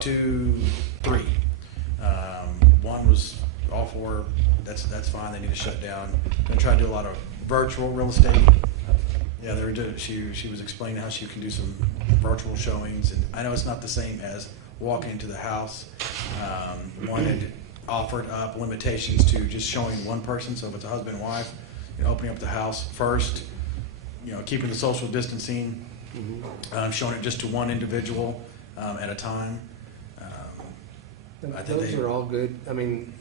to three. One was all for that's fine. They need to shut down. Gonna try to do a lot of virtual real estate. Yeah, they were doing. She was explaining how she can do some virtual showings, and I know it's not the same as walking into the house. One had offered up limitations to just showing one person. So if it's a husband and wife, opening up the house first, keeping the social distancing, showing it just to one individual at a time. I think those are all good. I mean,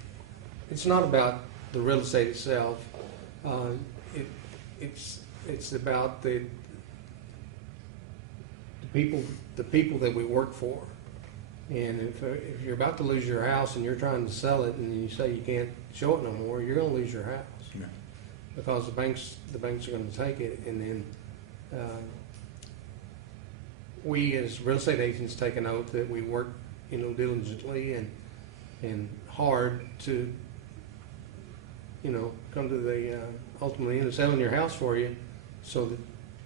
it's not about the real estate itself. It's about the people that we work for. And if you're about to lose your house and you're trying to sell it and you say you can't show it no more, you're going to lose your house. Yeah. Because the banks are going to take it, and then we as real estate agents take an oath that we work diligently and hard to come to the ultimately end of selling your house for you, so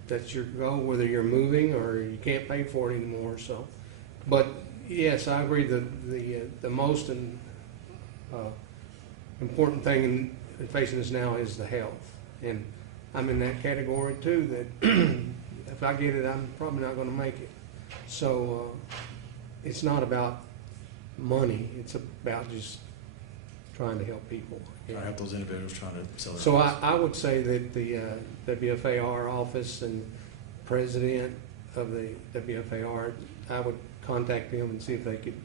that's your goal, whether you're moving or you can't pay for it anymore. So, but yes, I agree. The most important thing in facing this now is the health, and I'm in that category too. That if I get it, I'm probably not going to make it. So it's not about money. It's about just trying to help people. Trying to help those individuals trying to sell their So house. I would say that the WFAR office and president of the WFAR, I would contact them and see if they could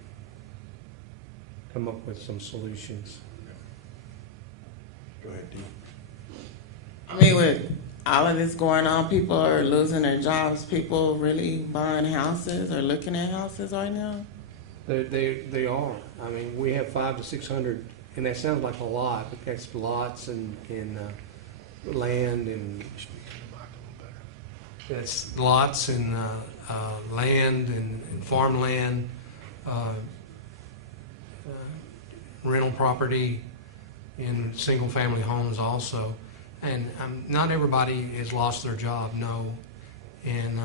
come up with some solutions. Go ahead, Dee. I mean, with all of this going on, people are losing their jobs. People really buying houses or looking at houses right now. They are. I mean, we have 500 to 600, and that sounds like a lot, but that's lots and land and that's lots and land and farmland, rental property in single-family homes also. And not everybody has lost their job, no. And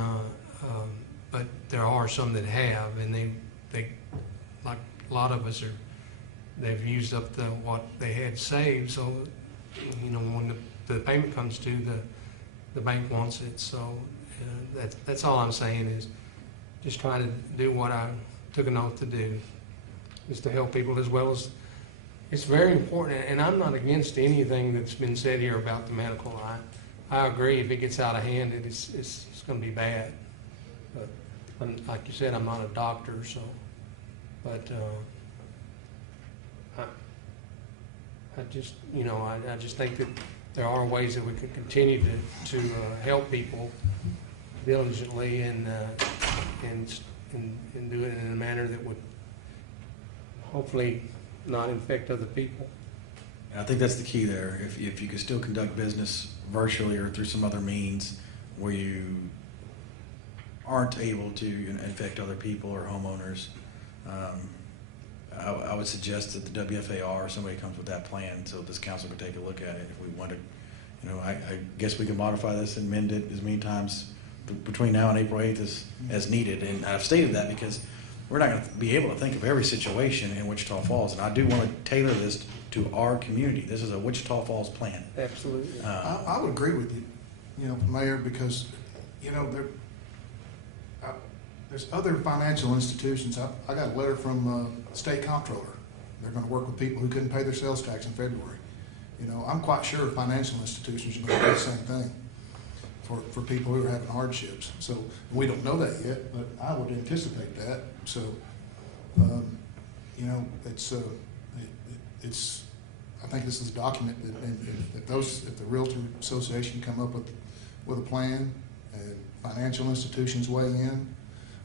but there are some that have, and they like a lot of us they've used up what they had saved. So when the payment comes due, the bank wants it. So that's all I'm saying is just try to do what I took an oath to do, is to help people as well as. It's very important, and I'm not against anything that's been said here about the medical. I agree. If it gets out of hand, it's going to be bad. But like you said, I'm not a doctor, so. But I just I just think that there are ways that we could continue to help people diligently and do it in a manner that would hopefully not infect other people. And I think that's the key there. If you can still conduct business virtually or through some other means where you aren't able to infect other people or homeowners, I would suggest that the WFAR or somebody comes with that plan so this council could take a look at it. If we wanted, I guess we can modify this and amend it as many times between now and April 8th as needed. And I've stated that because we're not going to be able to think of every situation in Wichita Falls, and I do want to tailor this to our community. This is a Wichita Falls plan. Absolutely. I would agree with you, Mayor, because there's other financial institutions. I got a letter from the state comptroller. They're going to work with people who couldn't pay their sales tax in February. I'm quite sure financial institutions are going to do the same thing for people who are having hardships. So we don't know that yet, but I would anticipate that. So, it's. I think this is a document that if the Realtor Association come up with a plan and financial institutions weigh in,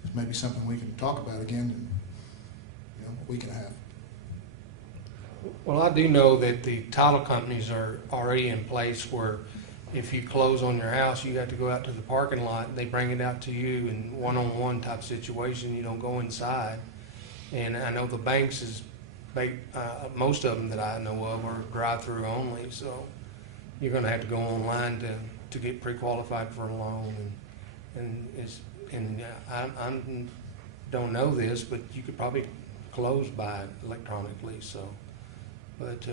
it's maybe something we can talk about again in a week and a half. Well, I do know that the title companies are already in place where if you close on your house, you have to go out to the parking lot. They bring it out to you in one-on-one type situation. You don't go inside. And I know the banks most of them that I know of are drive-through only. So you're going to have to go online to get pre-qualified for a loan. And I'm don't know this, but you could probably close by electronically, so. But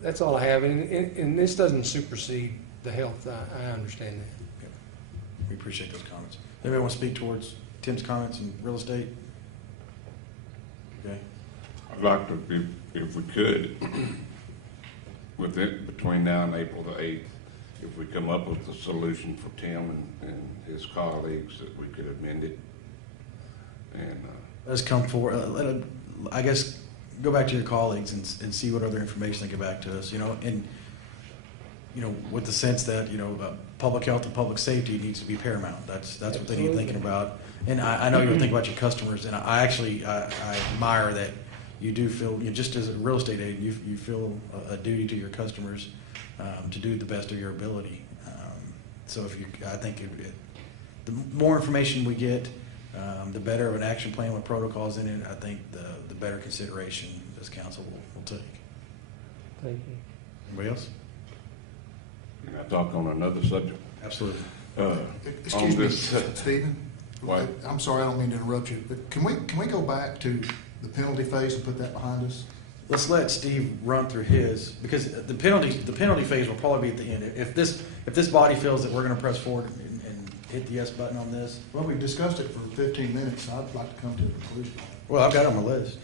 that's all I have, and this doesn't supersede the health, I understand that. We appreciate those comments. Anybody want to speak towards Tim's comments in real estate? Okay. I'd like to, if we could, between now and April the 8th, if we come up with a solution for Tim and his colleagues, that we could amend it. And Let's come forward. I guess go back to your colleagues and see what other information they get back to us. And with the sense that public health and public safety needs to be paramount. That's what they need thinking about. And I know you think about your customers, and I admire that you do feel, just as a real estate agent, you feel a duty to your customers to do the best of your ability. So I think the more information we get, the better of an action plan with protocols in it. I think the better consideration this council will take. Thank you. Anybody else? can I talk on another subject? Absolutely. Excuse me, this- Stephen. What? I'm sorry, I don't mean to interrupt you, but can we go back to the penalty phase and put that behind us? Let's let Steve run through his, because the penalty phase will probably be at the end. If this body feels that we're going to press forward and hit the yes button on this, Well, we've discussed it for 15 minutes, so I'd like to come to a conclusion. well, I've got it on my list.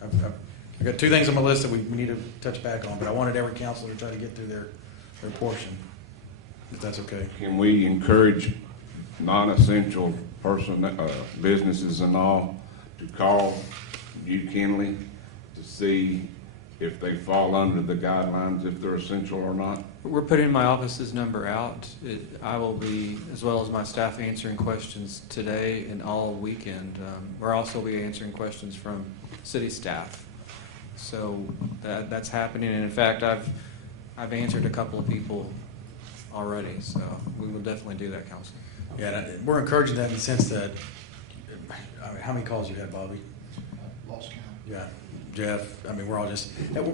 I've got two things on my list that we need to touch back on, but I wanted every counselor to try to get through their portion, if that's okay. Can we encourage non-essential businesses and all to call you, Kenley, to see if they fall under the guidelines, if they're essential or not? We're putting my office's number out. I will be, as well as my staff, answering questions today and all weekend. We'll also be answering questions from city staff. So that's happening, and in fact, I've answered a couple of people already. So we will definitely do that, Council. Yeah, and we're encouraging that in the sense that, I mean, how many calls you had, Bobby? Lost count. Yeah, Jeff, I mean, we're all just,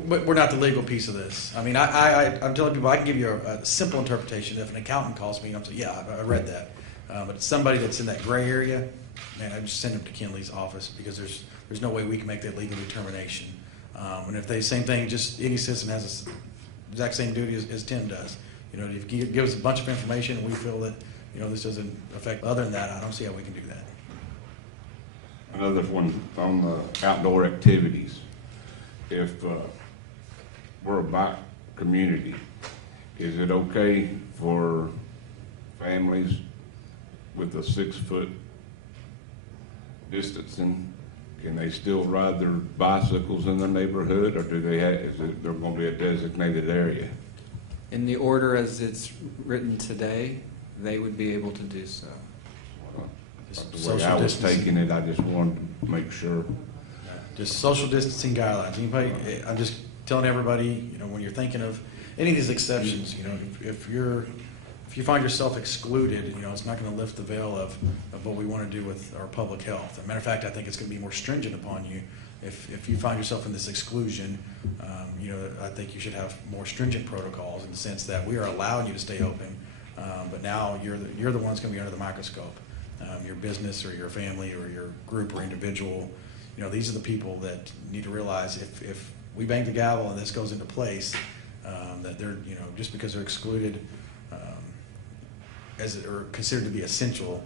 but we're not the legal piece of this. I mean, I'm telling people, I can give you a simple interpretation. If an accountant calls me, I'm saying, yeah, I read that. But it's somebody that's in that gray area, man, I just send them to Kenley's office because there's no way we can make that legal determination. And if they, same thing, just any citizen has the exact same duty as Tim does. You know, if you give us a bunch of information and we feel that, this doesn't affect, other than that, I don't see how we can do that. Another one on the outdoor activities. If we're a bike community, is it okay for families with a 6-foot distancing? Can they still ride their bicycles in their neighborhood, or do they is there going to be a designated area? In the order as it's written today, they would be able to do so. Just The way social I was distancing. taking it, I just wanted to make sure. Just social distancing guidelines. Anybody, I'm just telling everybody, when you're thinking of any of these exceptions, if you find yourself excluded, it's not going to lift the veil of what we want to do with our public health. As a matter of fact, I think it's going to be more stringent upon you if you find yourself in this exclusion. I think you should have more stringent protocols in the sense that we are allowing you to stay open, but now you're the ones going to be under the microscope. Your business or your family or your group or individual, these are the people that need to realize if we bang the gavel and this goes into place, that they're, just because they're excluded or considered to be essential,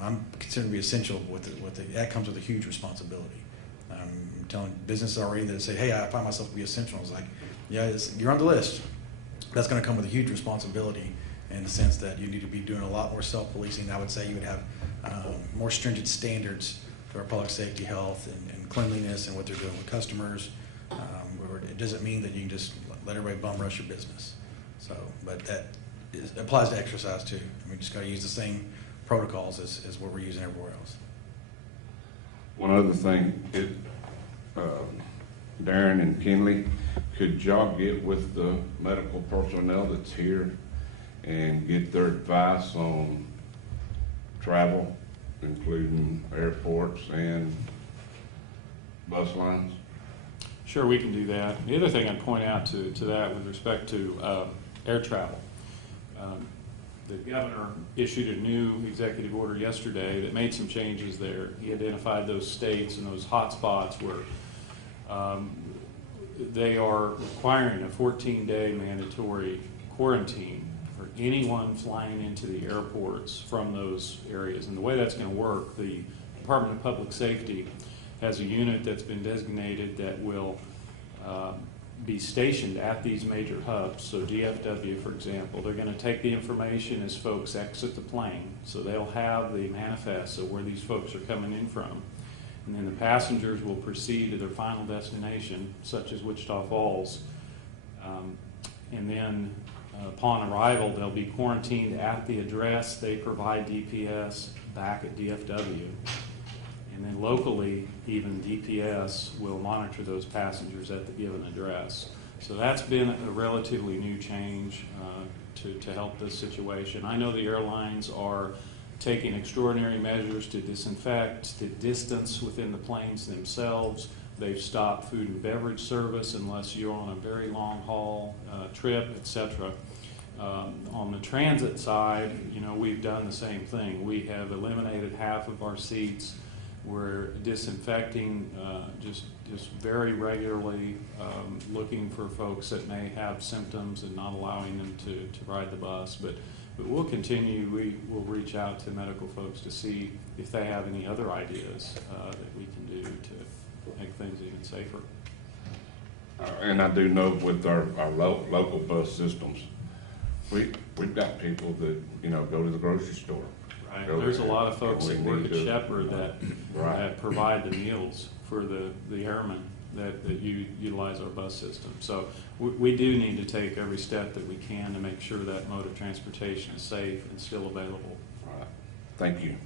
I'm considered to be essential that comes with a huge responsibility. I'm telling businesses already that say, hey, I find myself to be essential. I was like, yeah, you're on the list. That's going to come with a huge responsibility in the sense that you need to be doing a lot more self-policing. I would say you would have more stringent standards for our public safety, health, and cleanliness and what they're doing with customers. It doesn't mean that you can just let everybody bum rush your business. So, but that applies to exercise too. We just got to use the same protocols as what we're using everywhere else. One other thing, Darren and Kenley, could y'all get with the medical personnel that's here and get their advice on travel, including airports and bus lines? Sure, we can do that. The other thing I'd point out to that with respect to air travel, the governor issued a new executive order yesterday that made some changes there. He identified those states and those hot spots where they are requiring a 14-day mandatory quarantine for anyone flying into the airports from those areas. And the way that's going to work, the Department of Public Safety has a unit that's been designated that will be stationed at these major hubs. So DFW, for example, they're going to take the information as folks exit the plane. So they'll have the manifest of where these folks are coming in from. And then the passengers will proceed to their final destination, such as Wichita Falls. And then upon arrival, they'll be quarantined at the address they provide DPS back at DFW. And then locally, even DPS will monitor those passengers at the given address. So that's been a relatively new change to help this situation. I know the airlines are taking extraordinary measures to disinfect the distance within the planes themselves. They've stopped food and beverage service unless you're on a very long haul trip, etc. On the transit side, we've done the same thing. We have eliminated half of our seats. We're disinfecting just very regularly, looking for folks that may have symptoms and not allowing them to ride the bus. But we'll continue. We will reach out to medical folks to see if they have any other ideas that we can do to make things even safer. And I do know with our local bus systems, we've got people that, go to the grocery store. Right. There's a lot of folks that work at Shepherd that provide the meals for the airmen that utilize our bus system. So we do need to take every step that we can to make sure that mode of transportation is safe and still available. All right. Thank you.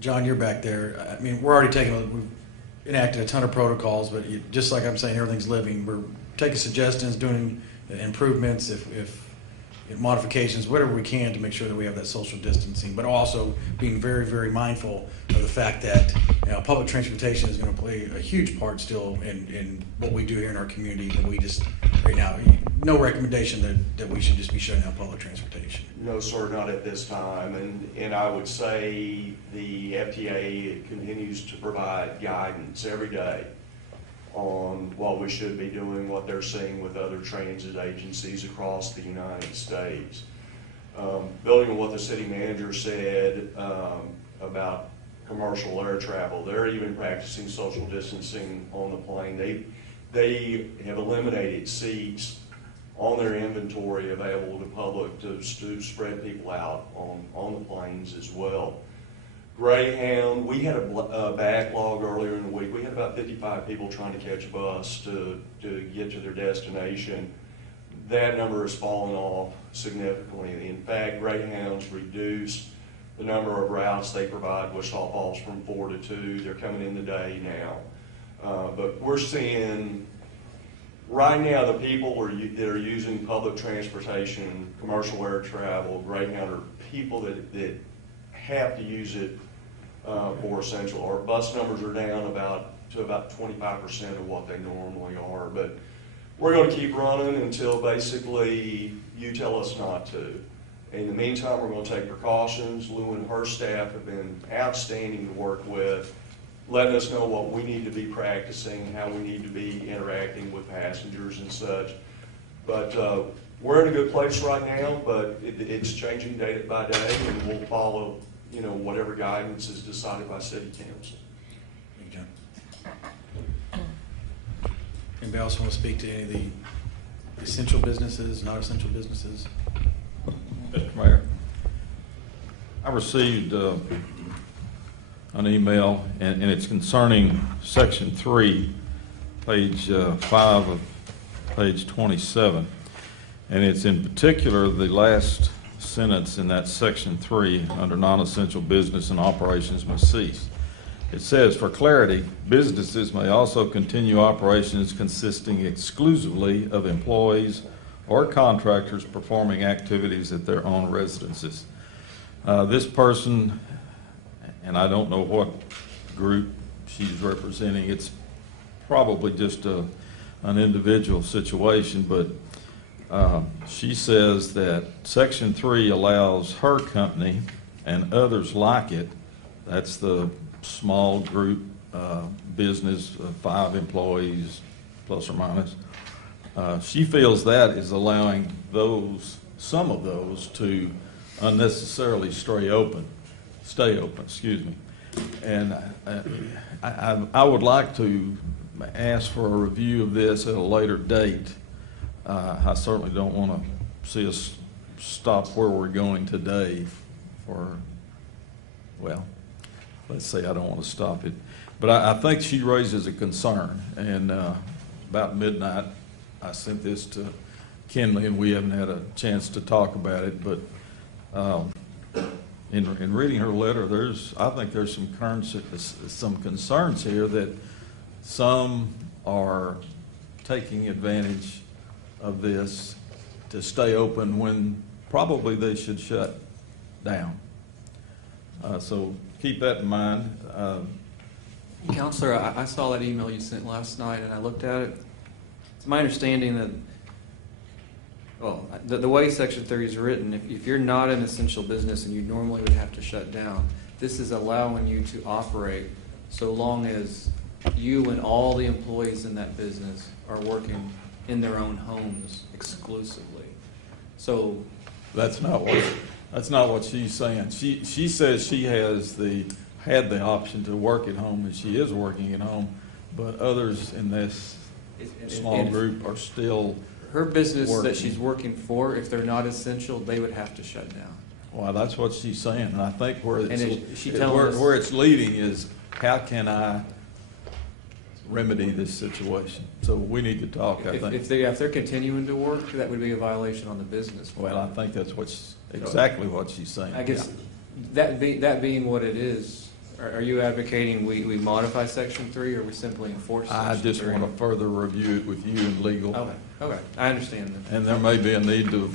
John, you're back there. I mean, we've enacted a ton of protocols, but just like I'm saying, everything's living. We're taking suggestions, doing improvements, if modifications, whatever we can to make sure that we have that social distancing, but also being very, very mindful of the fact that public transportation is going to play a huge part still in what we do here in our community. And we just, right now, no recommendation that we should just be shutting down public transportation. No, sir, not at this time. And I would say the FTA continues to provide guidance every day on what we should be doing, what they're seeing with other transit agencies across the United States. Building on what the city manager said about commercial air travel, they're even practicing social distancing on the plane. They have eliminated seats on their inventory available to public to spread people out on the planes as well. Greyhound, we had a backlog earlier in the week. We had about 55 people trying to catch a bus to get to their destination. That number has fallen off significantly. In fact, Greyhound's reduced the number of routes they provide Wichita Falls from 4 to 2. They're coming in today now. But we're seeing, right now, the people that are using public transportation, commercial air travel, Greyhound, are people that have to use it for essential. Our bus numbers are down to about 25% of what they normally are, but we're going to keep running until basically you tell us not to. In the meantime, we're going to take precautions. Lou and her staff have been outstanding to work with, letting us know what we need to be practicing, how we need to be interacting with passengers and such. But we're in a good place right now, but it's changing day by day, and we'll follow whatever guidance is decided by City Council. Thank you, John. Anybody else want to speak to any of the essential businesses, not essential businesses? Mr. Mayor, I received an email, and it's concerning Section 3, page 5 of page 27. And it's in particular the last sentence in that Section 3 under non-essential business and operations must cease. It says, for clarity, businesses may also continue operations consisting exclusively of employees or contractors performing activities at their own residences. This person, and I don't know what group she's representing, it's probably just an individual situation, but She says that Section 3 allows her company and others like it, that's the small group business of 5 employees, plus or minus. She feels that is allowing some of those to unnecessarily stay open, excuse me. And I would like to ask for a review of this at a later date. I certainly don't want to see us stop where we're going today let's say I don't want to stop it. But I think she raises a concern, and about midnight, I sent this to Kinley, and we haven't had a chance to talk about it, but in reading her letter, I think there's some concerns here that some are taking advantage of this to stay open when probably they should shut down. So keep that in mind. Counselor, I saw that email you sent last night, and I looked at it. It's my understanding that, the way Section 3 is written, if you're not an essential business and you normally would have to shut down, this is allowing you to operate so long as you and all the employees in that business are working in their own homes exclusively. So That's not what she's saying. She says she had the option to work at home, and she is working at home, but others in this small group are still her business working. that she's working for, if they're not essential, they would have to shut down. Well, that's what she's saying, and I think where where it's leading is, how can I remedy this situation? So we need to talk, I think. If they're continuing to work, that would be a violation on the business. Well, I think that's exactly what she's saying. I guess that being what it is, are you advocating we modify Section 3, or we simply enforce Section 3? I just want to further review it with you and legal. Okay, I understand that. And there may be a need to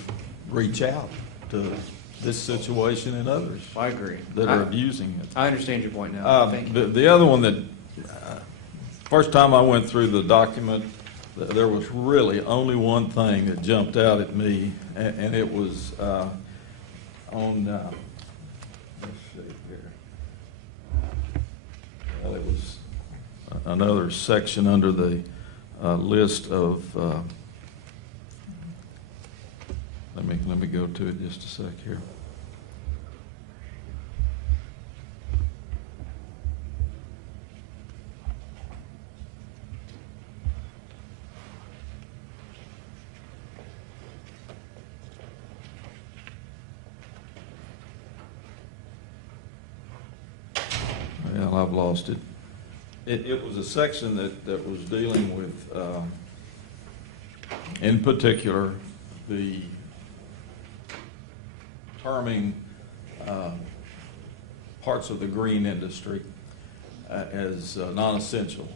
reach out to this situation and others. I agree. That are abusing it. I understand your point now. Thank you. The other one that, first time I went through the document, there was really only one thing that jumped out at me, and it was on, let's see here. Well, it was another section under the list of, let me go to it just a sec here. Well, I've lost it. It was a section that was dealing with, in particular, the terming parts of the green industry as non-essential.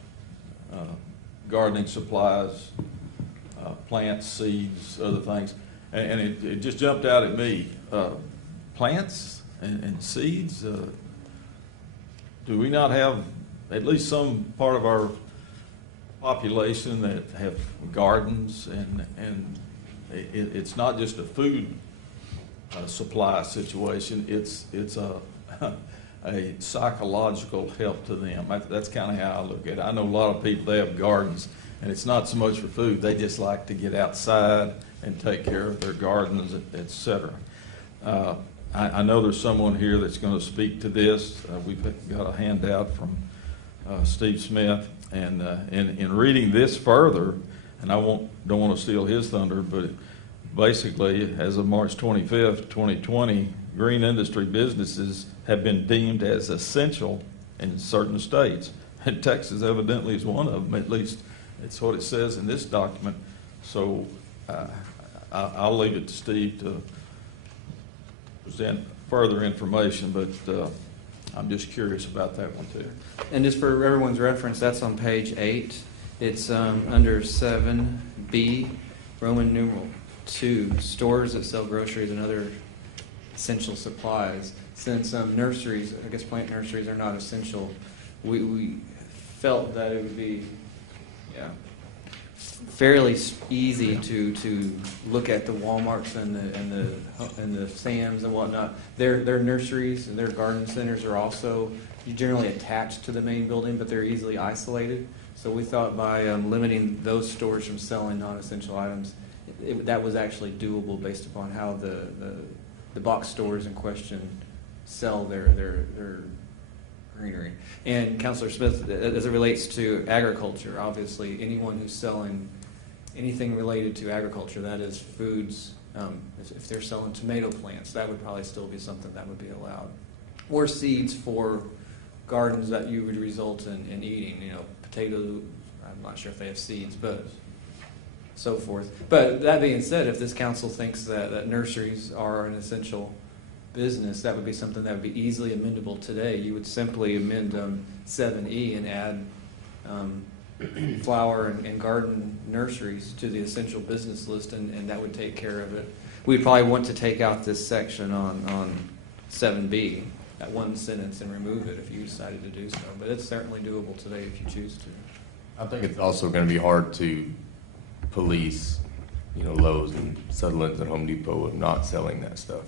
Gardening supplies, plants, seeds, other things. And it just jumped out at me. Plants and seeds, do we not have at least some part of our population that have gardens, and it's not just a food supply situation, it's a psychological help to them. That's kind of how I look at it. I know a lot of people, they have gardens, and it's not so much for food. They just like to get outside and take care of their gardens, et cetera. I know there's someone here that's going to speak to this. We've got a handout from Steve Smith, and in reading this further, and I don't want to steal his thunder, but basically, as of March 25th, 2020, green industry businesses have been deemed as essential in certain states. And Texas evidently is one of them, at least it's what it says in this document. So I'll leave it to Steve to present further information, but I'm just curious about that one too. And just for everyone's reference, that's on page 8. It's under 7B, Roman numeral 2, stores that sell groceries and other essential supplies. Since nurseries, I guess plant nurseries are not essential, we felt that it would be, fairly easy to look at the Walmarts and the Sam's and whatnot. Their nurseries and their garden centers are also generally attached to the main building, but they're easily isolated. So we thought by limiting those stores from selling non-essential items, that was actually doable based upon how the box stores in question sell their greenery. And Councilor Smith, as it relates to agriculture, obviously anyone who's selling anything related to agriculture, that is foods, if they're selling tomato plants, that would probably still be something that would be allowed. Or seeds for gardens that you would result in eating, potato, I'm not sure if they have seeds, but so forth. But that being said, if this council thinks that nurseries are an essential business, that would be something that would be easily amendable today. You would simply amend 7E and add flower and garden nurseries to the essential business list, and that would take care of it. We'd probably want to take out this section on 7B, that one sentence, and remove it if you decided to do so. But it's certainly doable today if you choose to. I think it's also going to be hard to police, Lowe's and Sutherland's and Home Depot of not selling that stuff.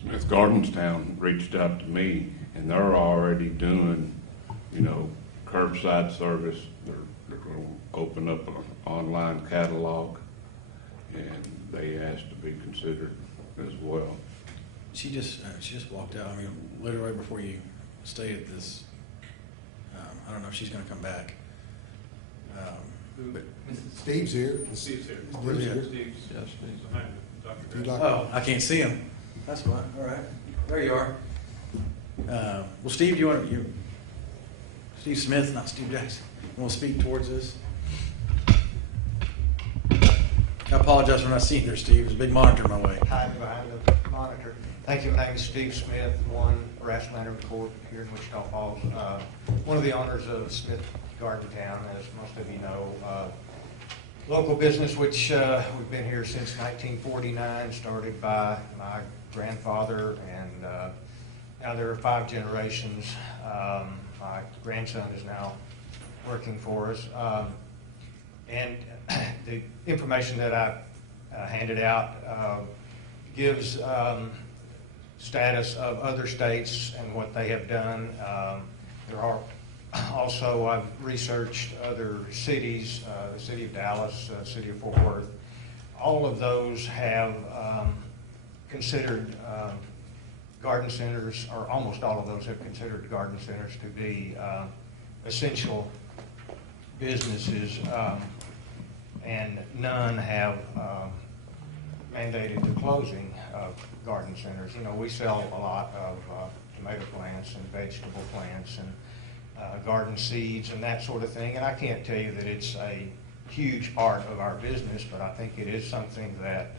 Smith Gardenstown reached out to me, and they're already doing, curbside service. They're going to open up an online catalog, and they asked to be considered as well. She just walked out. I mean, literally right before you stayed at this. I don't know if she's going to come back. But Steve's here. Steve's here. Where's he at? Steve's behind Dr. If you'd Drake. like- Oh, I can't see him. That's fine. All right, there you are. Well, Steve, Steve Smith, not Steve Jackson. You want to speak towards this? I apologize for not seeing there, Steve. There's a big monitor in my way. Hiding behind the monitor. Thank you. My name is Steve Smith, Rassmatter Court here in Wichita Falls. One of the owners of Smith Gardentown, as most of you know. Local business which we've been here since 1949, started by my grandfather, and now there are 5 generations. My grandson is now working for us. And the information that I handed out gives status of other states and what they have done. There are also, I've researched other cities, the city of Dallas, the city of Fort Worth. All of those have considered garden centers, or almost all of those have considered garden centers to be essential businesses, and none have mandated the closing of garden centers. We sell a lot of tomato plants and vegetable plants and garden seeds and that sort of thing, and I can't tell you that it's a huge part of our business, but I think it is something that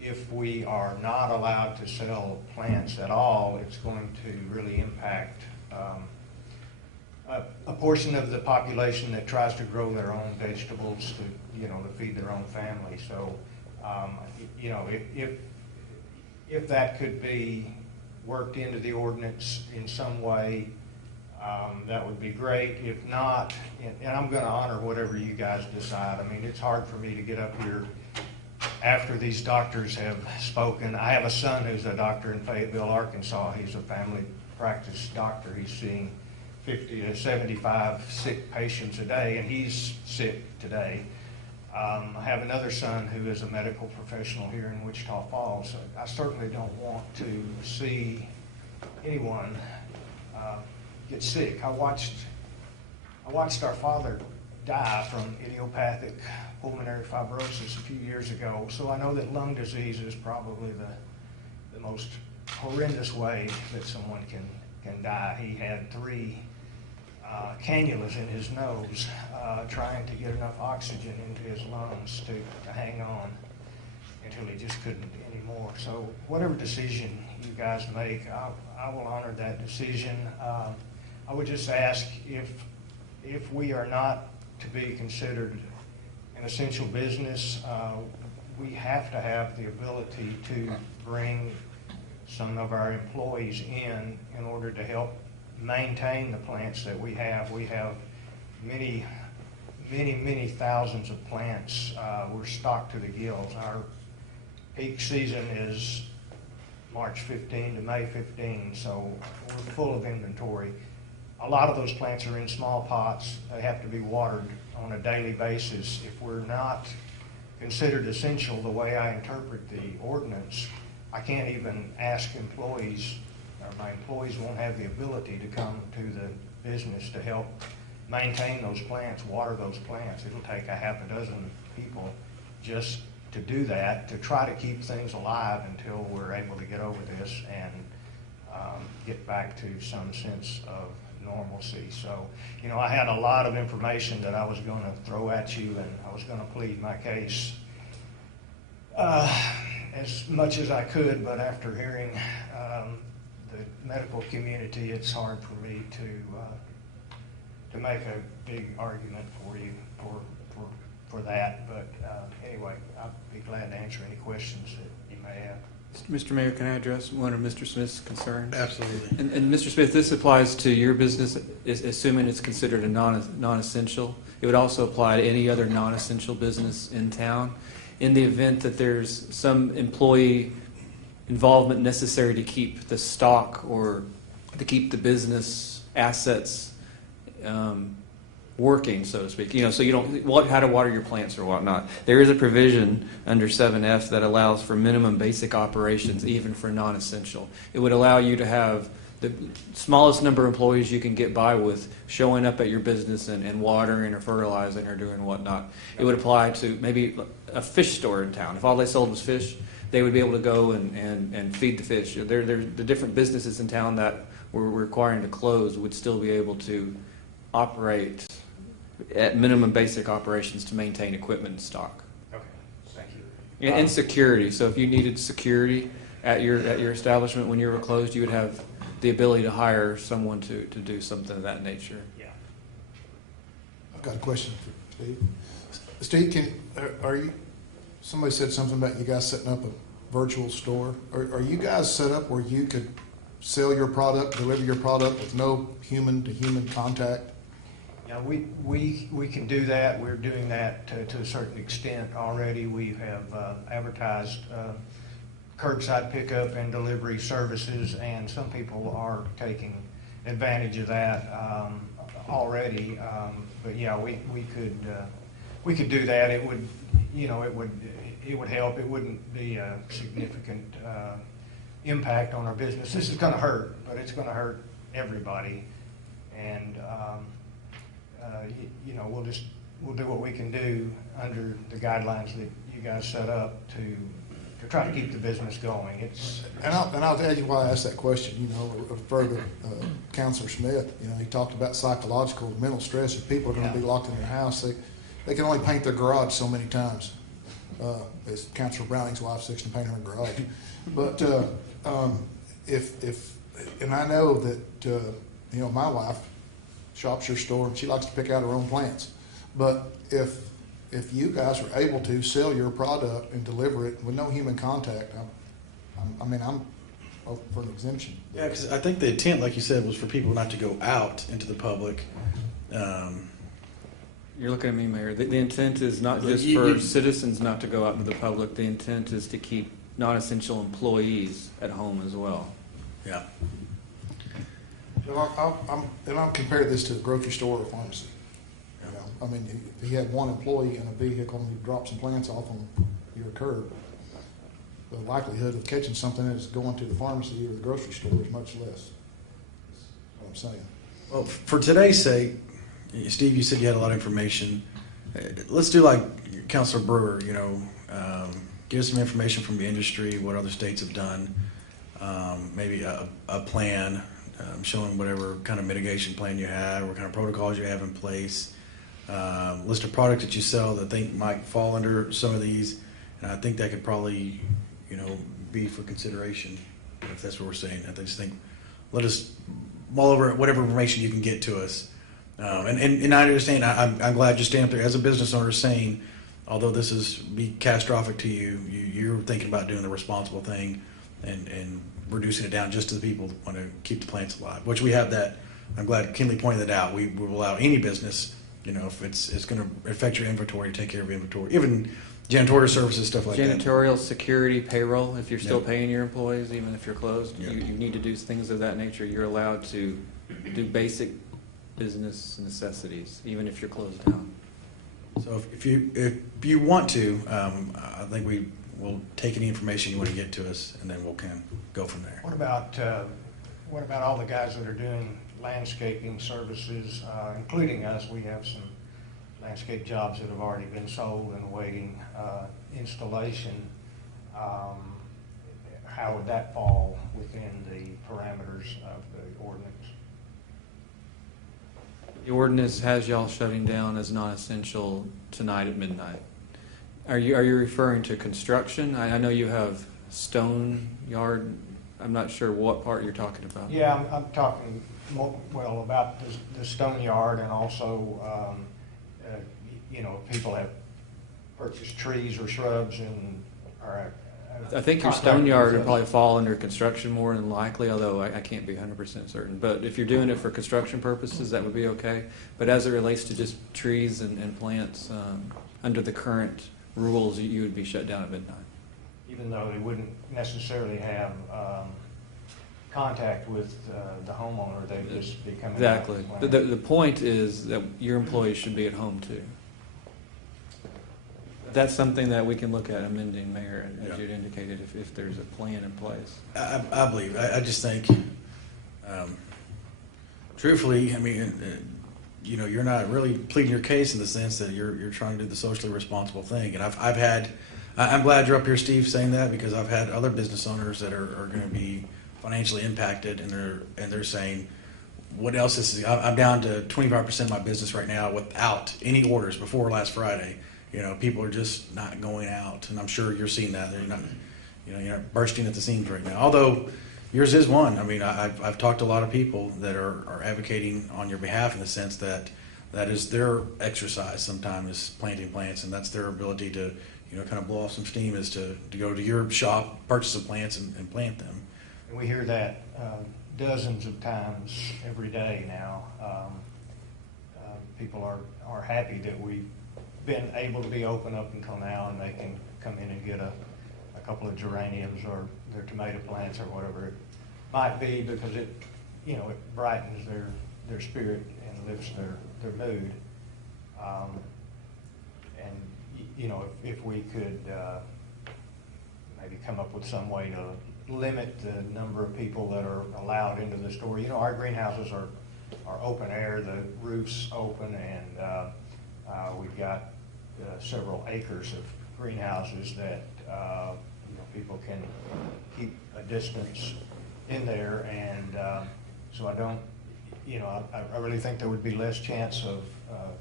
if we are not allowed to sell plants at all, it's going to really impact a portion of the population that tries to grow their own vegetables to feed their own family. So if that could be worked into the ordinance in some way, that would be great. If not, and I'm going to honor whatever you guys decide. I mean, it's hard for me to get up here after these doctors have spoken. I have a son who's a doctor in Fayetteville, Arkansas. He's a family practice doctor. He's seeing 50 to 75 sick patients a day, and he's sick today. I have another son who is a medical professional here in Wichita Falls. So I certainly don't want to see anyone get sick. I watched our father die from idiopathic pulmonary fibrosis a few years ago, so I know that lung disease is probably the most horrendous way that someone can die. He had 3 cannulas in his nose, trying to get enough oxygen into his lungs to hang on until he just couldn't anymore. So whatever decision you guys make, I will honor that decision. I would just ask if we are not to be considered an essential business, we have to have the ability to bring some of our employees in order to help maintain the plants that we have. We have many thousands of plants. We're stocked to the gills. Our peak season is March 15 to May 15, so we're full of inventory. A lot of those plants are in small pots. They have to be watered on a daily basis. If we're not considered essential the way I interpret the ordinance, I can't even ask employees, or my employees won't have the ability to come to the business to help maintain those plants, water those plants. It'll take a half a dozen people just to do that, to try to keep things alive until we're able to get over this and get back to some sense of normalcy. So, you know, I had a lot of information that I was going to throw at you, and I was going to plead my case as much as I could, but after hearing the medical community, it's hard for me to make a big argument for you for that. But anyway, I'd be glad to answer any questions that you may have. Mr. Mayor, can I address one of Mr. Smith's concerns? Absolutely. And Mr. Smith, this applies to your business, assuming it's considered a non-essential. It would also apply to any other non-essential business in town. In the event that there's some employee involvement necessary to keep the stock or to keep the business assets working, so to speak. You know, so you don't how to water your plants or whatnot. There is a provision under 7F that allows for minimum basic operations, even for non-essential. It would allow you to have the smallest number of employees you can get by with showing up at your business and watering or fertilizing or doing whatnot. It would apply to maybe a fish store in town. If all they sold was fish, they would be able to go and feed the fish. The different businesses in town that we're requiring to close would still be able to operate at minimum basic operations to maintain equipment and stock. Okay, thank you. And security. So if you needed security at your establishment when you were closed, you would have the ability to hire someone to do something of that nature. Yeah. I've got a question for Steve. Steve, are you, somebody said something about you guys setting up a virtual store. Are you guys set up where you could sell your product, deliver your product with no human-to-human contact? Yeah, we can do that. We're doing that to a certain extent already. We have advertised curbside pickup and delivery services, and some people are taking advantage of that already. But yeah, we could do that. It would, you know, it would help. It wouldn't be a significant impact on our business. This is going to hurt, but it's going to hurt everybody. And you know, we'll do what we can do under the guidelines that you guys set up to try to keep the business going. And I'll tell you why I asked that question. You know, further, Councilor Smith, you know, he talked about psychological, mental stress. If people are going to be locked in their house, they can only paint their garage so many times. As Councilor Browning's wife seeks to paint her garage. But and I know that you know, my wife shops your store and she likes to pick out her own plants. But if you guys are able to sell your product and deliver it with no human contact, I'm for an exemption. Yeah, because I think the intent, like you said, was for people not to go out into the public. You're looking at me, Mayor. The intent is not just for citizens not to go out into the public. The intent is to keep non-essential employees at home as well. Yeah. I'll compare this to a grocery store or pharmacy. You know, I mean, if you had one employee in a vehicle and you drop some plants off on your curb, the likelihood of catching something that's going to the pharmacy or the grocery store is much less. That's what I'm saying. Well, for today's sake, Steve, you said you had a lot of information. Let's do like Councilor Brewer, you know, give us some information from the industry, what other states have done, maybe a plan, showing whatever kind of mitigation plan you have, what kind of protocols you have in place, list of products that you sell that think might fall under some of these, and I think that could probably, you know, be for consideration if that's what we're saying. I just think let us mull over whatever information you can get to us. And I understand, I'm glad you stand up there as a business owner saying, although this is be catastrophic to you, you're thinking about doing the responsible thing and reducing it down just to the people that want to keep the plants alive, which we have that. I'm glad Kinley pointed that out. We will allow any business You know, if it's going to affect your inventory, take care of inventory, even janitorial services, stuff like that. Janitorial, security, payroll, if you're still Yep. paying your employees, even if you're closed, Yep. you need to do things of that nature. You're allowed to do basic business necessities, even if you're closed down. So if you want to, I think we will take any information you want to get to us, and then we'll kind of go from there. What about all the guys that are doing landscaping services, including us? We have some landscape jobs that have already been sold and awaiting installation. How would that fall within the parameters of the ordinance? The ordinance has y'all shutting down as non-essential tonight at midnight. Are you referring to construction? I know you have stone yard. I'm not sure what part you're talking about. Yeah, I'm talking about the stone yard, and also, people have purchased trees or shrubs and are. I think your stone yard would probably fall under construction more than likely, although I can't be 100% certain. But if you're doing it for construction purposes, that would be okay. But as it relates to just trees and plants, under the current rules, you would be shut down at midnight. Even though they wouldn't necessarily have contact with the homeowner, they'd just be coming out. Exactly. The point is that your employees should be at home too. That's something that we can look at amending, Mayor, as you'd indicated, if there's a plan in place. I believe. I just think, truthfully, I mean, you're not really pleading your case in the sense that you're trying to do the socially responsible thing. And I'm glad you're up here, Steve, saying that, because I've had other business owners that are going to be financially impacted, and they're saying, what else is? I'm down to 25% of my business right now without any orders before last Friday. People are just not going out, and I'm sure you're seeing that. They're not, you're not bursting at the seams right now. Although yours is one. I mean, I've talked to a lot of people that are advocating on your behalf in the sense that is their exercise. Sometimes is planting plants, and that's their ability to kind of blow off some steam is to go to your shop, purchase some plants, and plant them. And we hear that dozens of times every day now. People are happy that we've been able to be open up until now, and they can come in and get a couple of geraniums or their tomato plants or whatever it might be, because it brightens their spirit and lifts their mood. If we could maybe come up with some way to limit the number of people that are allowed into the store. Our greenhouses are open air, the roof's open, and we've got several acres of greenhouses that people can keep a distance in there, and so I don't, I really think there would be less chance of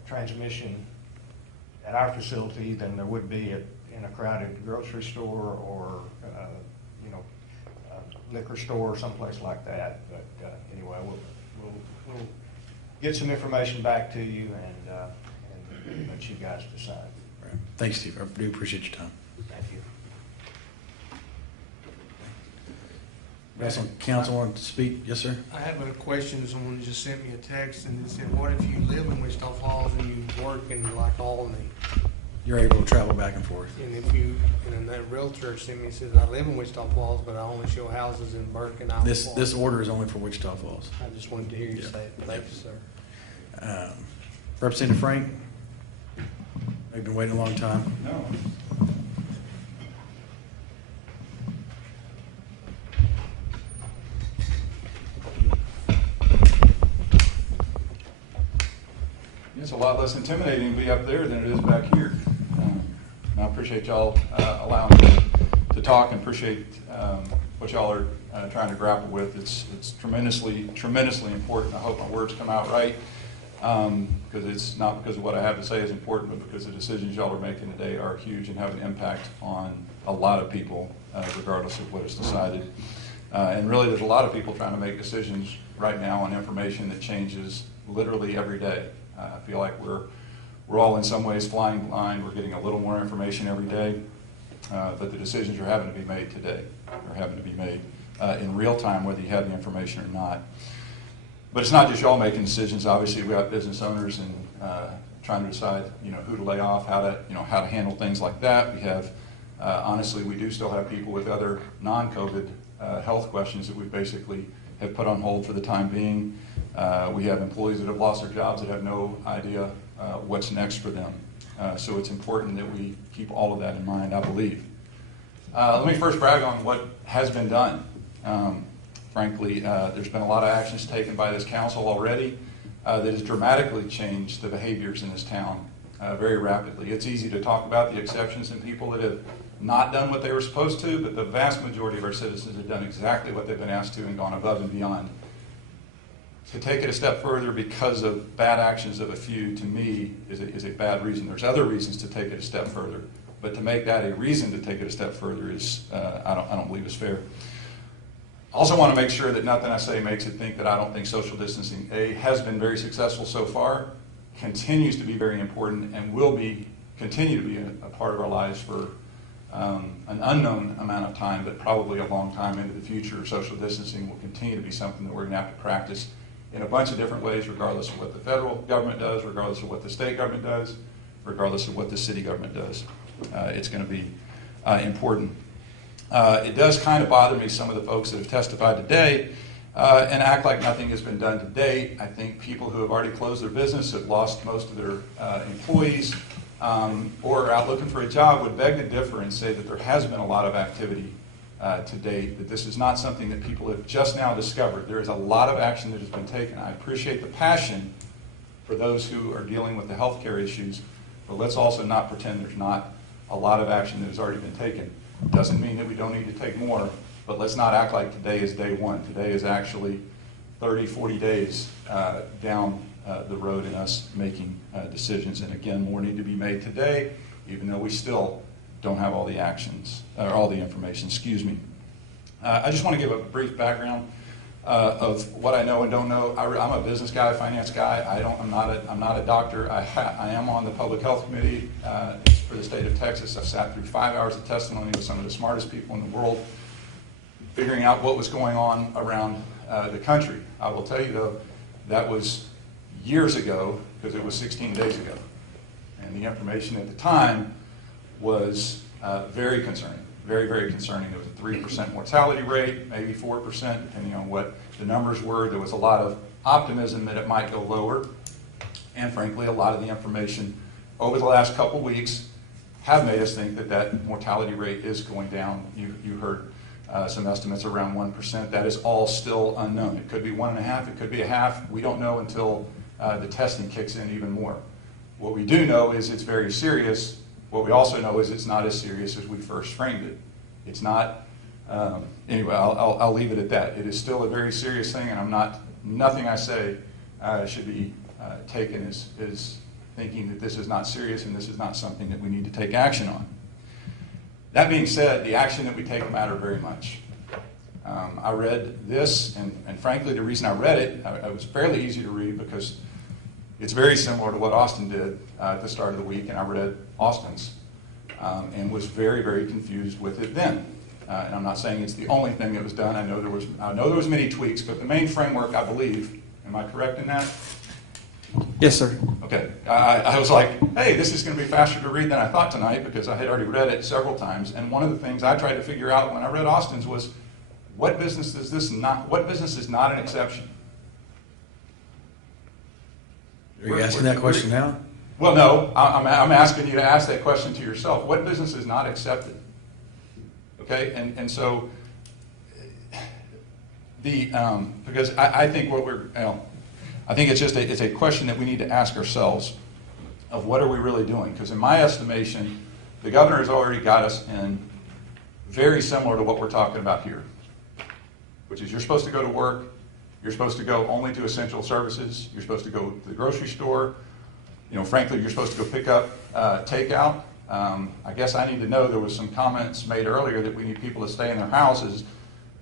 transmission at our facility than there would be in a crowded grocery store or liquor store or someplace like that. But anyway, we'll get some information back to you and let you guys decide. Right. Thanks, Steve. I do appreciate your time. Thank you. Anybody else on council want to speak? Yes, sir. I have a question. Someone just sent me a text and it said, what if you live in Wichita Falls and you work in like Albany? You're able to travel back and forth. And that realtor sent me, says, I live in Wichita Falls, but I only show houses in Burke and Iowa Falls. This order is only for Wichita Falls. I just wanted to hear you Yeah. say it. Thank you, sir. Representative Frank, I've been waiting a long time. No. It's a lot less intimidating to be up there than it is back here. And I appreciate y'all allowing me to talk, and appreciate what y'all are trying to grapple with. It's tremendously important. I hope my words come out right, because it's not because of what I have to say is important, but because the decisions y'all are making today are huge and have an impact on a lot of people, regardless of what is decided. And really, there's a lot of people trying to make decisions right now on information that changes literally every day. I feel like we're all in some ways flying blind. We're getting a little more information every day, but the decisions are having to be made today, are having to be made in real time, whether you have the information or not. But it's not just y'all making decisions. Obviously, we got business owners and trying to decide, who to lay off, how to handle things like that. We have, honestly, we do still have people with other non-COVID health questions that we basically have put on hold for the time being. We have employees that have lost their jobs that have no idea what's next for them. So it's important that we keep all of that in mind, I believe. Let me first brag on what has been done. Frankly, there's been a lot of actions taken by this council already that has dramatically changed the behaviors in this town very rapidly. It's easy to talk about the exceptions and people that have not done what they were supposed to, but the vast majority of our citizens have done exactly what they've been asked to and gone above and beyond. To take it a step further because of bad actions of a few, to me, is a bad reason. There's other reasons to take it a step further, but to make that a reason to take it a step further is, I don't believe is fair. I also want to make sure that nothing I say makes it think that I don't think social distancing, has been very successful so far, continues to be very important, and will continue to be a part of our lives for an unknown amount of time, but probably a long time into the future. Social distancing will continue to be something that we're going to have to practice in a bunch of different ways, regardless of what the federal government does, regardless of what the state government does, regardless of what the city government does. It's going to be important. It does kind of bother me, some of the folks that have testified today and act like nothing has been done to date. I think people who have already closed their business, have lost most of their employees, or are out looking for a job would beg to differ and say that there has been a lot of activity to date, that this is not something that people have just now discovered. There is a lot of action that has been taken. I appreciate the passion for those who are dealing with the healthcare issues, but let's also not pretend there's not a lot of action that has already been taken. Doesn't mean that we don't need to take more, but let's not act like today is day one. Today is actually 30, 40 days down the road in us making decisions. And again, more need to be made today, even though we still don't have all the actions, or all the information, excuse me. I just want to give a brief background of what I know and don't know. I'm a business guy, finance guy. I'm not a doctor. I am on the public health committee for the state of Texas. I've sat through 5 hours of testimony with some of the smartest people in the world, figuring out what was going on around the country. I will tell you though, that was years ago, because it was 16 days ago. And the information at the time was very concerning, very, very concerning. There was a 3% mortality rate, maybe 4%, depending on what the numbers were. There was a lot of optimism that it might go lower. And frankly, a lot of the information over the last couple weeks have made us think that that mortality rate is going down. You heard some estimates around 1%. That is all still unknown. It could be 1.5, it could be 0.5. We don't know until the testing kicks in even more. What we do know is it's very serious. What we also know is it's not as serious as we first framed it. It's not, anyway, I'll leave it at that. It is still a very serious thing, and nothing I say should be taken as thinking that this is not serious and this is not something that we need to take action on. That being said, the action that we take matter very much. I read this, and frankly, the reason I read it, it was fairly easy to read because it's very similar to what Austin did at the start of the week, and I read Austin's and was very, very confused with it then. And I'm not saying it's the only thing that was done. I know there was many tweaks, but the main framework, I believe, am I correct in that? Yes, sir. Okay. I was like, hey, this is going to be faster to read than I thought tonight because I had already read it several times. And one of the things I tried to figure out when I read Austin's was, what business is not an exception? Are you asking that question now? Well, no. I'm asking you to ask that question to yourself. What business is not accepted? Okay, and so because I think I think it's just it's a question that we need to ask ourselves of what are we really doing? Because in my estimation, the governor has already got us in very similar to what we're talking about here, which is you're supposed to go to work, you're supposed to go only to essential services, you're supposed to go to the grocery store, frankly, you're supposed to go pick up takeout. I guess I need to know, there was some comments made earlier that we need people to stay in their houses.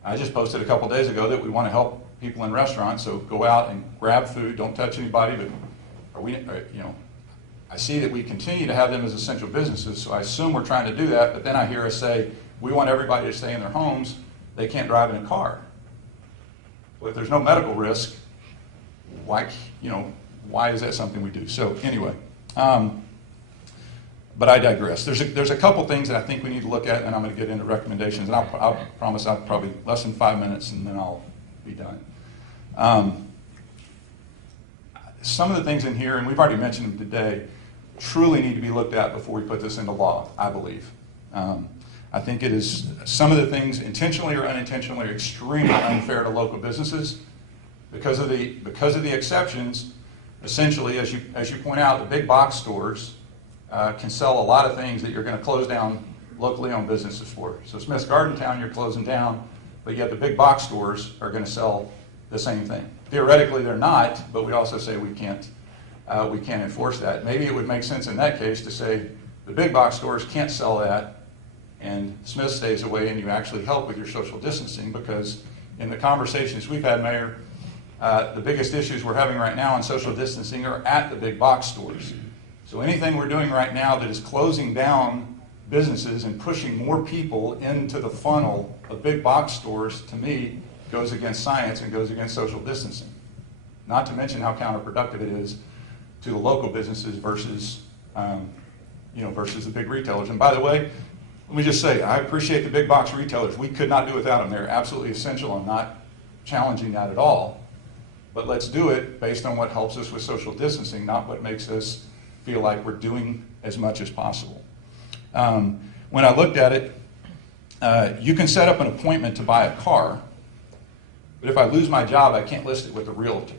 I just posted a couple days ago that we want to help people in restaurants, so go out and grab food, don't touch anybody, but I see that we continue to have them as essential businesses, so I assume we're trying to do that, but then I hear us say, we want everybody to stay in their homes, they can't drive in a car. Well, if there's no medical risk, why is that something we do? So anyway, But I digress. There's a couple things that I think we need to look at, and I'm going to get into recommendations. And I'll promise I'll probably less than 5 minutes, and then I'll be done. Some of the things in here, and we've already mentioned them today, truly need to be looked at before we put this into law, I believe. I think it is, some of the things, intentionally or unintentionally, are extremely unfair to local businesses. Because of the exceptions, essentially, as you point out, the big box stores can sell a lot of things that you're going to close down locally owned businesses for. So Smith's Garden Town, you're closing down, but yet the big box stores are going to sell the same thing. Theoretically, they're not, but we also say we can't enforce that. Maybe it would make sense in that case to say the big box stores can't sell that, and Smith stays away, and you actually help with your social distancing, because in the conversations we've had, Mayor, the biggest issues we're having right now in social distancing are at the big box stores. So anything we're doing right now that is closing down businesses and pushing more people into the funnel of big box stores, to me, goes against science and goes against social distancing. Not to mention how counterproductive it is to the local businesses versus the big retailers. And by the way, let me just say, I appreciate the big box retailers. We could not do without them. They're absolutely essential. I'm not challenging that at all. But let's do it based on what helps us with social distancing, not what makes us feel like we're doing as much as possible. When I looked at it, you can set up an appointment to buy a car, but if I lose my job, I can't list it with a realtor.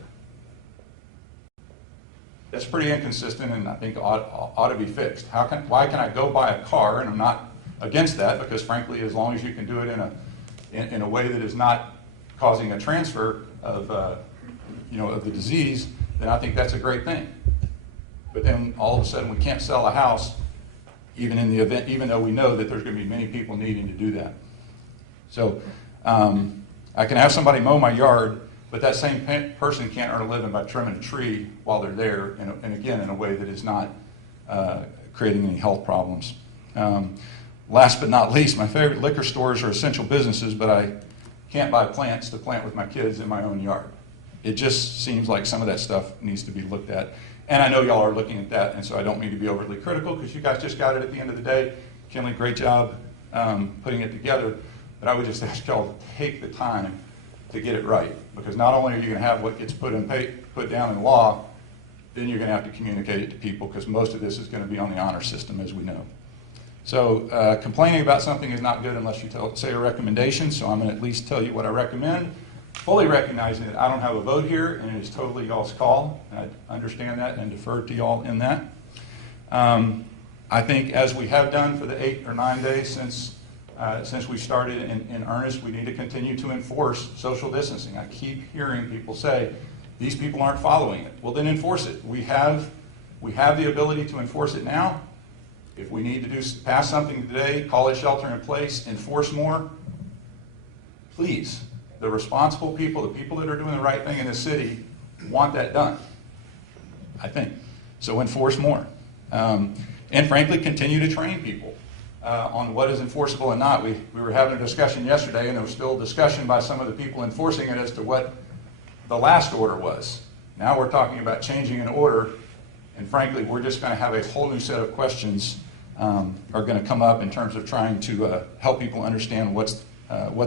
That's pretty inconsistent, and I think ought to be fixed. Why can I go buy a car, and I'm not against that, because frankly, as long as you can do it in a way that is not causing a transfer of the disease, then I think that's a great thing. But then all of a sudden we can't sell a house, even in the event, even though we know that there's going to be many people needing to do that. So I can have somebody mow my yard, but that same person can't earn a living by trimming a tree while they're there, and again, in a way that is not creating any health problems. Last but not least, my favorite liquor stores are essential businesses, but I can't buy plants to plant with my kids in my own yard. It just seems like some of that stuff needs to be looked at. And I know y'all are looking at that, and so I don't mean to be overly critical, because you guys just got it at the end of the day. Kinley, great job putting it together. But I would just ask y'all to take the time to get it right, because not only are you going to have what gets put down in law, then you're going to have to communicate it to people, because most of this is going to be on the honor system, as we know. So complaining about something is not good unless you say a recommendation, so I'm going to at least tell you what I recommend, fully recognizing that I don't have a vote here, and it is totally y'all's call, and I understand that and defer to y'all in that. I think, as we have done for the 8 or 9 days since we started in earnest, we need to continue to enforce social distancing. I keep hearing people say, these people aren't following it. Well, then enforce it. We have the ability to enforce it now. If we need to pass something today, call it shelter in place, enforce more, please. The responsible people, the people that are doing the right thing in this city, want that done, I think. So enforce more. And frankly, continue to train people on what is enforceable and not. We were having a discussion yesterday, and there was still discussion by some of the people enforcing it as to what the last order was. Now we're talking about changing an order, and frankly, we're just going to have a whole new set of questions are going to come up in terms of trying to help people understand what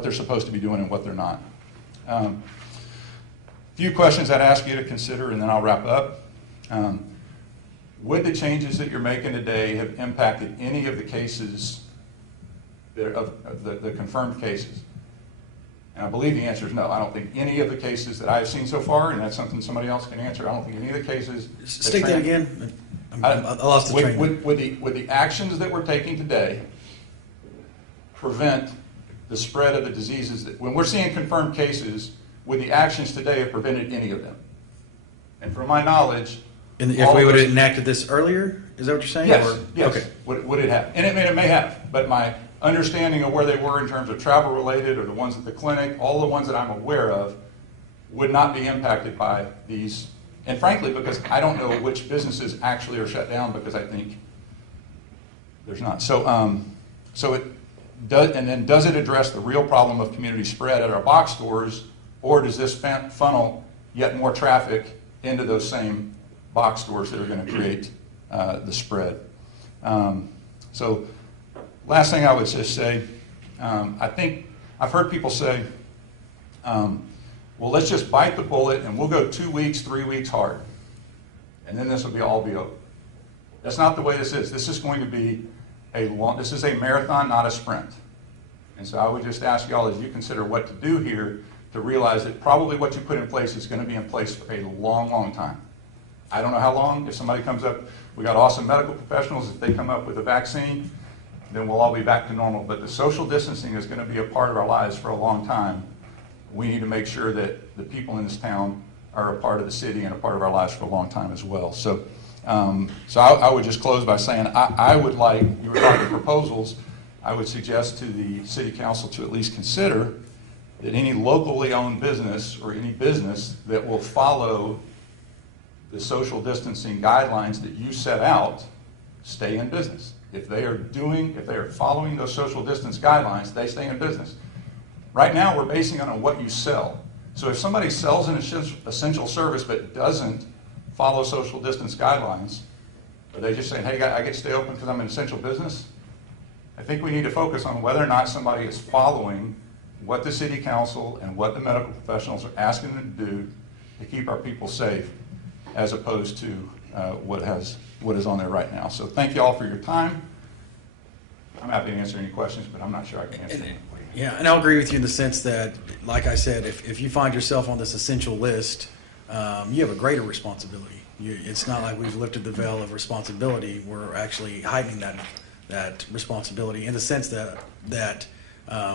they're supposed to be doing and what they're not. A few questions I'd ask you to consider, and then I'll wrap up. Would the changes that you're making today have impacted any of the cases, of the confirmed cases? And I believe the answer is no. I don't think any of the cases that I've seen so far, and that's something somebody else can answer, I don't think any of the cases... State that again. I lost the train. Would the actions that we're taking today prevent the spread of the diseases that, when we're seeing confirmed cases, would the actions today have prevented any of them? And from my knowledge... And if we would have enacted this earlier, is that what you're saying? Yes, or? yes. Okay. Would it have? And it may have, but my understanding of where they were in terms of travel related, or the ones at the clinic, all the ones that I'm aware of, would not be impacted by these. And frankly, because I don't know which businesses actually are shut down, because I think there's not. So it does, and then does it address the real problem of community spread at our box stores, or does this funnel yet more traffic into those same box stores that are going to create the spread. So last thing I would just say, I think I've heard people say, well, let's just bite the bullet and we'll go 2 weeks, 3 weeks hard, and then this will all be over. That's not the way this is. This is going to be this is a marathon, not a sprint. And so I would just ask y'all, as you consider what to do here, to realize that probably what you put in place is going to be in place for a long, long time. I don't know how long. If somebody comes up, we got awesome medical professionals. If they come up with a vaccine, then we'll all be back to normal. But the social distancing is going to be a part of our lives for a long time. We need to make sure that the people in this town are a part of the city and a part of our lives for a long time as well. So I would just close by saying I would like, you were talking proposals, I would suggest to the city council to at least consider that any locally owned business or any business that will follow the social distancing guidelines that you set out stay in business. If they are following those social distance guidelines, they stay in business. Right now, we're basing it on what you sell. So if somebody sells an essential service but doesn't follow social distance guidelines, are they just saying, hey, I get to stay open because I'm an essential business? I think we need to focus on whether or not somebody is following what the city council and what the medical professionals are asking them to do to keep our people safe, as opposed to what is on there right now. So thank you all for your time. I'm happy to answer any questions, but I'm not sure I can answer them. Yeah, and I'll agree with you in the sense that, like I said, if you find yourself on this essential list, you have a greater responsibility. It's not like we've lifted the veil of responsibility. We're actually heightening that responsibility in the sense that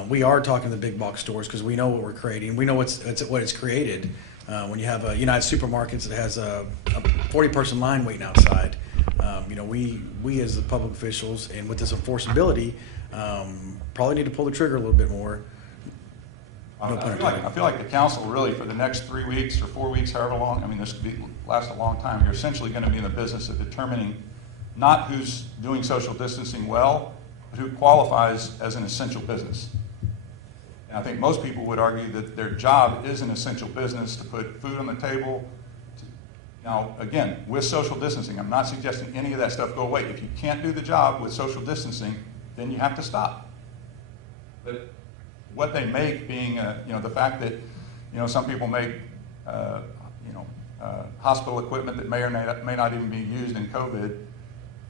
we are talking to the big box stores because we know what we're creating. We know what it's created. When you have a United Supermarkets that has a 40-person line waiting outside, we as the public officials and with this enforceability probably need to pull the trigger a little bit more. I feel like the council really, for the next 3 weeks or 4 weeks, however long, I mean, this could last a long time, you're essentially going to be in the business of determining not who's doing social distancing well, but who qualifies as an essential business. And I think most people would argue that their job is an essential business to put food on the table. Now, again, with social distancing, I'm not suggesting any of that stuff go away. If you can't do the job with social distancing, then you have to stop. But what they make being, the fact that, some people make, hospital equipment that may or may not even be used in COVID,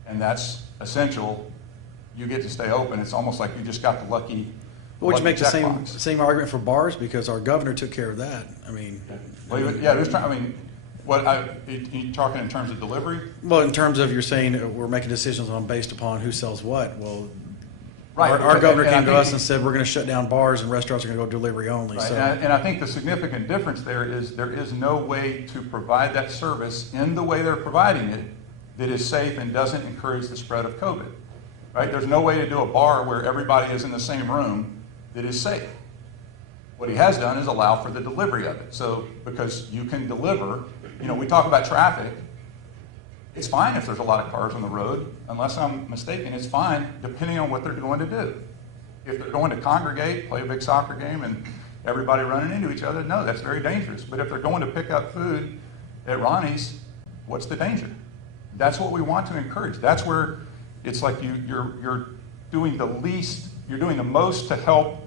and that's essential, you get to stay open. It's almost like you just got the lucky. Which makes the checkbox. same argument for bars because our governor took care of that. I mean, you talking in terms of delivery? Well, in terms of you're saying we're making decisions based upon who sells what. Well, right. Our governor came to us and said we're going to shut down bars and restaurants are going to go delivery only. Right. So. And I think the significant difference there is no way to provide that service in the way they're providing it that is safe and doesn't encourage the spread of COVID. Right? There's no way to do a bar where everybody is in the same room that is safe. What he has done is allow for the delivery of it. So because you can deliver, we talk about traffic. It's fine if there's a lot of cars on the road. Unless I'm mistaken, it's fine depending on what they're going to do. If they're going to congregate, play a big soccer game, and everybody running into each other, no, that's very dangerous. But if they're going to pick up food at Ronnie's, what's the danger? That's what we want to encourage. That's where it's like you're doing the least, you're doing the most to help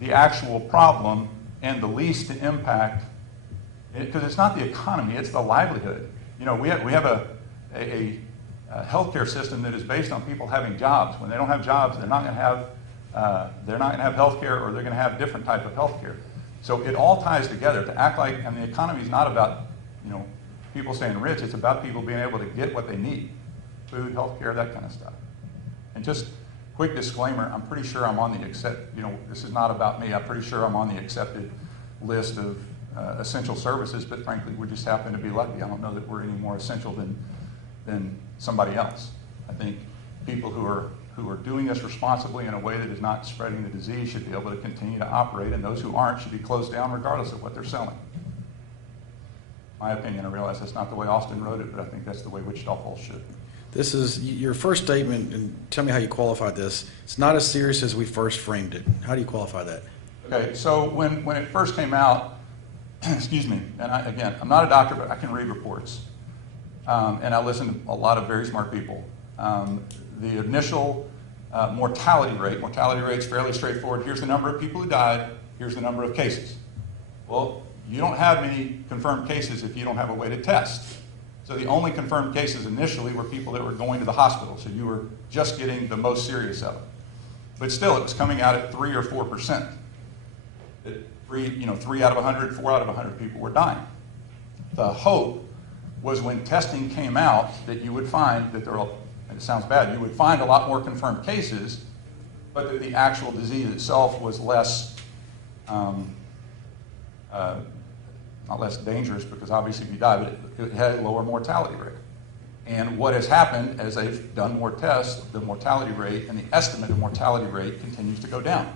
the actual problem and the least to impact, because it's not the economy, it's the livelihood. We have a healthcare system that is based on people having jobs. When they don't have jobs, they're not going to have health care, or they're going to have different type of health care. So it all ties together. To act like, the economy is not about people staying rich. It's about people being able to get what they need, food, health care, that kind of stuff. And just quick disclaimer: I'm pretty sure I'm on the this is not about me. I'm pretty sure I'm on the accepted list of essential services, but frankly, we just happen to be lucky. I don't know that we're any more essential than somebody else. I think people who are doing this responsibly in a way that is not spreading the disease should be able to continue to operate, and those who aren't should be closed down regardless of what they're selling. My opinion, I realize that's not the way Austin wrote it, but I think that's the way Wichita Falls should. This is your first statement, and tell me how you qualify this. It's not as serious as we first framed it. How do you qualify that? Okay, so when it first came out, excuse me, and I'm not a doctor, but I can read reports. and I listen to a lot of very smart people. The initial mortality rate's fairly straightforward. Here's the number of people who died, here's the number of cases. Well, you don't have many confirmed cases if you don't have a way to test. So the only confirmed cases initially were people that were going to the hospital, so you were just getting the most serious of it. But still, it was coming out at 3 or 4%. Three out of 100, 4 out of 100 people were dying. The hope was when testing came out that you would find that it sounds bad, you would find a lot more confirmed cases, but that the actual disease itself was less, not less dangerous, because obviously if you die, but it had a lower mortality rate. And what has happened as they've done more tests, the mortality rate and the estimated mortality rate continues to go down.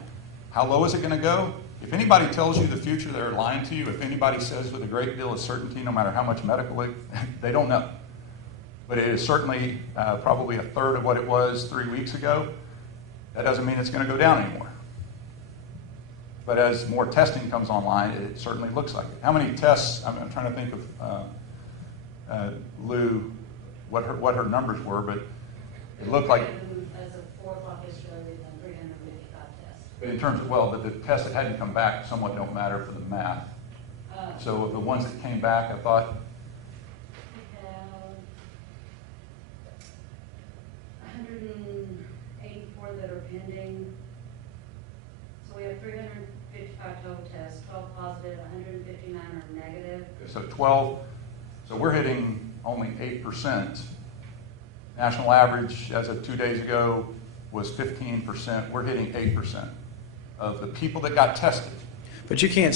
How low is it going to go? If anybody tells you the future, they're lying to you. If anybody says with a great deal of certainty, no matter how much medical, they don't know. But it is certainly probably a third of what it was 3 weeks ago. That doesn't mean it's going to go down anymore. But as more testing comes online, it certainly looks like it. How many tests? I'm trying to think of Lou, what her numbers were, but it looked like. As of 4 o'clock yesterday, we've done 355 tests. But in terms of, but the tests that hadn't come back somewhat don't matter for the math. So of the ones that came back, I thought. We have 184 that are pending. So we have 355 total tests, 12 positive, 159 are negative. So 12, so we're hitting only 8%. National average as of 2 days ago was 15%. We're hitting 8% of the people that got tested. But you can't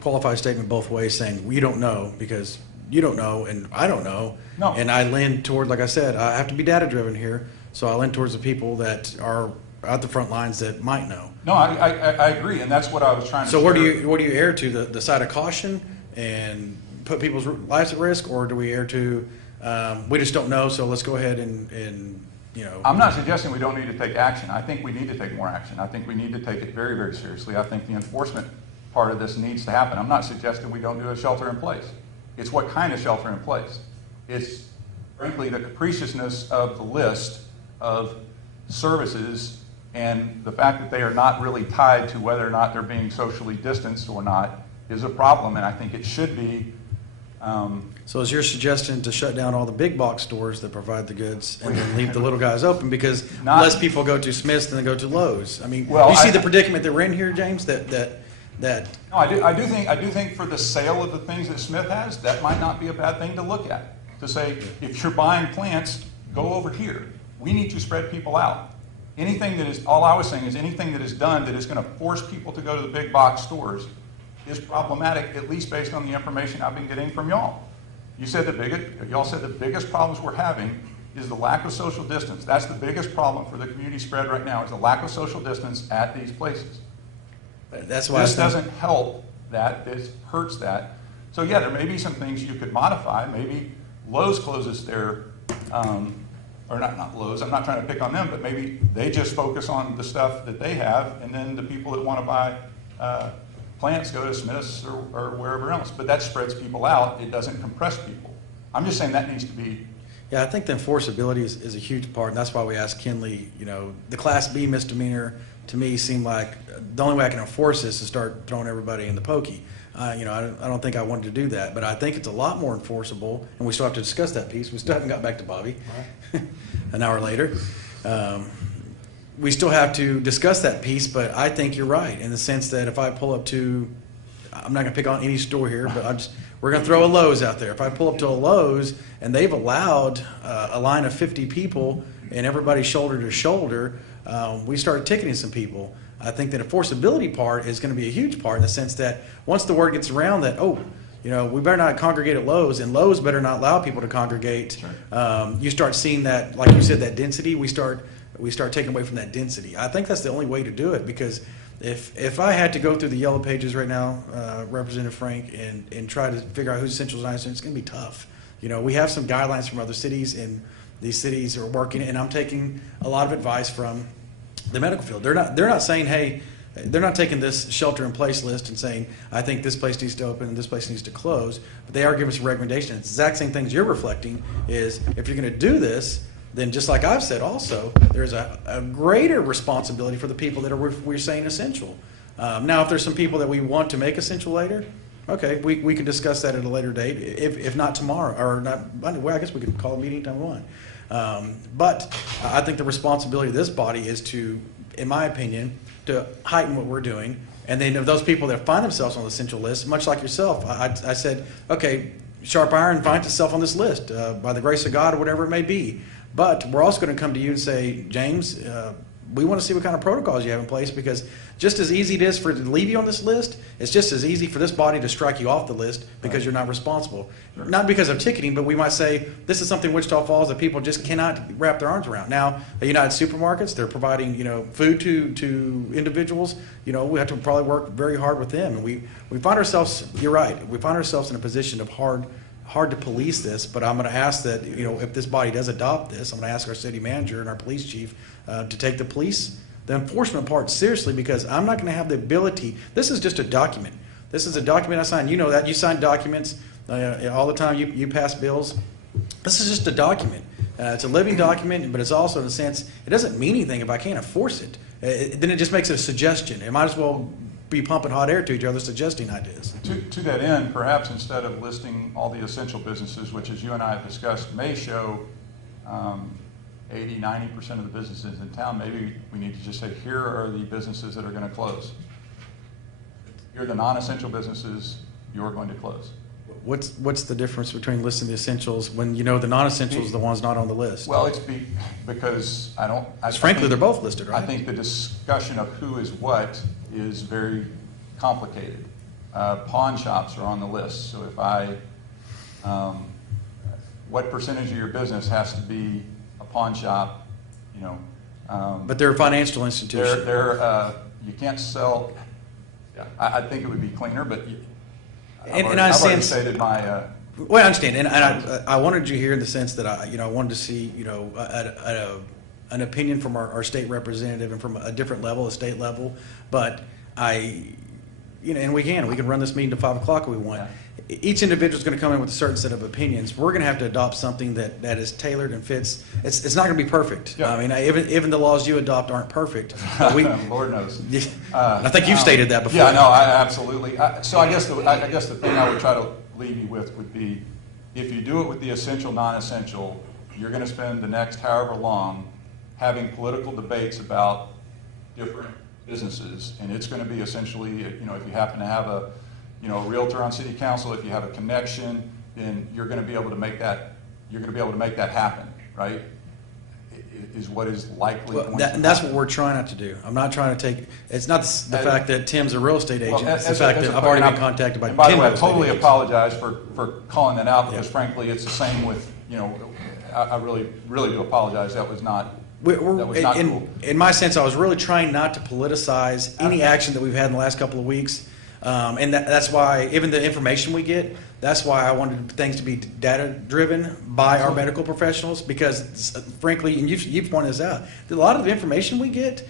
qualify a statement both ways saying we don't know, because you don't know and I don't know. No. And I lean toward, like I said, I have to be data driven here, so I lean towards the people that are at the front lines that might know. No, I agree, and that's what I was trying to So share. what do you err to, the side of caution and put people's lives at risk, or do we err to we just don't know, so let's go ahead and I'm not suggesting we don't need to take action. I think we need to take more action. I think we need to take it very, very seriously. I think the enforcement part of this needs to happen. I'm not suggesting we don't do a shelter in place. It's what kind of shelter in place. It's frankly the capriciousness of the list of services and the fact that they are not really tied to whether or not they're being socially distanced or not is a problem, and I think it should be. So is your suggestion to shut down all the big box stores that provide the goods and then leave the little guys open, because less people go to Smith's than they go to Lowe's? I mean, you see the predicament that we're in here, James? That. No, I do think for the sale of the things that Smith has, that might not be a bad thing to look at. To say, if you're buying plants, go over here. We need to spread people out. Anything that is, all I was saying is anything that is done that is going to force people to go to the big box stores is problematic, at least based on the information I've been getting from y'all. Y'all said the biggest problems we're having is the lack of social distance. That's the biggest problem for the community spread right now, is the lack of social distance at these places. That's why this doesn't help that, this hurts that. So yeah, there may be some things you could modify. Maybe Lowe's closes their, or not Lowe's, I'm not trying to pick on them, but maybe they just focus on the stuff that they have, and then the people that want to buy plants go to Smith's or wherever else. But that spreads people out. It doesn't compress people. I'm just saying that needs to be. Yeah, I think the enforceability is a huge part, and that's why we asked Kinley. The Class B misdemeanor to me seemed like the only way I can enforce this is start throwing everybody in the pokey. I don't think I wanted to do that, but I think it's a lot more enforceable, and we still have to discuss that piece. We still haven't got back to Bobby an hour later. We still have to discuss that piece, but I think you're right in the sense that if I pull up to, I'm not going to pick on any store here, but we're going to throw a Lowe's out there. If I pull up to a Lowe's and they've allowed a line of 50 people and everybody's shoulder to shoulder, we started ticketing some people. I think the enforceability part is going to be a huge part in the sense that once the word gets around that, we better not congregate at Lowe's, and Lowe's better not allow people to congregate. Sure. You start seeing that, like you said, that density. We start taking away from that density. I think that's the only way to do it, because if I had to go through the yellow pages right now, Representative Frank, and try to figure out who's essential and non-essential, it's going to be tough. We have some guidelines from other cities, and these cities are working, and I'm taking a lot of advice from the medical field. They're not saying, hey, they're not taking this shelter-in-place list and saying, I think this place needs to open and this place needs to close, but they are giving us a recommendation. It's the exact same things you're reflecting is if you're going to do this, then just like I've said also, there's a greater responsibility for the people that we're saying essential. Now, if there's some people that we want to make essential later, okay, we can discuss that at a later date, if not tomorrow, or not Monday. Well, I guess we could call a meeting anytime we want. But I think the responsibility of this body is to, in my opinion, to heighten what we're doing. And then of those people that find themselves on the essential list, much like yourself, I said, okay, sharp iron finds itself on this list by the grace of God or whatever it may be. But we're also going to come to you and say, James, we want to see what kind of protocols you have in place, because just as easy it is for it to leave you on this list, it's just as easy for this body to strike you off the list because you're not responsible. Not because of ticketing, but we might say this is something in Wichita Falls that people just cannot wrap their arms around. Now, the United Supermarkets, they're providing food to individuals. We have to probably work very hard with them, and we find ourselves. You're right. We find ourselves in a position of hard to police this, but I'm going to ask that, if this body does adopt this, I'm going to ask our city manager and our police chief to take the enforcement part seriously, because I'm not going to have the ability. This is just a document. This is a document I signed. You know that. You sign documents all the time. You pass bills. This is just a document. It's a living document, but it's also, in a sense, it doesn't mean anything if I can't enforce it. Then it just makes it a suggestion. It might as well be pumping hot air to each other, suggesting ideas. To that end, perhaps instead of listing all the essential businesses, which as you and I have discussed may show 80, 90% of the businesses in town, maybe we need to just say, here are the businesses that are going to close. Here are the non-essential businesses you're going to close. What's the difference between listing the essentials when the non-essentials are the ones not on the list? Well, it's because frankly, they're both listed, right? I think the discussion of who is what is very complicated. Pawn shops are on the list, so if what percentage of your business has to be a pawn shop? But they're a financial institution. You can't sell. Yeah, I think it would be cleaner, but I I've already stated my. Well, I understand, and I wanted you here in the sense that I wanted to see an opinion from our state representative and from a different level, a state level. But and we can run this meeting to 5 o'clock if we want. Yeah. Each individual is going to come in with a certain set of opinions. We're going to have to adopt something that is tailored and fits. It's not going to be perfect. Yeah. I mean, even the laws you adopt aren't perfect. Lord knows. I think you've stated that before. Yeah, no, absolutely. So I guess the thing I would try to leave you with would be, if you do it with the essential, non-essential, you're going to spend the next however long having political debates about different businesses, and it's going to be essentially, if you happen to have a realtor on city council, if you have a connection, then you're going to be able to make that. You're going to be able to make that happen, right? Is what is likely. Well, and that's what we're trying not to do. I'm not trying to take. It's not the fact that Tim's a real estate agent. It's the fact that I've already been contacted by 10 real estate agents. By the way, I totally apologize for calling that out, because frankly, it's the same with I really do apologize. That was not. Cool. In my sense, I was really trying not to politicize any action that we've had in the last couple of weeks. And that's why, even the information we get, that's why I wanted things to be data-driven by our medical professionals, because, frankly, and you've pointed this out, a lot of the information we get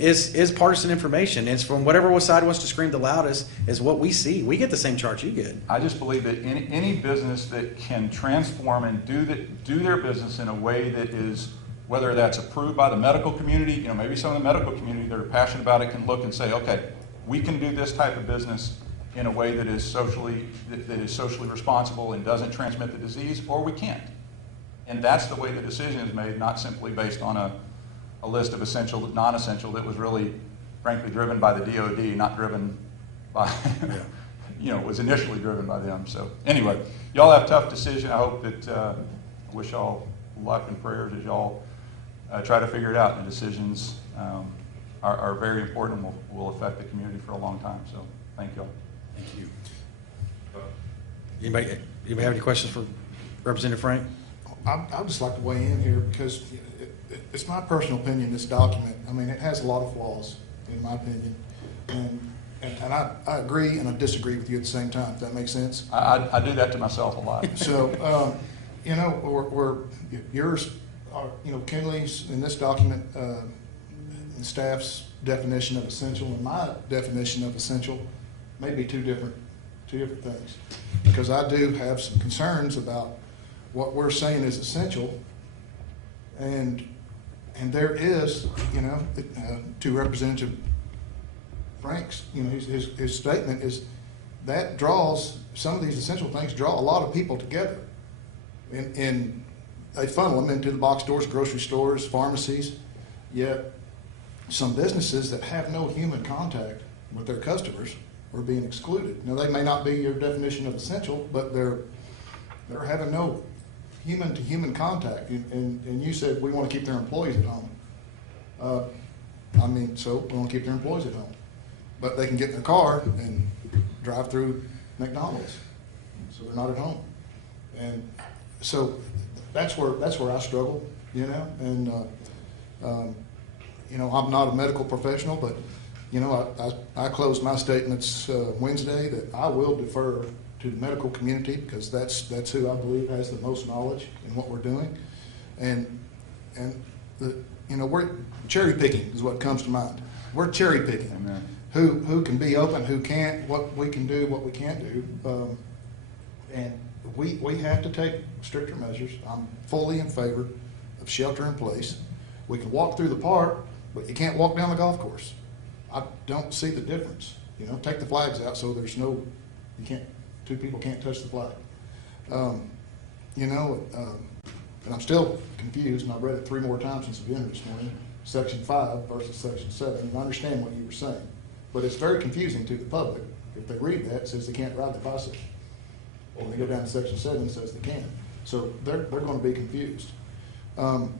is partisan information. It's from whatever side wants to scream the loudest is what we see. We get the same charts you get. I just believe that any business that can transform and do their business in a way that is, whether that's approved by the medical community, maybe some of the medical community that are passionate about it can look and say, okay, we can do this type of business in a way that is socially responsible and doesn't transmit the disease, or we can't. And that's the way the decision is made, not simply based on a list of essential, non-essential that was really, frankly, driven by the DOD, not driven by, was initially driven by them. So anyway, y'all have a tough decision. I hope that, I wish y'all luck and prayers as y'all try to figure it out. The decisions are very important and will affect the community for a long time. So thank y'all. Thank you. Anybody have any questions for Representative Frank? I'd just like to weigh in here, because it's my personal opinion, this document, I mean, it has a lot of flaws, in my opinion. And I agree and I disagree with you at the same time. Does that make sense? I do that to myself a lot. So, yours are, Kenley's in this document, and staff's definition of essential and my definition of essential may be two different things. Because I do have some concerns about what we're saying is essential, and there is, to Representative Frank's, his statement is that draws, some of these essential things draw a lot of people together. And they funnel them into the box stores, grocery stores, pharmacies, yet some businesses that have no human contact with their customers are being excluded. Now, they may not be your definition of essential, but they're having no human-to-human contact. And you said we want to keep their employees at home. So we want to keep their employees at home. But they can get in their car and drive through McDonald's, so they're not at home. And so that's where I struggle, and I'm not a medical professional, but I closed my statements Wednesday that I will defer to the medical community, because that's who I believe has the most knowledge in what we're doing, and we're cherry picking is what comes to mind. We're cherry picking. Amen. Who can be open, who can't, what we can do, what we can't do, and we have to take stricter measures. I'm fully in favor of shelter in place. We can walk through the park, but you can't walk down the golf course. I don't see the difference. Take the flags out so there's no, two people can't touch the flag. And I'm still confused, and I've read it 3 more times since I've been here this morning, Section 5 versus Section 7, and I understand what you were saying. But it's very confusing to the public. If they read that, it says they can't ride the bicycle. Or when they go down to Section 7, it says they can. So they're going to be confused. And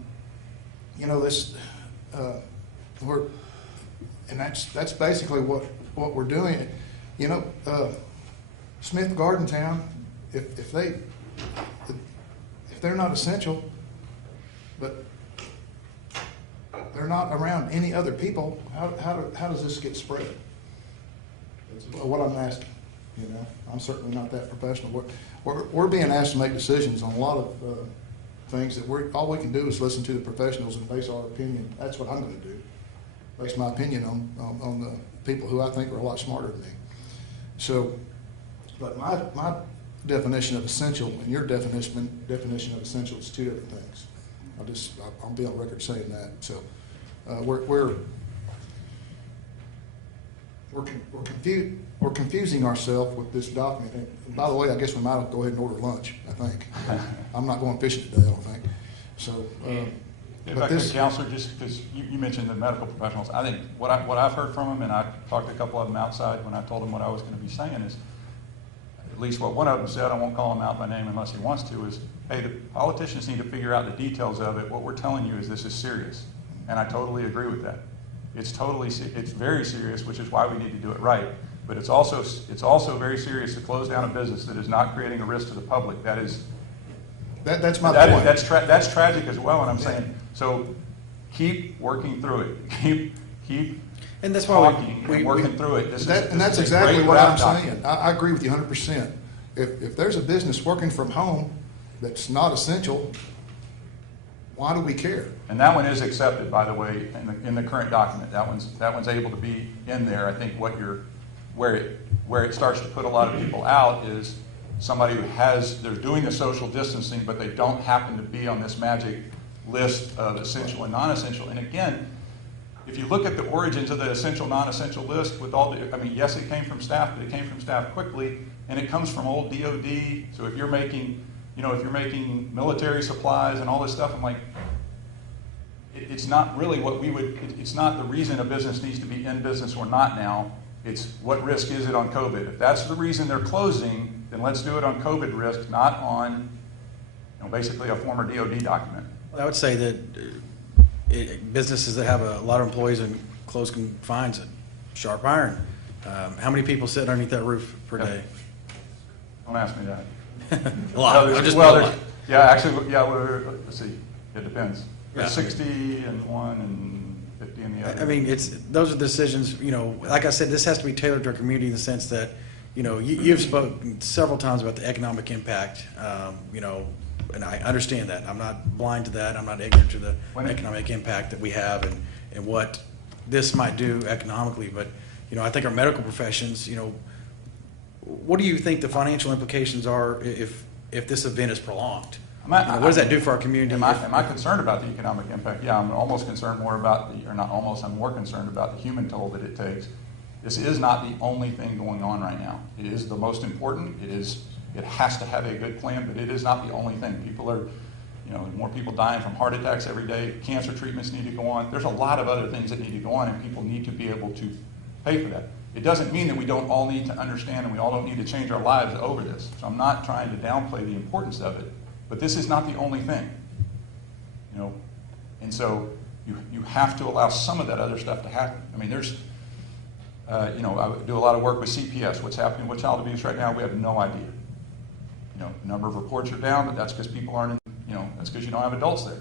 that's basically what we're doing. Smith Garden Town, if they're not essential, but they're not around any other people, how does this get spread? That's what I'm asking. I'm certainly not that professional. We're being asked to make decisions on a lot of things that all we can do is listen to the professionals and base our opinion. That's what I'm going to do. Base my opinion on the people who I think are a lot smarter than me. So, but my definition of essential and your definition of essential is two different things. I'll be on record saying that. So, we're confusing ourselves with this document. And by the way, I guess we might go ahead and order lunch. I think I'm not going fishing today. I don't think. So, if I could, Counselor, just because you mentioned the medical professionals, I think what I've heard from them, and I talked to a couple of them outside when I told them what I was going to be saying, is at least what one of them said. I won't call him out by name unless he wants to. Is, hey, the politicians need to figure out the details of it. What we're telling you is this is serious, and I totally agree with that. It's very serious, which is why we need to do it right. But it's also very serious to close down a business that is not creating a risk to the public. That's my point. That's tragic as well. And I'm saying, so keep working through it. Keep and that's why talking and working through it. That's exactly what I'm saying. I agree with you 100%. If there's a business working from home that's not essential, why do we care? And that one is accepted, by the way, in the current document. That one's able to be in there. I think where it starts to put a lot of people out is somebody who they're doing the social distancing, but they don't happen to be on this magic list of essential and non-essential. And again, if you look at the origins of the essential, non-essential list with yes, it came from staff, but it came from staff quickly, and it comes from old DOD. So if you're making military supplies and all this stuff, I'm like, it's not really it's not the reason a business needs to be in business or not now. It's what risk is it on COVID. If that's the reason they're closing, then let's do it on COVID risk, not on basically a former DOD document. I would say that businesses that have a lot of employees in close confines, sharp iron. How many people sit underneath that roof per day? Don't ask me that. A lot. Let's see. It depends. There's 60 in one and 50 in the other. I mean, those are decisions, like I said, this has to be tailored to our community in the sense that, you've spoken several times about the economic impact, and I understand that. I'm not blind to that. I'm not ignorant to the economic impact that we have and what this might do economically, but, I think our medical professions, what do you think the financial implications are if this event is prolonged? What does that do for our community? Am I concerned about the economic impact? Yeah, I'm almost concerned more about I'm more concerned about the human toll that it takes. This is not the only thing going on right now. It is the most important. It has to have a good plan, but it is not the only thing. People are, more people dying from heart attacks every day. Cancer treatments need to go on. There's a lot of other things that need to go on, and people need to be able to pay for that. It doesn't mean that we don't all need to understand and we all don't need to change our lives over this. So I'm not trying to downplay the importance of it, but this is not the only thing. And so you have to allow some of that other stuff to happen. I mean, there's, I do a lot of work with CPS. What's happening with child abuse right now, we have no idea. Number of reports are down, but that's because people aren't that's because you don't have adults there.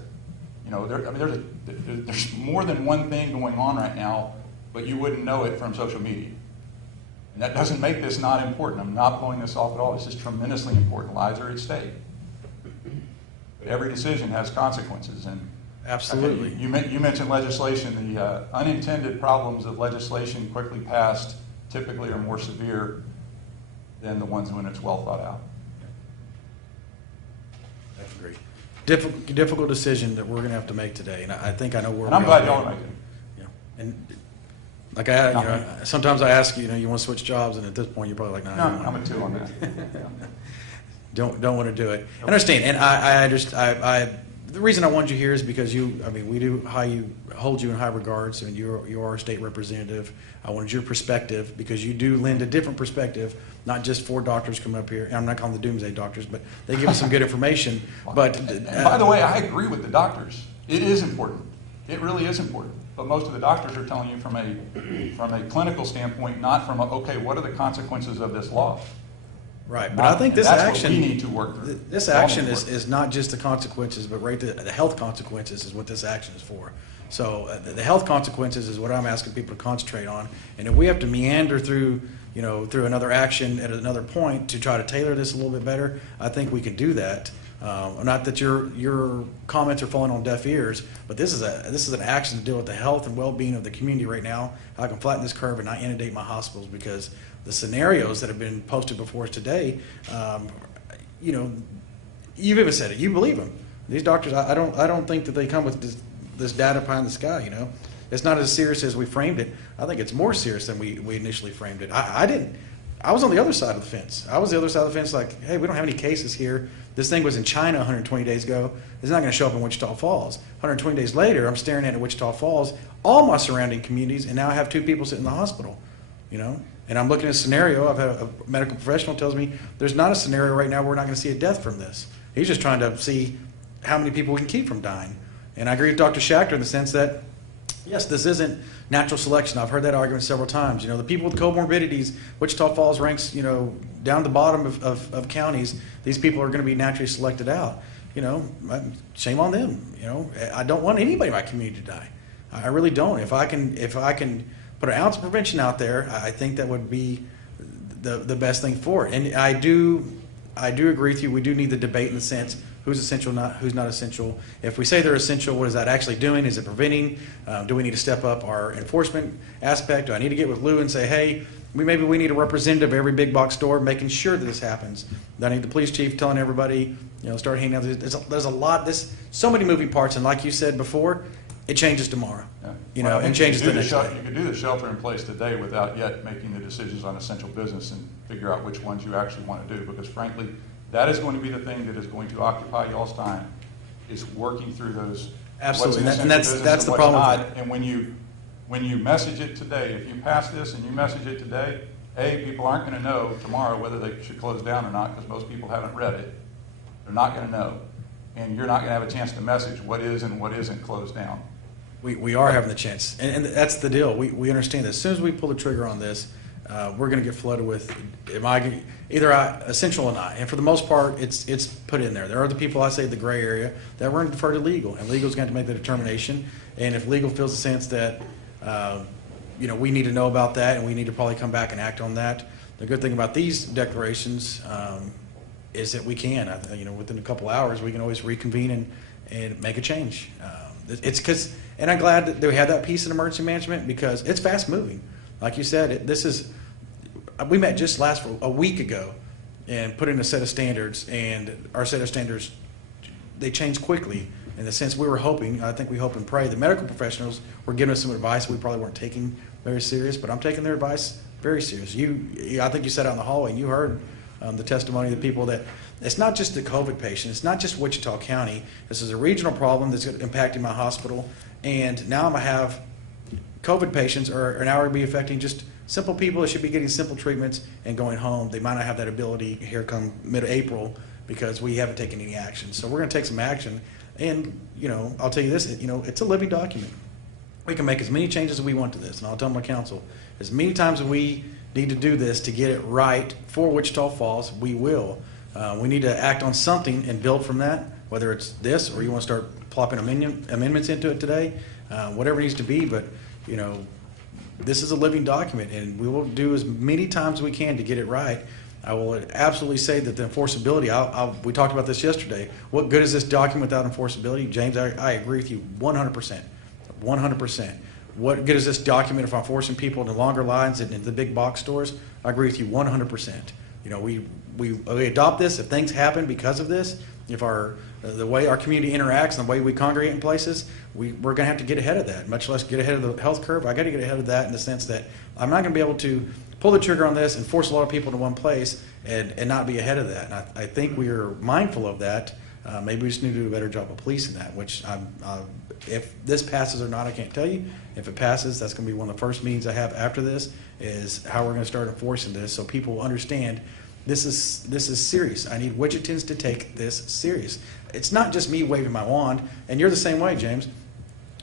There's more than one thing going on right now, but you wouldn't know it from social media. And that doesn't make this not important. I'm not blowing this off at all. This is tremendously important. Lives are at stake. But every decision has consequences. And absolutely. You mentioned legislation. The unintended problems of legislation quickly passed typically are more severe than the ones when it's well thought out. I agree. Difficult decision that we're going to have to make today, and I think I know where. And I'm glad y'all make it. And like sometimes I ask you, you want to switch jobs, and at this point you're probably like, no, I'm a 2 on that. don't want to do it. I understand, and I the reason I wanted you here is because we do hold you in high regards, and you are a state representative. I wanted your perspective because you do lend a different perspective, not just 4 doctors come up here. And I'm not calling the doomsday doctors, but they give us some good information. But and by the way, I agree with the doctors. It is important. It really is important. But most of the doctors are telling you from a clinical standpoint, not from what are the consequences of this law? Right, but I think this action, what we need to work through. This action is not just the consequences, but the health consequences is what this action is for. So the health consequences is what I'm asking people to concentrate on. And if we have to meander through another action at another point to try to tailor this a little bit better, I think we can do that. Not that your comments are falling on deaf ears, but this is an action to deal with the health and well-being of the community right now. How I can flatten this curve and not inundate my hospitals, because the scenarios that have been posted before us today, you've even said it. You believe them. These doctors, I don't think that they come with this data pie in the sky. It's not as serious as we framed it. I think it's more serious than we initially framed it. I didn't. I was on the other side of the fence. I was the other side of the fence, like, hey, we don't have any cases here. This thing was in China 120 days ago. It's not going to show up in Wichita Falls. 120 days later, I'm staring at Wichita Falls, all my surrounding communities, and now I have 2 people sitting in the hospital. And I'm looking at a scenario. I've had a medical professional tells me there's not a scenario right now where we're not going to see a death from this. He's just trying to see how many people we can keep from dying. And I agree with Dr. Schachter in the sense that, yes, this isn't natural selection. I've heard that argument several times. The people with comorbidities, Wichita Falls ranks, down the bottom of counties. These people are going to be naturally selected out. Shame on them. I don't want anybody in my community to die. I really don't. If I can put an ounce of prevention out there, I think that would be the best thing for it. And I do agree with you. We do need the debate in the sense who's essential, who's not essential. If we say they're essential, what is that actually doing? Is it preventing? Do we need to step up our enforcement aspect? Do I need to get with Lou and say, hey, maybe we need a representative of every big box store making sure that this happens? Do I need the police chief telling everybody, start hanging out? There's a lot. There's so many moving parts, and like you said before, it changes tomorrow. Yeah. And changes the next day. You could do the shelter in place today without yet making the decisions on essential business and figure out which ones you actually want to do, because frankly, that is going to be the thing that is going to occupy y'all's time, is working through those. Absolutely, and that's the problem. And when you message it today, if you pass this and you message it today, people aren't going to know tomorrow whether they should close down or not, because most people haven't read it. They're not going to know, and you're not going to have a chance to message what is and what isn't closed down. We are having the chance, and that's the deal. We understand that as soon as we pull the trigger on this, we're going to get flooded with either essential or not. And for the most part, it's put in there. There are the people, I say, the gray area, that we're going to defer to legal, and legal's going to make the determination. And if legal feels the sense that we need to know about that, and we need to probably come back and act on that. The good thing about these declarations is that we can, within a couple hours, we can always reconvene and make a change. It's because, and I'm glad that we have that piece in emergency management because it's fast moving. Like you said, we met just a week ago and put in a set of standards, and our set of standards, they changed quickly in the sense we were hoping, I think we hope and pray, the medical professionals were giving us some advice we probably weren't taking very serious, but I'm taking their advice very serious. I think you said out in the hallway and you heard the testimony of the people that it's not just the COVID patient, it's not just Wichita County, this is a regional problem that's impacting my hospital, and now I'm going to have COVID patients are now going to be affecting just simple people that should be getting simple treatments and going home. They might not have that ability here come mid-April because we haven't taken any action. So we're going to take some action. And, I'll tell you this, it's a living document. We can make as many changes as we want to this. And I'll tell my council, as many times as we need to do this to get it right for Wichita Falls, we will. We need to act on something and build from that, whether it's this or you want to start plopping amendments into it today, whatever it needs to be. But, this is a living document, and we will do as many times as we can to get it right. I will absolutely say that the enforceability, we talked about this yesterday. What good is this document without enforceability? James, I agree with you 100%. 100%. What good is this document if I'm forcing people into longer lines and into the big box stores? I agree with you 100%. We adopt this if things happen because of this. If the way our community interacts and the way we congregate in places, we're going to have to get ahead of that, much less get ahead of the health curve. I got to get ahead of that in the sense that I'm not going to be able to pull the trigger on this and force a lot of people into one place and not be ahead of that. And I think we are mindful of that. Maybe we just need to do a better job of policing that, which if this passes or not, I can't tell you. If it passes, that's going to be one of the first meetings I have after this is how we're going to start enforcing this so people will understand this is serious. I need Wichitans to take this serious. It's not just me waving my wand, and you're the same way, James.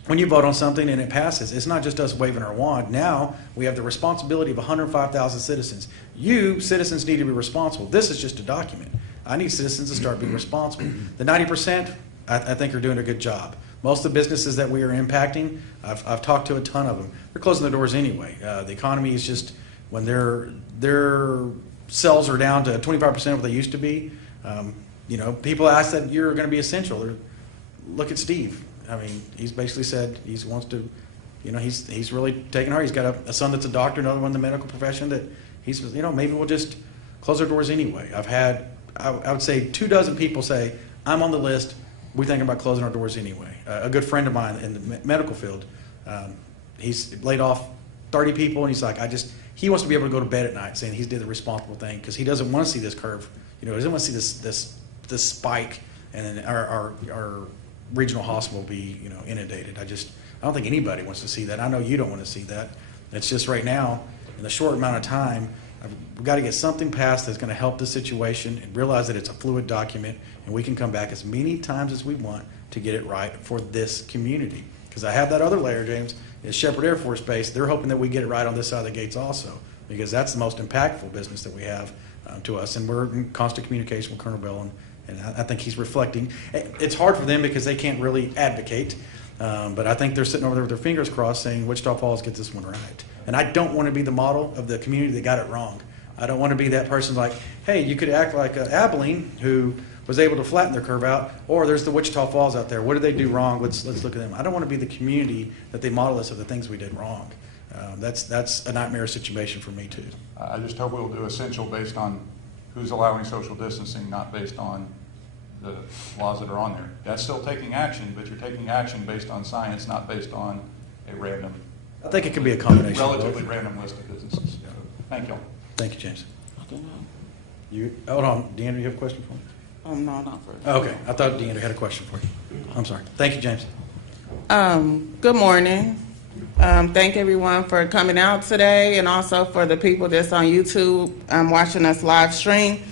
When you vote on something and it passes, it's not just us waving our wand. Now we have the responsibility of 105,000 citizens. You, citizens, need to be responsible. This is just a document. I need citizens to start being responsible. The 90%, I think, are doing a good job. Most of the businesses that we are impacting, I've talked to a ton of them. They're closing their doors anyway. The economy is just, when their sales are down to 25% of what they used to be, people ask that you're going to be essential. Look at Steve. I mean, he's basically said he wants to, he's really taking heart. He's got a son that's a doctor, another one in the medical profession that he's, maybe we'll just close our doors anyway. I've had, I would say 24 people say, I'm on the list. We're thinking about closing our doors anyway. A good friend of mine in the medical field, he's laid off 30 people, and he's like, he wants to be able to go to bed at night saying he's did the responsible thing because he doesn't want to see this curve. He doesn't want to see this spike, and then our regional hospital be inundated. I don't think anybody wants to see that. I know you don't want to see that. It's just right now, in the short amount of time, we've got to get something passed that's going to help the situation and realize that it's a fluid document, and we can come back as many times as we want to get it right for this community. Because I have that other layer, James, is Shepherd Air Force Base. They're hoping that we get it right on this side of the gates also, because that's the most impactful business that we have to us. And we're in constant communication with Colonel Bell, and I think he's reflecting. It's hard for them because they can't really advocate, but I think they're sitting over there with their fingers crossed saying, Wichita Falls gets this one right. And I don't want to be the model of the community that got it wrong. I don't want to be that person like, hey, you could act like Abilene, who was able to flatten their curve out, or there's the Wichita Falls out there. What did they do wrong? Let's look at them. I don't want to be the community that they model us of the things we did wrong. That's a nightmare situation for me too. I just hope we'll do essential based on who's allowing social distancing, not based on the laws that are on there. That's still taking action, but you're taking action based on science, not based on a random. I think it could be a combination. Relatively random list of businesses. So, thank you. Thank you, James. Hold on, Deandra, you have a question for me? No, not for. Okay, I thought Deandra had a question for you. I'm sorry. Thank you, James. Good morning. Thank everyone for coming out today, and also for the people that's on YouTube watching us live stream.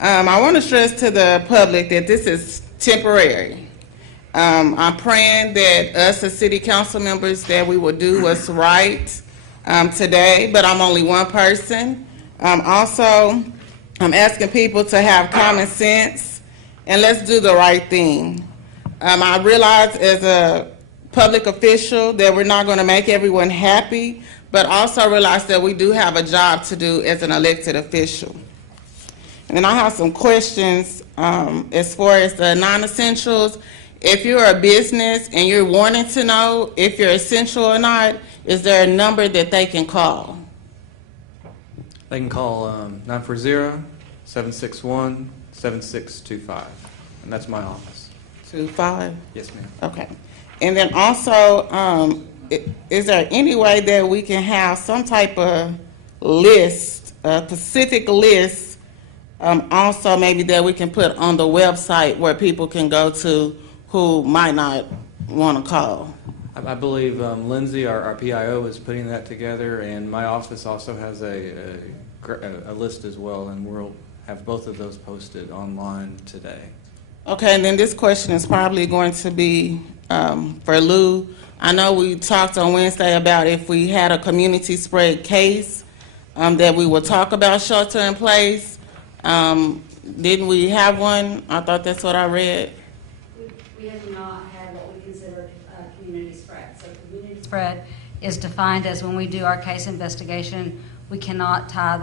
I want to stress to the public that this is temporary. I'm praying that us as city council members that we will do what's right today, but I'm only one person. Also, I'm asking people to have common sense and let's do the right thing. I realize as a public official that we're not going to make everyone happy, but also realize that we do have a job to do as an elected official. And then I have some questions as far as the non-essentials. if you're a business and you're wanting to know if you're essential or not, is there a number that they can call? They can call 940-761-7625, and that's my office. 25? Yes, ma'am. Okay. And then also, is there any way that we can have some type of list, a specific list, also maybe that we can put on the website where people can go to who might not want to call? I believe Lindsay, our PIO, is putting that together, and my office also has a list as well, and we'll have both of those posted online today. Okay, and then this question is probably going to be for Lou. I know we talked on Wednesday about if we had a community spread case, that we would talk about shelter in place. Didn't we have one? I thought that's what I read. We have not had what we consider community spread. So community spread is defined as when we do our case investigation, we cannot tie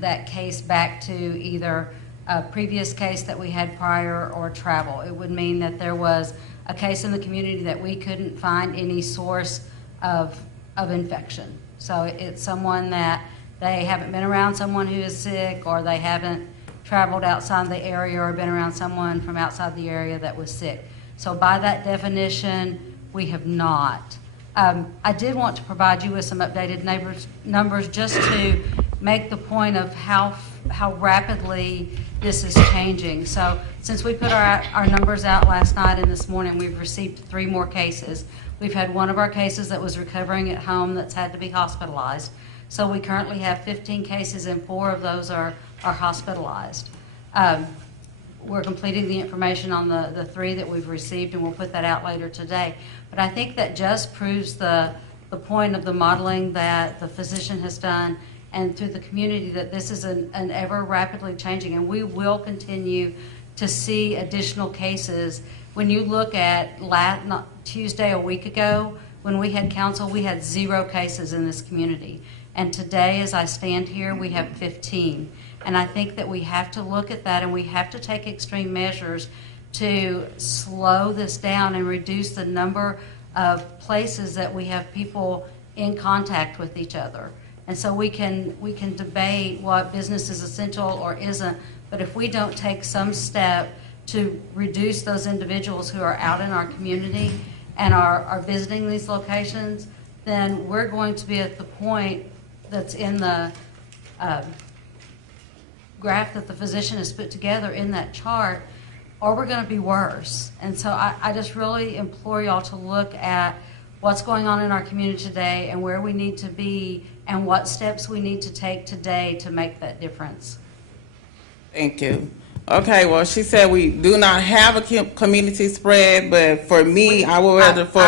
that case back to either a previous case that we had prior or travel. It would mean that there was a case in the community that we couldn't find any source of infection. So it's someone that they haven't been around someone who is sick, or they haven't traveled outside the area or been around someone from outside the area that was sick. So by that definition, we have not. I did want to provide you with some updated numbers just to make the point of how rapidly this is changing. So since we put our numbers out last night and this morning, we've received 3 more cases. We've had one of our cases that was recovering at home that's had to be hospitalized. So we currently have 15 cases, and 4 of those are hospitalized. We're completing the information on the 3 that we've received, and we'll put that out later today. But I think that just proves the point of the modeling that the physician has done, and through the community, that this is an ever rapidly changing, and we will continue to see additional cases. When you look at Tuesday a week ago, when we had council, we had 0 cases in this community. And today, as I stand here, we have 15. And I think that we have to look at that, and we have to take extreme measures to slow this down and reduce the number of places that we have people in contact with each other. And so we can debate what business is essential or isn't, but if we don't take some step to reduce those individuals who are out in our community and are visiting these locations, then we're going to be at the point that's in the graph that the physician has put together in that chart, or we're going to be worse. And so I just really implore y'all to look at what's going on in our community today and where we need to be and what steps we need to take today to make that difference. Thank you. Okay, well, she said we do not have a community spread, but for me, I would rather for...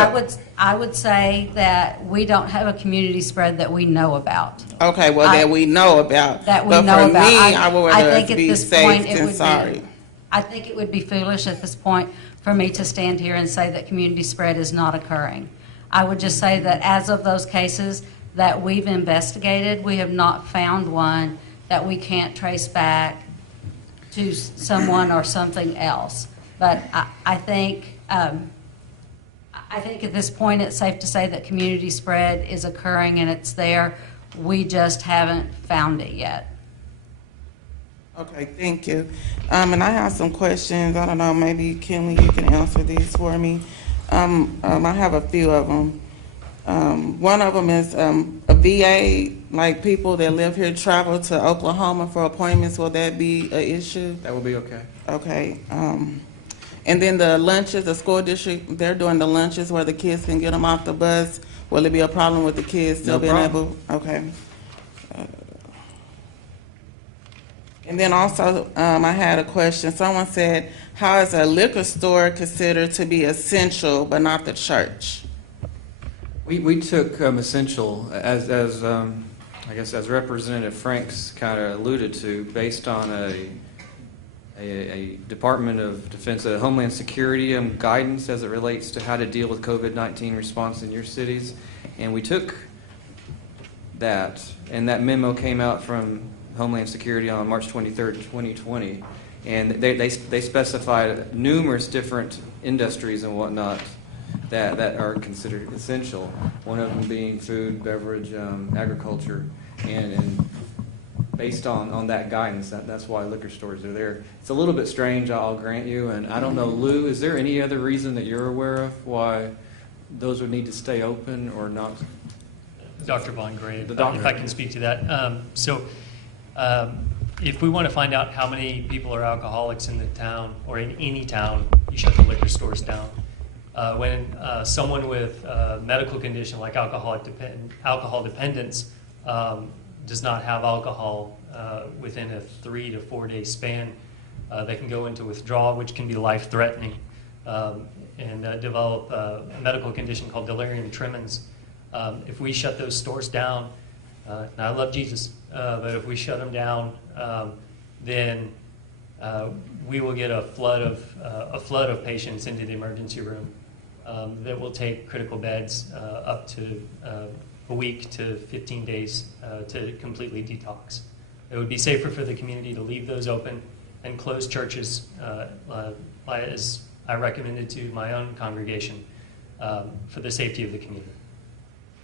I would say that we don't have a community spread that we know about. Okay, well, that we know about. That we but know for about. me, I would rather think at be this safe point than sorry. I think it would be foolish at this point for me to stand here and say that community spread is not occurring. I would just say that as of those cases that we've investigated, we have not found one that we can't trace back to someone or something else. But I think at this point it's safe to say that community spread is occurring and it's there. We just haven't found it yet. Okay, thank you. And I have some questions. I don't know, maybe Kinley, you can answer these for me. I have a few of them. One of them is a VA, like people that live here travel to Oklahoma for appointments. Will that be an issue? That will be okay. Okay. And then the lunches, the school district, they're doing the lunches where the kids can get them off the bus. Will it be a problem with the kids still being able? Okay. And then also, I had a question. Someone said, how is a liquor store considered to be essential but not the church? We took essential as I guess as Representative Franks kind of alluded to, based on a Department of Defense, Homeland Security guidance as it relates to how to deal with COVID-19 response in your cities, and we took that, and that memo came out from Homeland Security on March 23rd, 2020, and they specified numerous different industries and whatnot that are considered essential. One of them being food, beverage, agriculture, and based on that guidance, that's why liquor stores are there. It's a little bit strange, I'll grant you, and I don't know, Lou, is there any other reason that you're aware of why those would need to stay open or not? Dr. Von Gray, The doctor. if I can speak to that. If we want to find out how many people are alcoholics in the town or in any town, you shut the liquor stores down. When someone with a medical condition like alcohol dependence does not have alcohol within a 3 to 4 day span, they can go into withdrawal, which can be life-threatening, and develop a medical condition called delirium tremens. If we shut those stores down, and I love Jesus, but if we shut them down, then we will get a flood of patients into the emergency room that will take critical beds up to a week to 15 days to completely detox. It would be safer for the community to leave those open and close churches, as I recommended to my own congregation, for the safety of the community.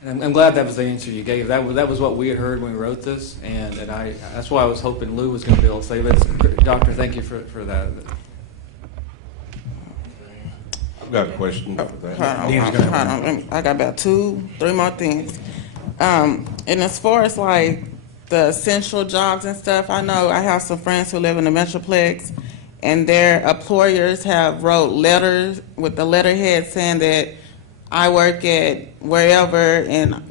And I'm glad that was the answer you gave. That was what we had heard when we wrote this, and that's why I was hoping Lou was going to be able to say that. Doctor, thank you for that. I've got a question for that. Hold on. I got about 2-3 more things. And as far as like the essential jobs and stuff, I know I have some friends who live in the Metroplex, and their employers have wrote letters with the letterhead saying that I work at wherever, and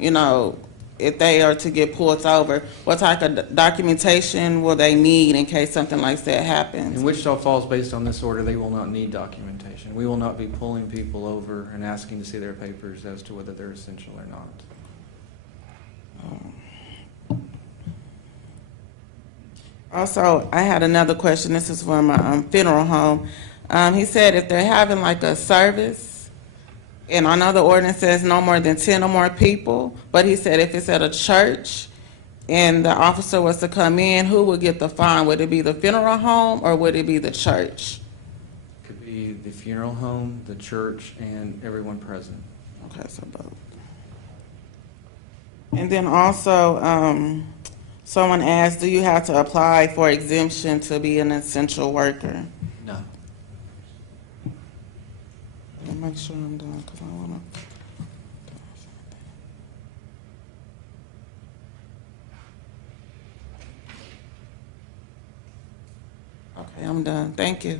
if they are to get pulled over, what type of documentation will they need in case something like that happens? In Wichita Falls, based on this order, they will not need documentation. We will not be pulling people over and asking to see their papers as to whether they're essential or not. Also, I had another question. This is from a funeral home. He said if they're having like a service, and I know the ordinance says no more than 10 or more people, but he said if it's at a church and the officer was to come in, who would get the fine? Would it be the funeral home or would it be the church? Could be the funeral home, the church, and everyone present. Okay, so both. And then also, someone asked, do you have to apply for exemption to be an essential worker? No. Let me make sure I'm done because I want to. Okay, I'm done. Thank you.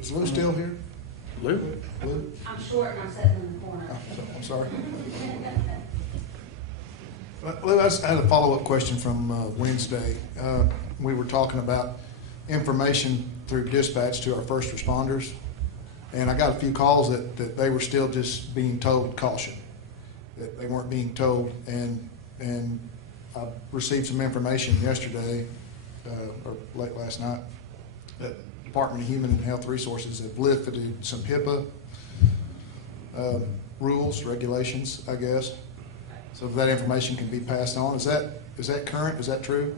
Is Lou still here? Lou? Lou? I'm short and I'm sitting in the corner. I'm sorry. Lou, I had a follow-up question from Wednesday. We were talking about information through dispatch to our first responders, and I got a few calls that they were still just being told caution, that they weren't being told, and I received some information yesterday, or late last night, that Department of Human and Health Resources have lifted some HIPAA rules, regulations, I guess, so that information can be passed on. Is that current? Is that true?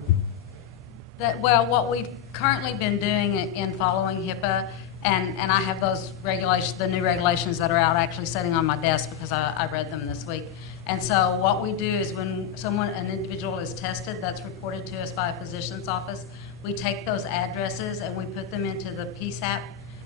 Well, what we've currently been doing in following HIPAA, and I have those regulations, the new regulations that are out, actually sitting on my desk because I read them this week. And so what we do is when an individual is tested, that's reported to us by a physician's office, we take those addresses and we put them into the PSAP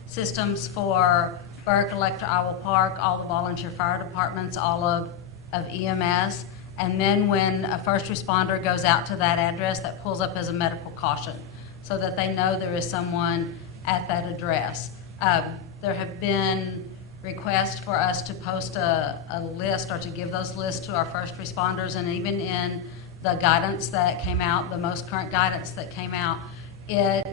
systems for Burke, Electra, Iowa Park, all the volunteer fire departments, all of EMS. And then when a first responder goes out to that address, that pulls up as a medical caution so that they know there is someone at that address. There have been requests for us to post a list or to give those lists to our first responders, and even in the guidance that came out, the most current guidance that came out, it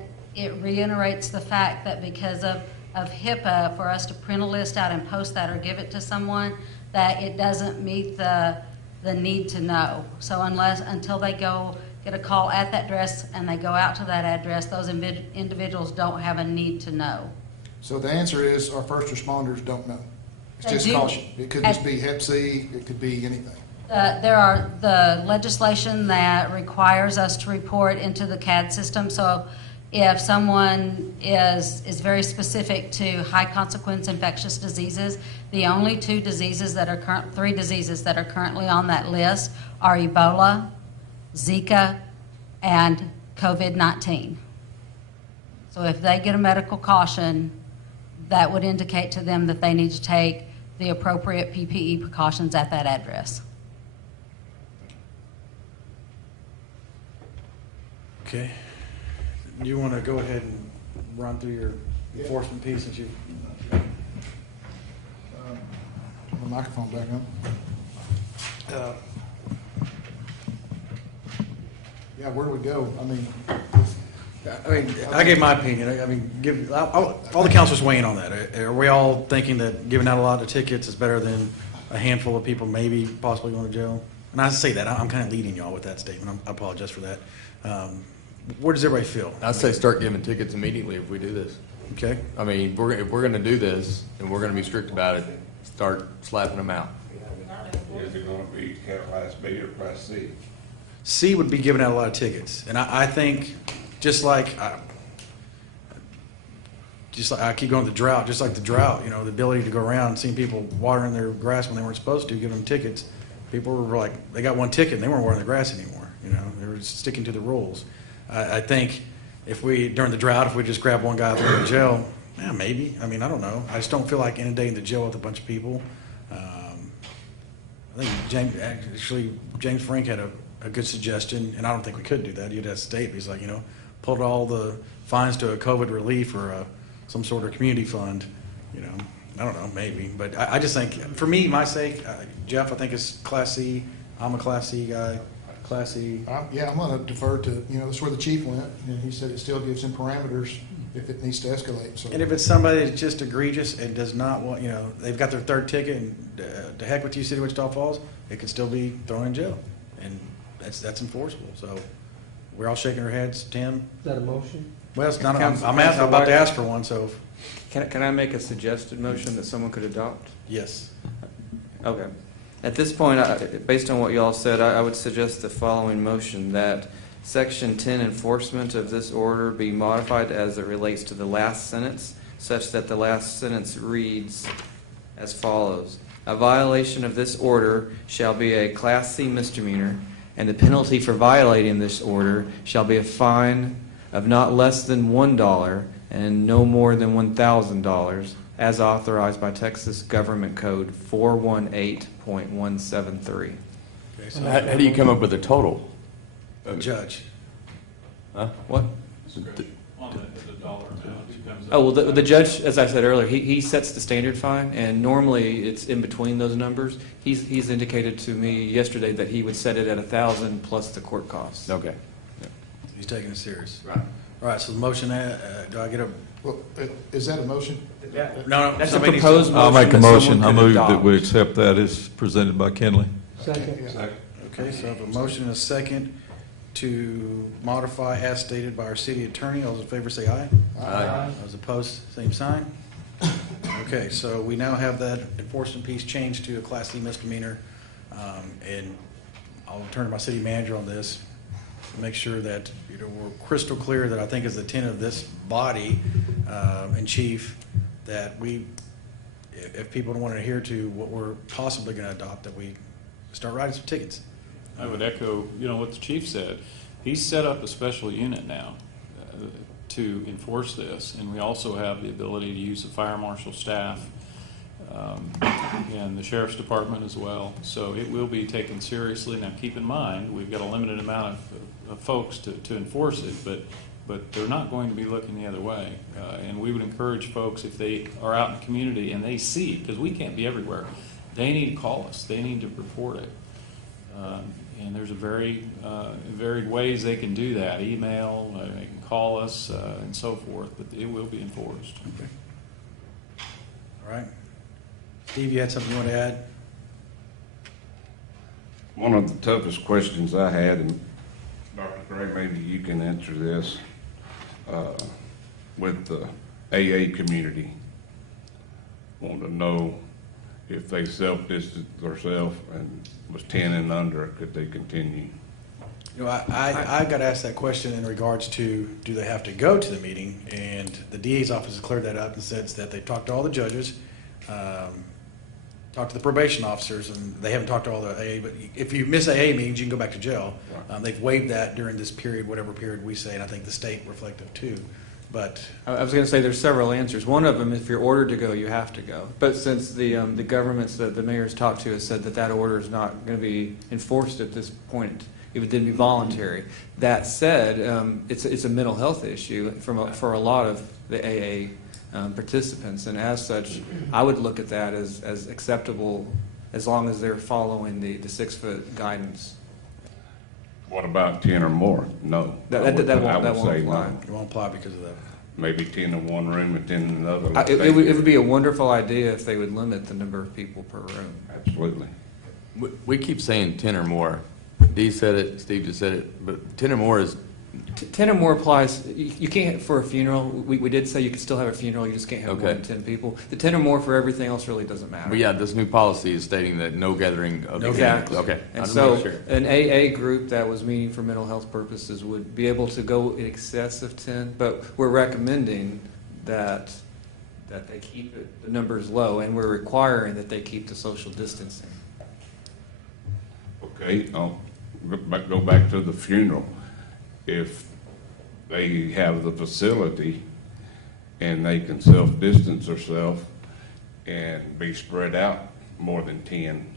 reiterates the fact that because of HIPAA, for us to print a list out and post that or give it to someone, that it doesn't meet the need to know. So until they go get a call at that address and they go out to that address, those individuals don't have a need to know. So the answer is our first responders don't know. It's They just do. caution. It could just be Hep C, it could be anything. There are the legislation that requires us to report into the CAD system. So If someone is very specific to high consequence infectious diseases, the only three diseases that are currently on that list are Ebola, Zika, and COVID-19. So if they get a medical caution, that would indicate to them that they need to take the appropriate PPE precautions at that address. Okay. Do you want to go ahead and run through your enforcement piece since you? The microphone back up. Yeah, where do we go? I mean, I gave my opinion. I mean, all the councilors weigh in on that. Are we all thinking that giving out a lot of tickets is better than a handful of people maybe possibly going to jail? And I say that, I'm kind of leading y'all with that statement. I apologize for that. Where does everybody feel? I'd say start giving tickets immediately if we do this. Okay. I mean, if we're going to do this and we're going to be strict about it, start slapping them out. Is it gonna be Class B or Class C? C would be giving out a lot of tickets. And I think, just like I keep going to the drought, just like the drought, the ability to go around seeing people watering their grass when they weren't supposed to, giving them tickets. People were like, they got one ticket and they weren't watering their grass anymore. They were just sticking to the rules. I think during the drought, if we just grab one guy and throw him in jail, yeah, maybe. I don't know. I just don't feel like inundating the jail with a bunch of people. I think James Frank had a good suggestion, and I don't think we could do that. You'd have to state, he's like, pulled all the fines to a COVID relief or some sort of community fund. I don't know, maybe. But I just think, for me, my sake, Jeff, I think it's Class C. I'm a Class C guy. Class C. Yeah, I'm going to defer to, that's where the chief went, and he said it still gives him parameters if it needs to escalate. So. And if it's somebody that's just egregious and does not want, they've got their third ticket and to heck with you, City of Wichita Falls, it could still be thrown in jail. And that's enforceable. So we're all shaking our heads. Tim? Is that a motion? Well, it's not. Council- I'm Council about to White- ask for one. So Can I make a suggested motion that someone could adopt? yes. Okay. At this point, based on what you all said, I would suggest the following motion, that Section 10 enforcement of this order be modified as it relates to the last sentence, such that the last sentence reads as follows. A violation of this order shall be a Class C misdemeanor, and the penalty for violating this order shall be a fine of not less than $1 and no more than $1,000, as authorized by Texas Government Code 418.173. Okay, so How do you come up with a total? judge. Huh? What? On the dollar amount, it comes up. Oh, well, the judge, as I said earlier, he sets the standard fine, and normally it's in between those numbers. He's indicated to me yesterday that he would set it at 1,000 plus the court costs. Okay. He's taking it serious. Right. All right. So the motion. Do I get a? Well, is that a motion? No. That's a somebody needs proposed to- motion. I'll make a that motion. someone I could move that adopt. we accept that as presented by Kenley. Second. Okay. So I have a motion and a second to modify as stated by our city attorney. All those in favor say aye. Aye. Those opposed, same sign. Okay, so we now have that enforcement piece changed to a Class C misdemeanor. And I'll turn to my city manager on this to make sure that, we're crystal clear that I think is the intent of this body and chief, that if people don't want to adhere to what we're possibly going to adopt, that we start writing some tickets. I would echo, what the chief said. He's set up a special unit now to enforce this, and we also have the ability to use the fire marshal staff and the sheriff's department as well. So it will be taken seriously. Now, keep in mind, we've got a limited amount of folks to enforce it, but they're not going to be looking the other way. And we would encourage folks, if they are out in the community and they see, because we can't be everywhere, they need to call us. They need to report it. And there's a very varied ways they can do that. Email, they can call us, and so forth, but it will be enforced. Okay. All right. Steve, you had something you want to add? One of the toughest questions I had, and Dr. Gray, maybe you can answer this, with the AA community. Want to know if they self-distanced themselves and was 10 and under, could they continue? You know, I got asked that question in regards to, do they have to go to the meeting? And the DA's office has cleared that up and said that they talked to all the judges, talked to the probation officers, and they haven't talked to all the AA, but if you miss AA meetings, you can go back to jail. They've waived that during this period, whatever period we say, and I think the state reflective too. But I was going to say there's several answers. One of them, if you're ordered to go, you have to go. But since the governments that the mayor's talked to has said that order is not going to be enforced at this point, if it didn't be voluntary. That said, it's a mental health issue for a lot of the AA participants, and as such, I would look at that as acceptable as long as they're following the 6-foot guidance. What about 10 or more? No. That won't apply. it won't apply because of that. Maybe 10 in one room and 10 in another. It would be a wonderful idea if they would limit the number of people per room. Absolutely. We keep saying 10 or more. Dee said it, Steve just said it, but 10 or more is, 10 or more applies, you can't, for a funeral, we did say you could still have a funeral, you just can't have more Okay. than 10 people. The 10 or more for everything else really doesn't matter. but yeah, this new policy is stating that no gathering of. Exactly. Okay. I And just so, make sure. an AA group that was meeting for mental health purposes would be able to go in excess of 10, but we're recommending that they keep the numbers low, and we're requiring that they keep the social distancing. Okay, go back to the funeral. If they have the facility and they can self-distance themselves and be spread out more than 10.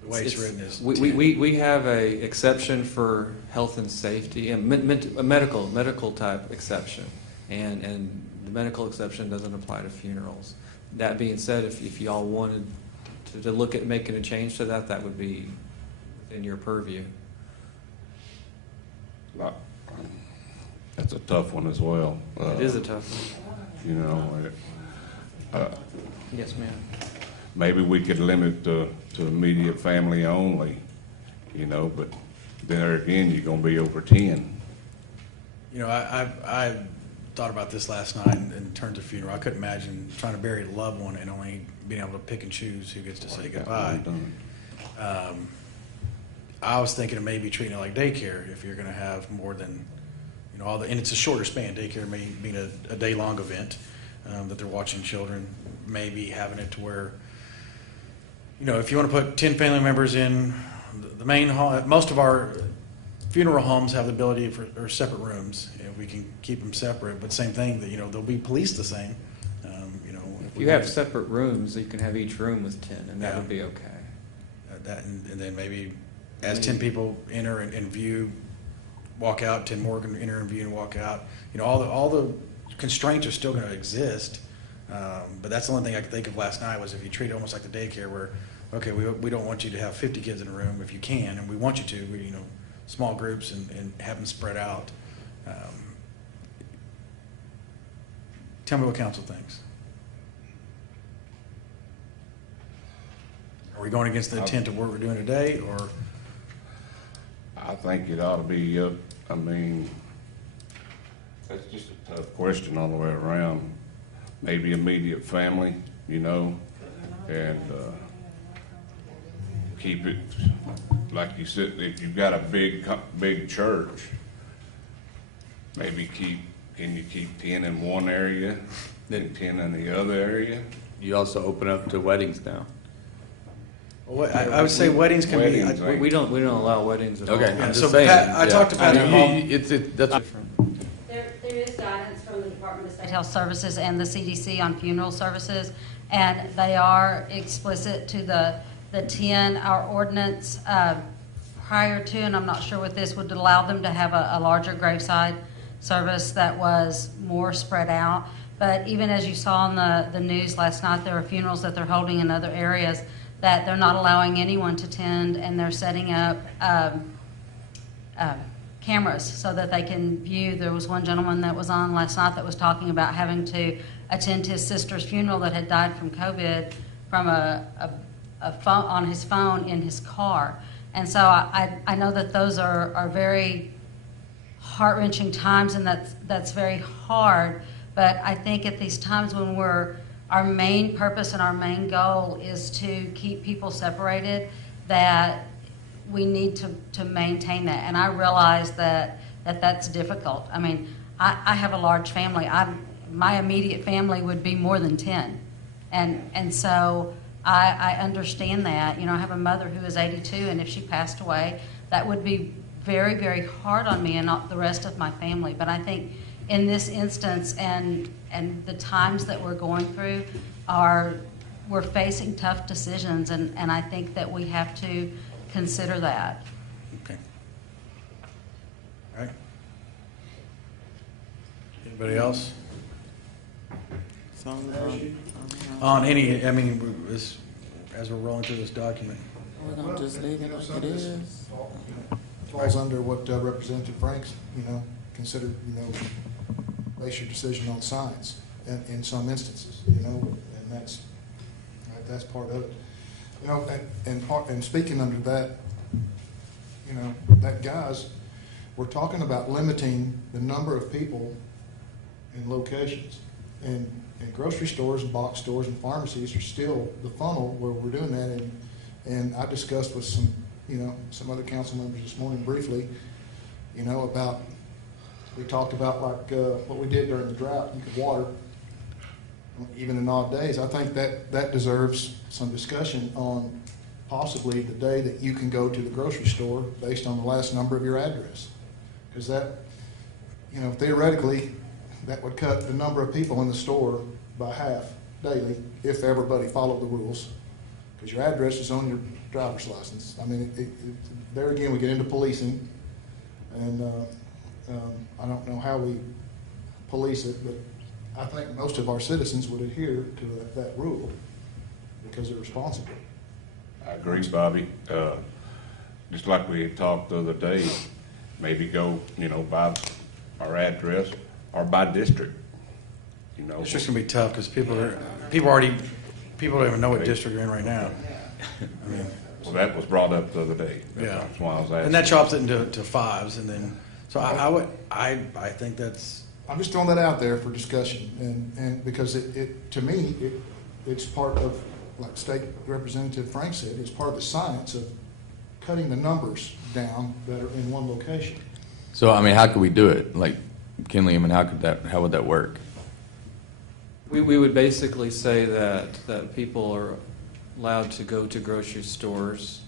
The way it's written is 10. We have a exception for health and safety, and a medical type exception, and the medical exception doesn't apply to funerals. That being said, if y'all wanted to look at making a change to that, that would be within your purview. That's a tough one as well. It is a tough one. You know, Yes, ma'am. maybe we could limit to immediate family only, you know, but there again, you're gonna be over 10. You know, I thought about this last night in terms of funeral. I couldn't imagine trying to bury a loved one and only being able to pick and choose who gets to say goodbye. I was thinking of maybe treating it like daycare if you're going to have more than, you know, and it's a shorter span. Daycare may be a day-long event that they're watching children. Maybe having it to where, you know, if you want to put 10 family members in the main hall, most of our funeral homes have the ability for separate rooms. You know, we can keep them separate, but same thing, that, you know, they'll be policed the same. You know, If you have separate rooms, you can have each room with 10, and that would be okay. And then maybe as 10 people enter and view, walk out, 10 more can enter and view and walk out. You know, all the constraints are still going to exist. But that's the only thing I could think of last night was if you treat it almost like the daycare where, okay, we don't want you to have 50 kids in a room if you can, and we want you to, you know, small groups and have them spread out. Tell me what council thinks. Are we going against the intent of what we're doing today, or? I think it ought to be up. I mean, that's just a tough question all the way around. Maybe immediate family, you know, and keep it, like you said, if you've got a big church, maybe can you keep 10 in one area, then 10 in the other area? You also open up to weddings now. Well, I would say weddings can be. We don't allow weddings at all. Okay, Yeah, I'm so just saying. I talked to Patrick Hall. That's There is guidance from the Department of State Health Services and the CDC on funeral services, and they are explicit to the 10. Our ordinance prior to, and I'm not sure what this would allow them to have a larger graveside service that was more spread out. But even as you saw in the news last night, there are funerals that they're holding in other areas that they're not allowing anyone to attend, and they're setting up cameras so that they can view. There was one gentleman that was on last night that was talking about having to attend his sister's funeral that had died from COVID from a phone, on his phone in his car. And so I know that those are very heart-wrenching times, and that's very hard. But I think at these times when our main purpose and our main goal is to keep people separated, that we need to maintain that. And I realize that's difficult. I mean, I have a large family. My immediate family would be more than 10. And so I understand that. You know, I have a mother who is 82, and if she passed away, that would be very, very hard on me and not the rest of my family. But I think in this instance and the times that we're going through, we're facing tough decisions, and I think that we have to consider that. Okay. All right. Anybody else? On any, I mean, as we're rolling through this document. We're gonna just leave it like it is. Falls under what Representative Franks, considered, base your decision on science in some instances, and that's part of it. And speaking under that, that guys, we're talking about limiting the number of people in locations. And grocery stores and box stores and pharmacies are still the funnel where we're doing that. And I discussed with some other council members this morning briefly, about, we talked about like what we did during the drought. You could water even in odd days. I think that deserves some discussion on possibly the day that you can go to the grocery store based on the last number of your address. Because that, theoretically, that would cut the number of people in the store by half daily if everybody followed the rules. Because your address is on your driver's license. I mean, there again, we get into policing, and I don't know how we police it, but I think most of our citizens would adhere to that rule because they're responsible. I agree, Bobby. Just like we had talked the other day, maybe go, by our address or by district. It's just gonna be tough because people don't even know what district you're in right now. I mean, Well, that was brought up the other day. yeah. That's why I was asking. And that chops it into fives, and then, so I think that's, I'm just throwing that out there for discussion, and because to me, it's part of, like State Representative Frank said, it's part of the science of cutting the numbers down that are in one location. So, I mean, how could we do it? Like, Kinley, I mean, how would that work? We would basically say that people are allowed to go to grocery stores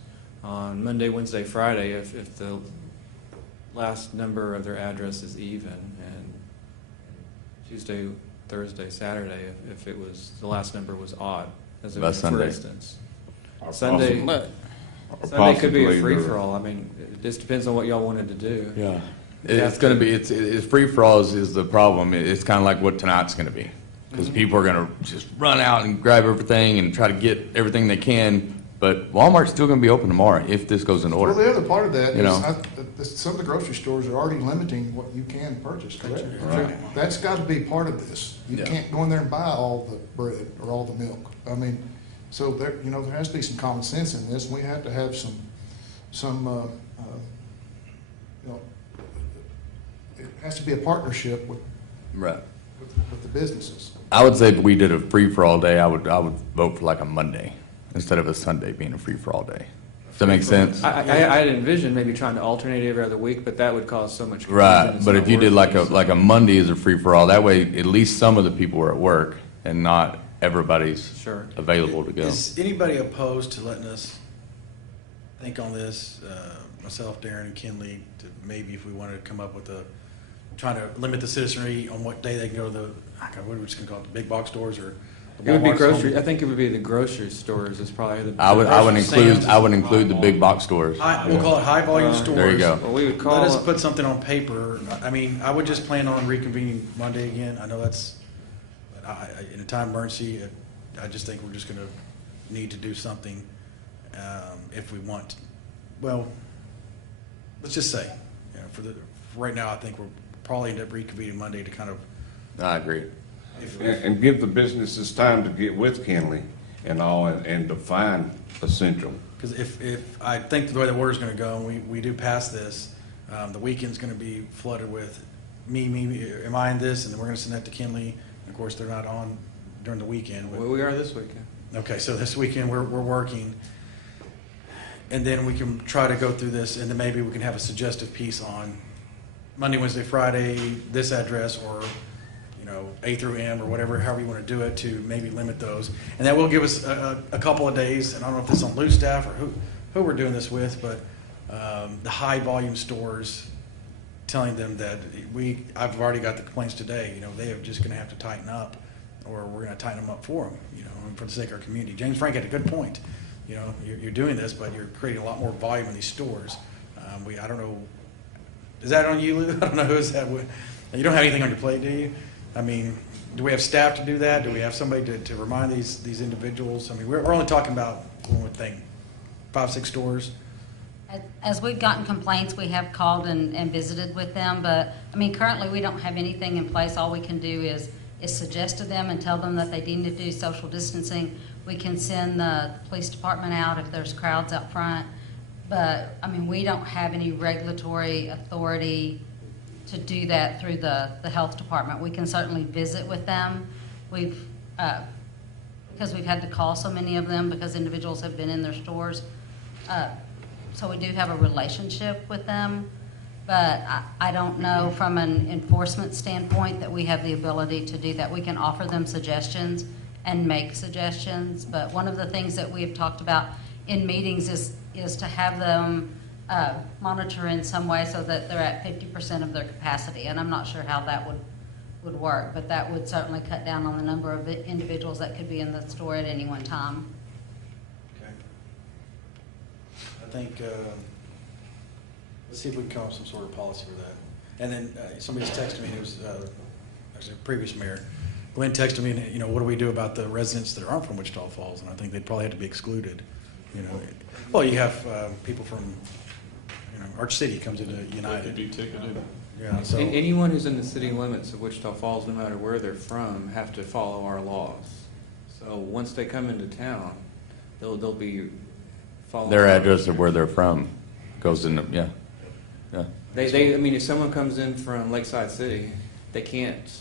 on Monday, Wednesday, Friday if the last number of their address is even, and Tuesday, Thursday, Saturday if it was the last number was odd, as About for Sunday. instance. Or Sunday could be a free for all. I mean, it just depends on what y'all wanted to do. Yeah. It's going to be, it's free for all is the problem. It's kind of like what tonight's going to be. Because people are going to just run out and grab everything and try to get everything they can. But Walmart's still going to be open tomorrow if this goes in order. Well, the other part of that is some of the grocery stores are already limiting what you can purchase, correct? Right. That's got to be part of this. You can't go in there and buy all the bread or all the milk. I mean, so there has to be some common sense in this, and we have to have some it has to be a partnership with the businesses. I would say if we did a free-for-all day, I would vote for like a Monday instead of a Sunday being a free-for-all day. Does that make sense? I'd envision maybe trying to alternate every other week, but that would cause so much confusion. Right, It's but not if you did worth it. like a Monday as a free-for-all, that way at least some of the people are at work and not everybody's Sure. available to go. is anybody opposed to letting us think on this, myself, Darren, and Kinley, to maybe if we wanted to come up with trying to limit the citizenry on what day they can go to what are we just going to call it, the big box stores or the It would be Walmarts? grocery. I think it would be the grocery stores is probably the. I would Sam's include the big box stores. We'll call it high volume stores. There you go. Well, we would call Let us it- put something on paper. I mean, I would just plan on reconvening Monday again. I know that's, in a time of emergency, I just think we're just going to need to do something if we want. Well, let's just say, for right now, I think we'll probably end up reconvening Monday to kind of. I agree. And give the businesses time to get with Kinley and all, and define essential. Because if I think the way the word's going to go, and we do pass this, the weekend's going to be flooded with me, am I in this? And then we're going to send that to Kinley. And of course, they're not on during the weekend. Well, we are this weekend. Okay, so this weekend we're working. and then we can try to go through this, and then maybe we can have a suggestive piece on Monday, Wednesday, Friday, this address, or, you know, A through M, or whatever, however you want to do it, to maybe limit those. And that will give us a couple of days, and I don't know if this is on Lou staff or who we're doing this with, but the high volume stores, telling them that I've already got the complaints today, you know, they are just gonna have to tighten up, or we're gonna tighten them up for them, you know, and for the sake of our community. James Frank had a good point. You know, you're doing this, but you're creating a lot more volume in these stores. I don't know, is that on you, Lou? I don't know, who is that with? You don't have anything on your plate, do you? I mean, do we have staff to do that? Do we have somebody to remind these individuals? I mean, we're only talking about, one would think, 5, 6 stores. As we've gotten complaints, we have called and visited with them, but, I mean, currently, we don't have anything in place. All we can do is suggest to them and tell them that they need to do social distancing. We can send the police department out if there's crowds out front, but, I mean, we don't have any regulatory authority to do that through the health department. We can certainly visit with them. Because we've had to call so many of them because individuals have been in their stores. So we do have a relationship with them, but I don't know from an enforcement standpoint that we have the ability to do that. We can offer them suggestions and make suggestions, but one of the things that we have talked about in meetings is to have them monitor in some way so that they're at 50% of their capacity, and I'm not sure how that would work, but that would certainly cut down on the number of individuals that could be in the store at any one time. Okay. I think, let's see if we can come up with some sort of policy for that. And then somebody just texted me, it was actually a previous mayor, Glenn texted me, and, you know, what do we do about the residents that aren't from Wichita Falls? And I think they'd probably have to be excluded, you know. Well, you have people from, you know, Arch City comes into United. They could be ticketed. Yeah, so. Anyone who's in the city limits of Wichita Falls, no matter where they're from, have to follow our laws. So once they come into town, they'll be following. Their address of where they're from goes in, yeah. I mean, if someone comes in from Lakeside City, they can't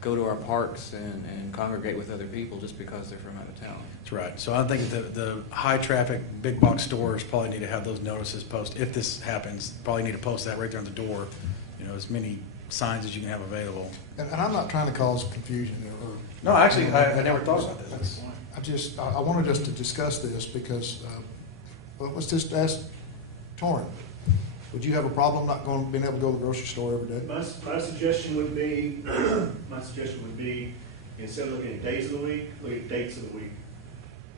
go to our parks and congregate with other people just because they're from out of town. That's right. So I think the high traffic, big box stores probably need to have those notices posted. If this happens, probably need to post that right there on the door. You know, as many signs as you can have available. And I'm not trying to cause confusion or. No, actually, I never thought about this. I wanted us to discuss this because, well, let's just ask Torrin. Would you have a problem not being able to go to the grocery store every day? My suggestion would be, instead of looking at days of the week, look at dates of the week.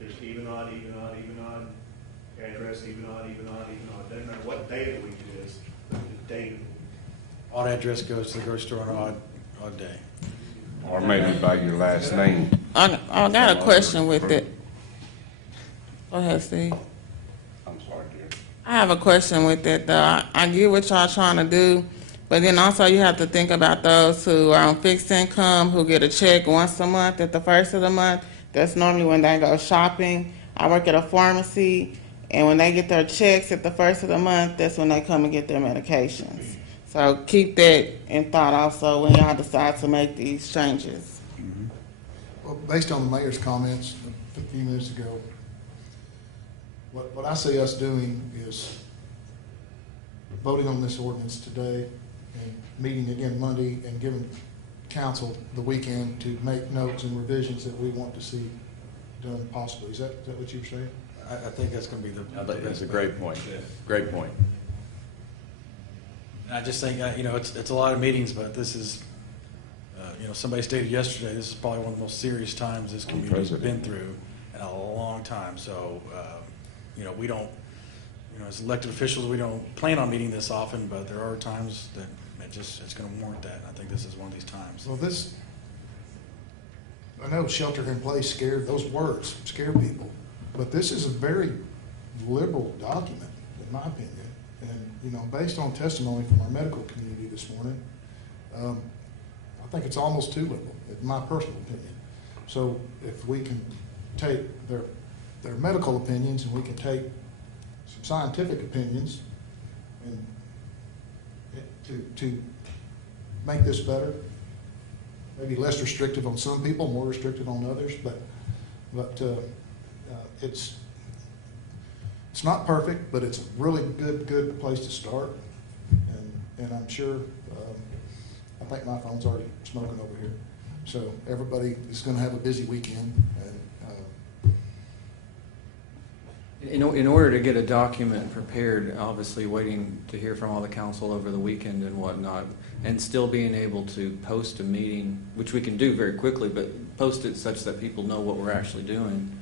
There's even, odd, even, odd, even, odd, address, even, odd, even, odd, even, odd. Doesn't matter what day of the week it is, the date of the week. Odd address goes to the grocery store on an odd day. Or maybe by your last name. I got a question with it. Go ahead, Steve. I'm sorry, dear. I have a question with it, though. I get what y'all trying to do, but then also you have to think about those who are on fixed income, who get a check once a month at the first of the month. That's normally when they go shopping. I work at a pharmacy, and when they get their checks at the first of the month, that's when they come and get their medications. So keep that in thought also when y'all decide to make these changes. Well, based on the mayor's comments a few minutes ago, what I see us doing is voting on this ordinance today and meeting again Monday and giving council the weekend to make notes and revisions that we want to see done possibly. Is that what you were saying? I think that's going to be I think that's a great point. Great point. I just think, you know, it's a lot of meetings, but this is, you know, somebody stated yesterday, this is probably one of the most serious times this community's been through in a long time. So, you know, we don't, you know, as elected officials, we don't plan on meeting this often, but there are times that it's going to warrant that. And I think this is one of these times. Well, I know shelter in place those words scare people, but this is a very liberal document, in my opinion. And, you know, based on testimony from our medical community this morning, I think it's almost too liberal, in my personal opinion. So if we can take their medical opinions and we can take some scientific opinions and to make this better, maybe less restrictive on some people, more restrictive on others, but It's not perfect, but it's a really good place to start. And I'm sure, I think my phone's already smoking over here. So everybody is going to have a busy weekend. And, In order to get a document prepared, obviously waiting to hear from all the council over the weekend and whatnot, and still being able to post a meeting, which we can do very quickly, but post it such that people know what we're actually doing.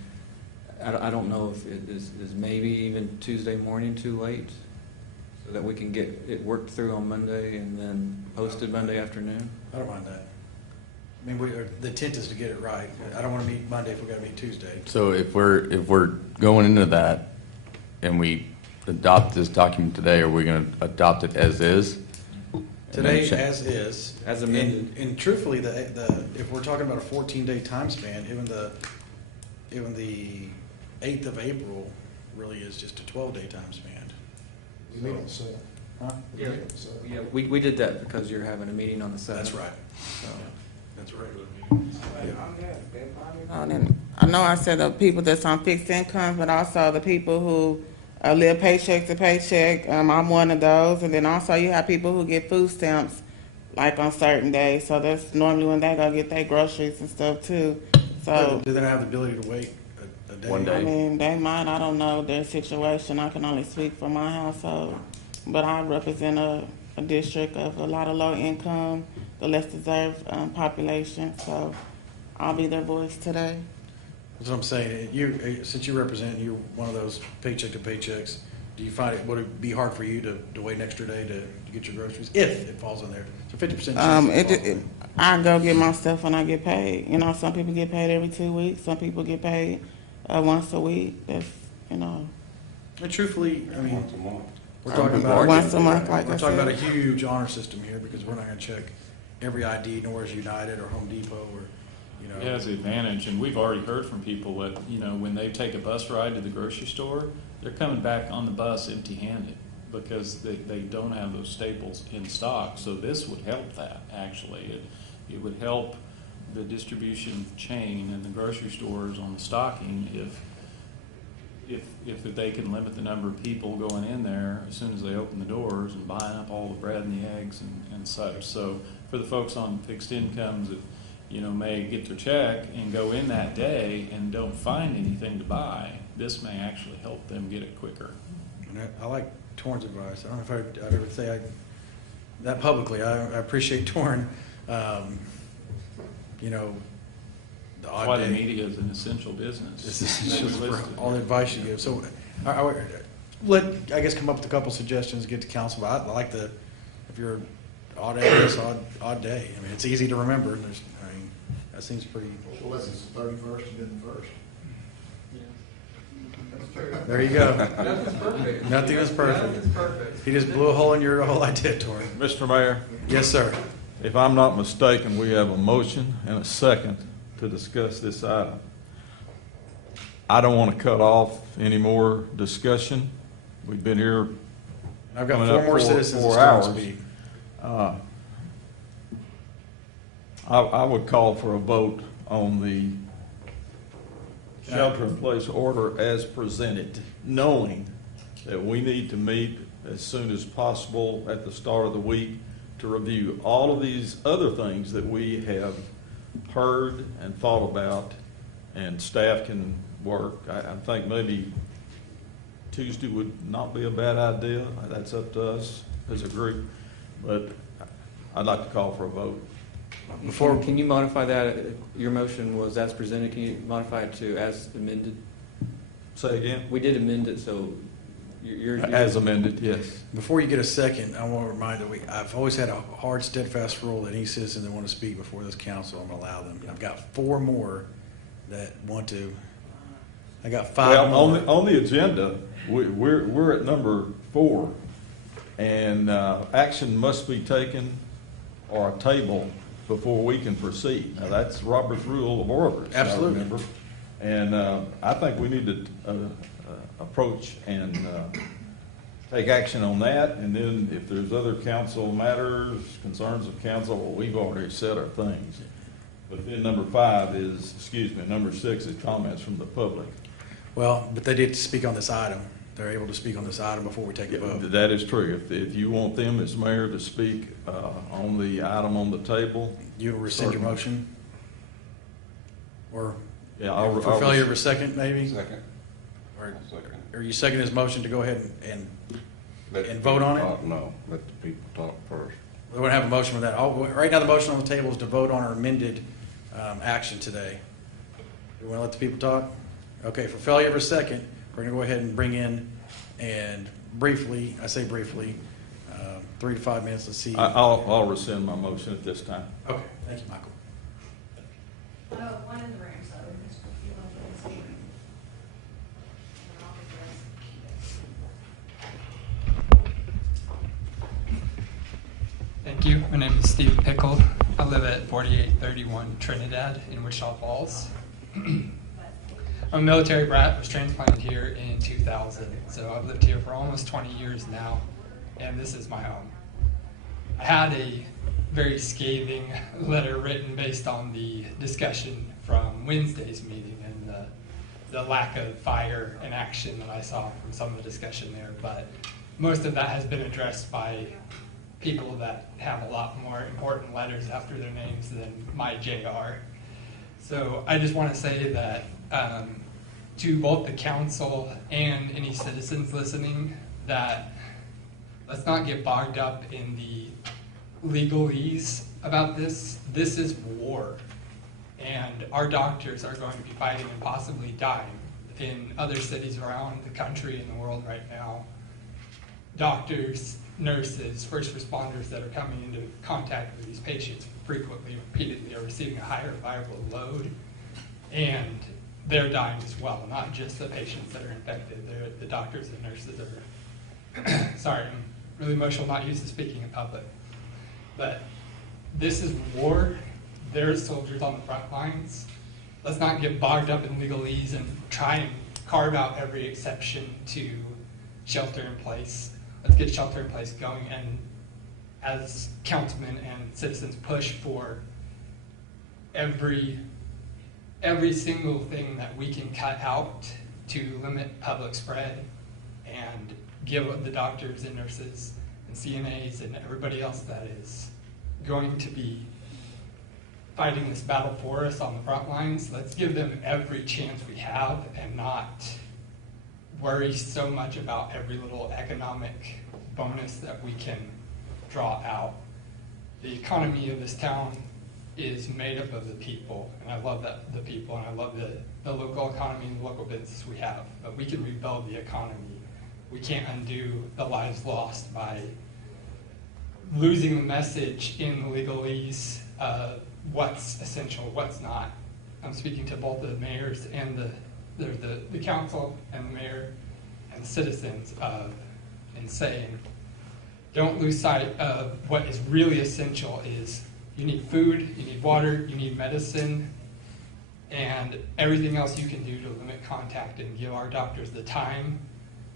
I don't know if it is maybe even Tuesday morning too late, so that we can get it worked through on Monday and then posted Monday afternoon. I don't mind that. I mean, the intent is to get it right. I don't want to meet Monday if we got to meet Tuesday. So if we're going into that and we adopt this document today, are we going to adopt it as is? Today, as is. As amended. And truthfully, if we're talking about a 14-day time span, even the 8th of April really is just a 12-day time span. we meet on the 7th. Huh? We meet on the 7th. Yeah, we did that because you're having a meeting on the 7th. That's right. So. That's right. And I know I said the people that's on fixed income, but also the people who live paycheck to paycheck. I'm one of those. And then also you have people who get food stamps like on certain days. So that's normally when they go get their groceries and stuff too. So Do they not have the ability to wait a day? One day. I mean, they might. I don't know their situation. I can only speak for my household. But I represent a district of a lot of low income, the less deserved population. So I'll be their voice today. That's what I'm saying. Since you represent, you're one of those paycheck to paychecks. Do you find would it be hard for you to wait an extra day to get your groceries if it falls in there? So 50% chance. I go get my stuff when I get paid. You know, some people get paid every 2 weeks. Some people get paid once a week. That's, you know. And truthfully, I mean, Once a month. we're talking about Once a month, like we're I talking about a said. huge honor system here because we're not going to check every ID, nor is United or Home Depot or It has the advantage, and we've already heard from people that, when they take a bus ride to the grocery store, they're coming back on the bus empty-handed because they don't have those staples in stock. So this would help that, actually. It would help the distribution chain and the grocery stores on the stocking if they can limit the number of people going in there as soon as they open the doors and buying up all the bread and the eggs and such. So for the folks on fixed incomes that, may get their check and go in that day and don't find anything to buy, this may actually help them get it quicker. And I like Torrin's advice. I don't know if I'd ever say that publicly. I appreciate Torrin. The That's odd why day. the media is an essential business. It's essential for all the advice you give. So I guess come up with a couple suggestions, get to council. I like if you're odd day, it's odd day. I mean, it's easy to remember. And that seems pretty. Unless it's the 31st and then the 1st. There you go. Nothing's perfect. Nothing is perfect. Nothing's perfect. He just blew a hole in your whole idea, Torrin. Mr. Mayor, Yes, sir. if I'm not mistaken, we have a motion and a second to discuss this item. I don't want to cut off any more discussion. We've been here I've got coming four up more for citizens 4 that still hours. speak. I would call for a vote on the shelter-in-place order as presented, knowing that we need to meet as soon as possible at the start of the week to review all of these other things that we have heard and thought about, and staff can work. I think maybe Tuesday would not be a bad idea. That's up to us as a group, but I'd like to call for a vote. Can you modify that? Your motion was as presented. Can you modify it to as amended? Say again? We did amend it, so you're. As amended, yes. Before you get a second, I want to remind that I've always had a hard, steadfast rule that any citizen that want to speak before this council, I'm going to allow them. I've got 4 more that want to. I got 5 Well, more. on the agenda, we're at number 4, and action must be taken or a table before we can proceed. Now, that's Robert's Rule of Order. as I Absolutely. remember. And I think we need to approach and take action on that, and then if there's other council matters, concerns of council, well, we've already said our things. But then number 6 is comments from the public. Well, but they did speak on this item. they're able to speak on this item before we take a vote. That is true. If you want them as mayor to speak on the item on the table. You will rescind your certainly. motion? Or Yeah, I'll. for failure of a second, maybe? Second. Or Second. are you seconding his motion to go ahead and vote on it? No, let the people talk first. We won't have a motion for that. Right now, the motion on the table is to vote on our amended action today. Do we want to let the people talk? Okay, for failure of a second, we're going to go ahead and bring in and briefly, I say briefly, 3 to 5 minutes to see. I'll rescind my motion at this time. Okay, thank you, Michael. One in the room, so if you want to put in some. Thank you. My name is Steve Pickle. I live at 4831 Trinidad in Wichita Falls. I'm a military brat, was transplanted here in 2000, so I've lived here for almost 20 years now, and this is my home. I had a very scathing letter written based on the discussion from Wednesday's meeting and the lack of fire and action that I saw from some of the discussion there, but most of that has been addressed by people that have a lot more important letters after their names than my JR. So I just want to say that to both the council and any citizens listening, that let's not get bogged up in the legalese about this. This is war, and our doctors are going to be fighting and possibly dying in other cities around the country and the world right now. Doctors, nurses, first responders that are coming into contact with these patients frequently, repeatedly, are receiving a higher viral load, and they're dying as well, not just the patients that are infected. The doctors and nurses are, sorry, I'm really emotional, not used to speaking in public. But this is war. There's soldiers on the front lines. Let's not get bogged up in legalese and try and carve out every exception to shelter in place. Let's get shelter in place going, and as councilmen and citizens push for every single thing that we can cut out to limit public spread and give the doctors and nurses and CNAs and everybody else that is going to be fighting this battle for us on the front lines, let's give them every chance we have and not worry so much about every little economic bonus that we can draw out. The economy of this town is made up of the people, and I love the people, and I love the local economy and the local business we have, but we can rebuild the economy. We can't undo the lives lost by losing the message in the legalese, what's essential, what's not. I'm speaking to both the mayors and the council and the mayor and the citizens and saying, don't lose sight of what is really essential is you need food, you need water, you need medicine, and everything else you can do to limit contact and give our doctors the time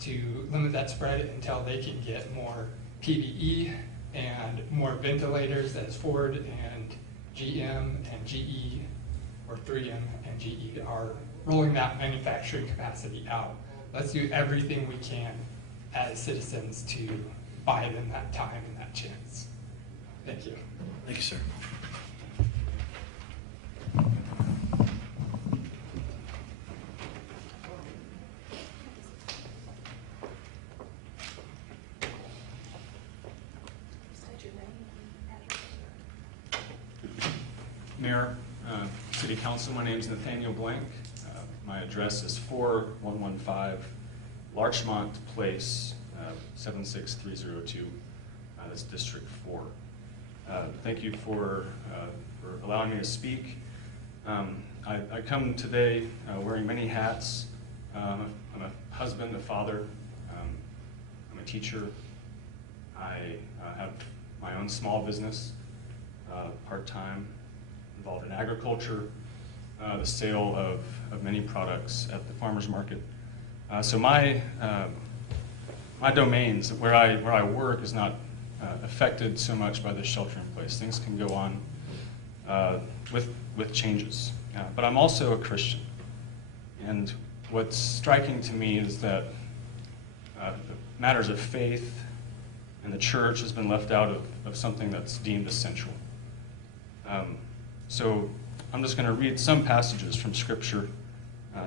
to limit that spread until they can get more PPE and more ventilators, as Ford and GM and GE, or 3M and GE are rolling that manufacturing capacity out. Let's do everything we can as citizens to buy them that time and that chance. Thank you. Thank you, sir. Mayor, City Council, my name is Nathaniel Blank. My address is 4115 Larchmont Place, 76302. That's District 4. Thank you for allowing me to speak. I come today wearing many hats. I'm a husband, a father. I'm a teacher. I have my own small business, part-time, involved in agriculture, the sale of many products at the farmer's market. So my domains, where I work, is not affected so much by the shelter in place. Things can go on with changes. But I'm also a Christian. And what's striking to me is that the matters of faith and the church has been left out of something that's deemed essential. So I'm just going to read some passages from Scripture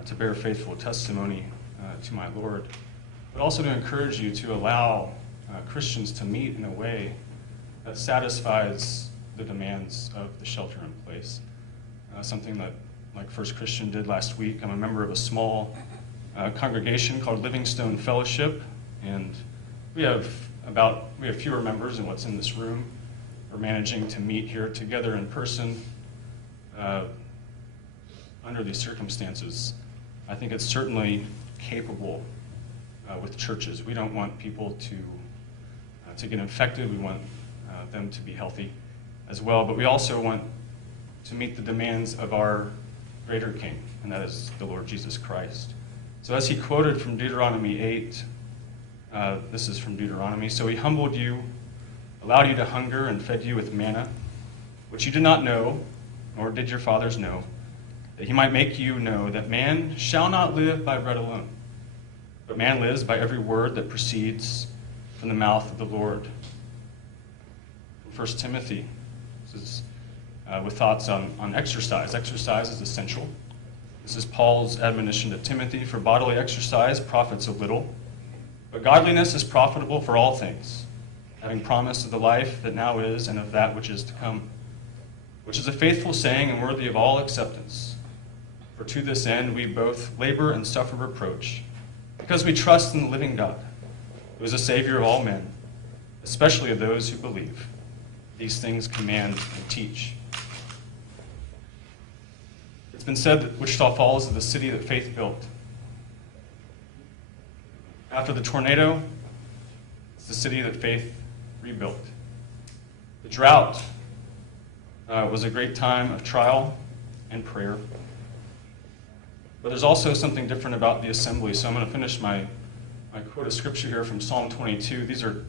to bear faithful testimony to my Lord, but also to encourage you to allow Christians to meet in a way that satisfies the demands of the shelter in place. Something that, like First Christian did last week, I'm a member of a small congregation called Livingstone Fellowship, and we have fewer members than what's in this room. We're managing to meet here together in person under these circumstances. I think it's certainly capable with churches. We don't want people to get infected. We want them to be healthy as well, but we also want to meet the demands of our greater King, and that is the Lord Jesus Christ. So as he quoted from Deuteronomy 8, this is from Deuteronomy, "So he humbled you, allowed you to hunger, and fed you with manna, which you did not know, nor did your fathers know, that he might make you know that man shall not live by bread alone, but man lives by every word that proceeds from the mouth of the Lord." From 1 Timothy, this is with thoughts on exercise. Exercise is essential. This is Paul's admonition to Timothy: "For bodily exercise profits a little, but godliness is profitable for all things, having promise of the life that now is and of that which is to come, which is a faithful saying and worthy of all acceptance. For to this end we both labor and suffer reproach, because we trust in the living God, who is a Savior of all men, especially of those who believe. These things command and teach." It's been said that Wichita Falls is the city that faith built. After the tornado, it's the city that faith rebuilt. The drought was a great time of trial and prayer. But there's also something different about the assembly. So I'm going to finish my quote of scripture here from Psalm 22. These are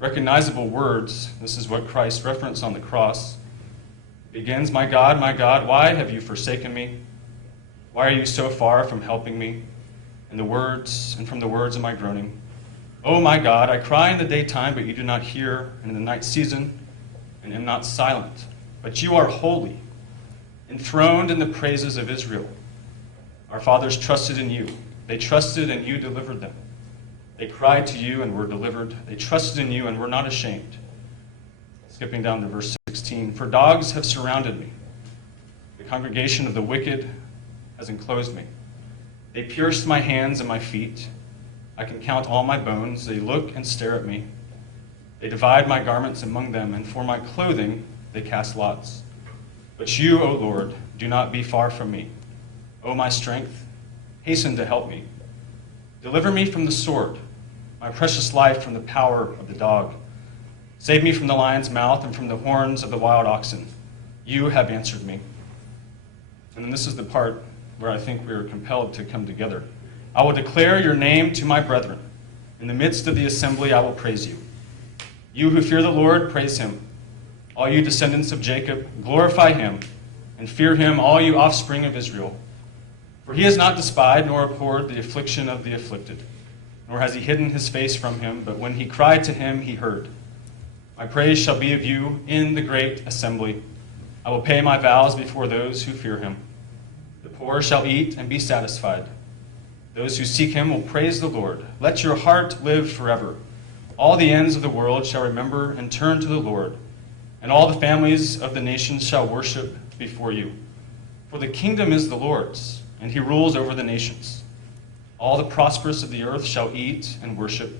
recognizable words. This is what Christ referenced on the cross. It begins, my God, why have you forsaken me? Why are you so far from helping me? And from the words of my groaning. Oh my God, I cry in the daytime, but you do not hear, and in the night season, and am not silent. But you are holy, enthroned in the praises of Israel. Our fathers trusted in you. They trusted, and you delivered them. They cried to you and were delivered. They trusted in you and were not ashamed. Skipping down to verse 16. For dogs have surrounded me. The congregation of the wicked has enclosed me. They pierced my hands and my feet. I can count all my bones. They look and stare at me. They divide my garments among them, and for my clothing they cast lots. But you, O Lord, do not be far from me. O my strength, hasten to help me. Deliver me from the sword, my precious life from the power of the dog. Save me from the lion's mouth and from the horns of the wild oxen. You have answered me. And then this is the part where I think we are compelled to come together. I will declare your name to my brethren. In the midst of the assembly I will praise you. You who fear the Lord, praise him. All you descendants of Jacob, glorify him, and fear him, all you offspring of Israel. For he has not despised nor abhorred the affliction of the afflicted, nor has he hidden his face from him, but when he cried to him, he heard. My praise shall be of you in the great assembly. I will pay my vows before those who fear him. The poor shall eat and be satisfied. Those who seek him will praise the Lord. Let your heart live forever. All the ends of the world shall remember and turn to the Lord, and all the families of the nations shall worship before you. For the kingdom is the Lord's, and he rules over the nations. All the prosperous of the earth shall eat and worship.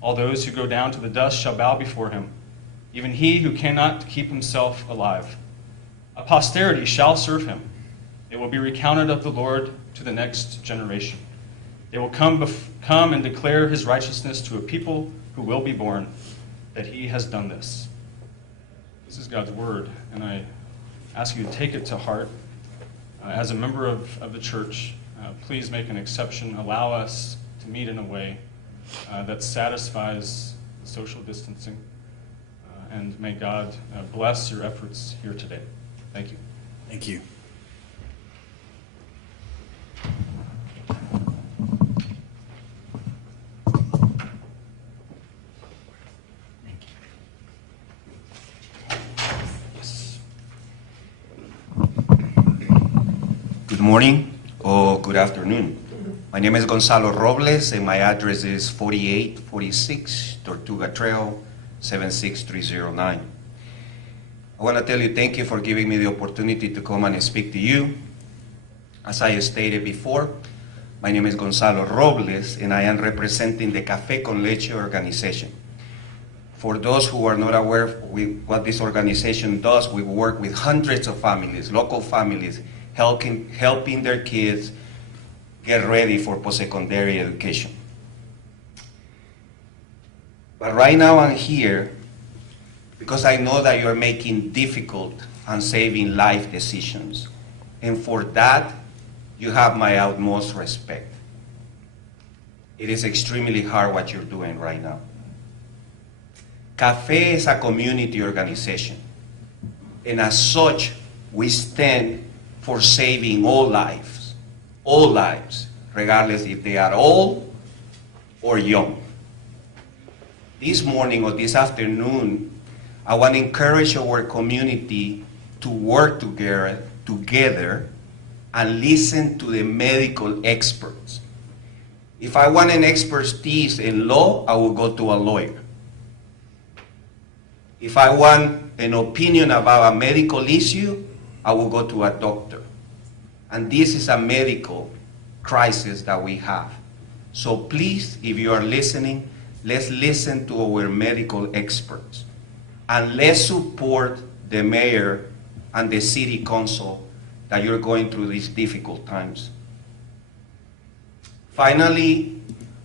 All those who go down to the dust shall bow before him, even he who cannot keep himself alive. A posterity shall serve him. It will be recounted of the Lord to the next generation. They will come and declare his righteousness to a people who will be born, that he has done this. This is God's word, and I ask you to take it to heart. As a member of the church, please make an exception. Allow us to meet in a way that satisfies the social distancing, and may God bless your efforts here today. Thank you. Thank you. Good morning or good afternoon. My name is Gonzalo Robles and my address is 4846 Tortuga Trail, 76309. I want to tell you thank you for giving me the opportunity to come and speak to you. As I stated before, my name is Gonzalo Robles and I am representing the Café con Leche organization. For those who are not aware of what this organization does, we work with hundreds of families, local families, helping their kids get ready for post-secondary education. But right now I'm here because I know that you're making difficult and saving life decisions. And for that, you have my utmost respect. It is extremely hard what you're doing right now. CAFE is a community organization, and as such, we stand for saving all lives, regardless if they are old or young. This morning or this afternoon, I want to encourage our community to work together and listen to the medical experts. If I want an expertise in law, I will go to a lawyer. If I want an opinion about a medical issue, I will go to a doctor. And this is a medical crisis that we have. So please, if you are listening, let's listen to our medical experts. And let's support the mayor and the city council that you're going through these difficult times. Finally,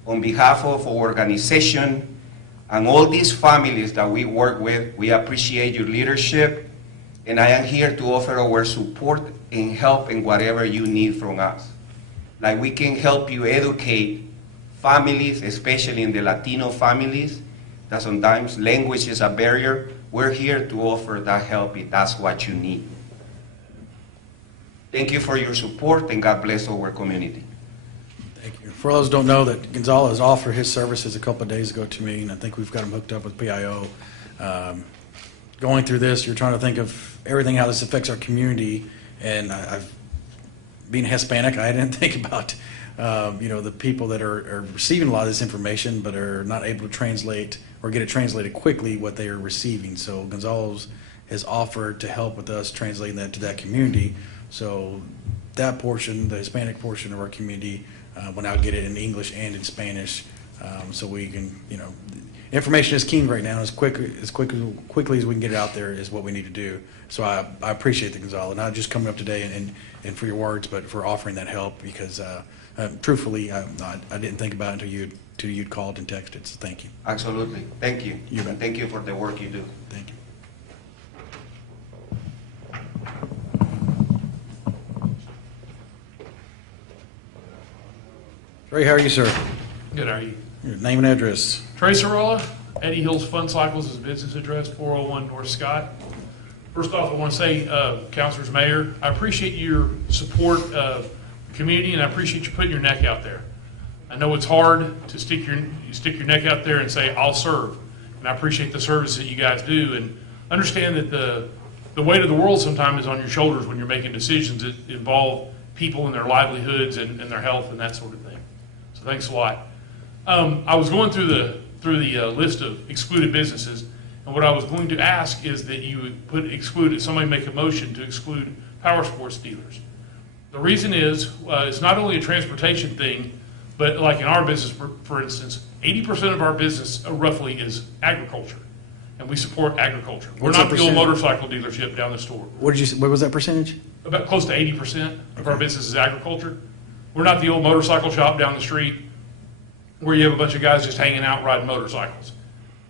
on behalf of our organization and all these families that we work with, we appreciate your leadership, and I am here to offer our support and help in whatever you need from us. Like we can help you educate families, especially in the Latino families, that sometimes language is a barrier. We're here to offer that help if that's what you need. Thank you for your support, and God bless our community. Thank you. For those who don't know, that Gonzalo has offered his services a couple of days ago to me, and I think we've got him hooked up with PIO. Going through this, you're trying to think of everything, how this affects our community, and being Hispanic, I didn't think about the people that are receiving a lot of this information but are not able to translate or get it translated quickly what they are receiving. So Gonzalo has offered to help with us translating that to that community. So that portion, the Hispanic portion of our community, will now get it in English and in Spanish, so we can, information is king right now. As quickly as we can get it out there is what we need to do. So I appreciate the Gonzalo, not just coming up today and for your words, but for offering that help, because truthfully, I didn't think about it until you'd called and texted. So thank you. Absolutely. Thank you. You bet. Thank you for the work you do. Thank you. Ray, how are you, sir? Good, how are you? Your name and address. Trace Arolla, Eddie Hills Fun Cycles is business address, 401 North Scott. First off, I want to say, Councilors, Mayor, I appreciate your support of the community, and I appreciate you putting your neck out there. I know it's hard to stick your neck out there and say, I'll serve. And I appreciate the service that you guys do, and understand that the weight of the world sometimes is on your shoulders when you're making decisions that involve people and their livelihoods and their health and that sort of thing. So thanks a lot. I was going through the list of excluded businesses, and what I was going to ask is that you would put excluded, somebody make a motion to exclude power sports dealers. The reason is, it's not only a transportation thing, but like in our business, for instance, 80% of our business roughly is agriculture, and we support agriculture. We're not the old motorcycle dealership down the store. What was that percentage? About close to 80% of our business is agriculture. We're not the old motorcycle shop down the street where you have a bunch of guys just hanging out riding motorcycles.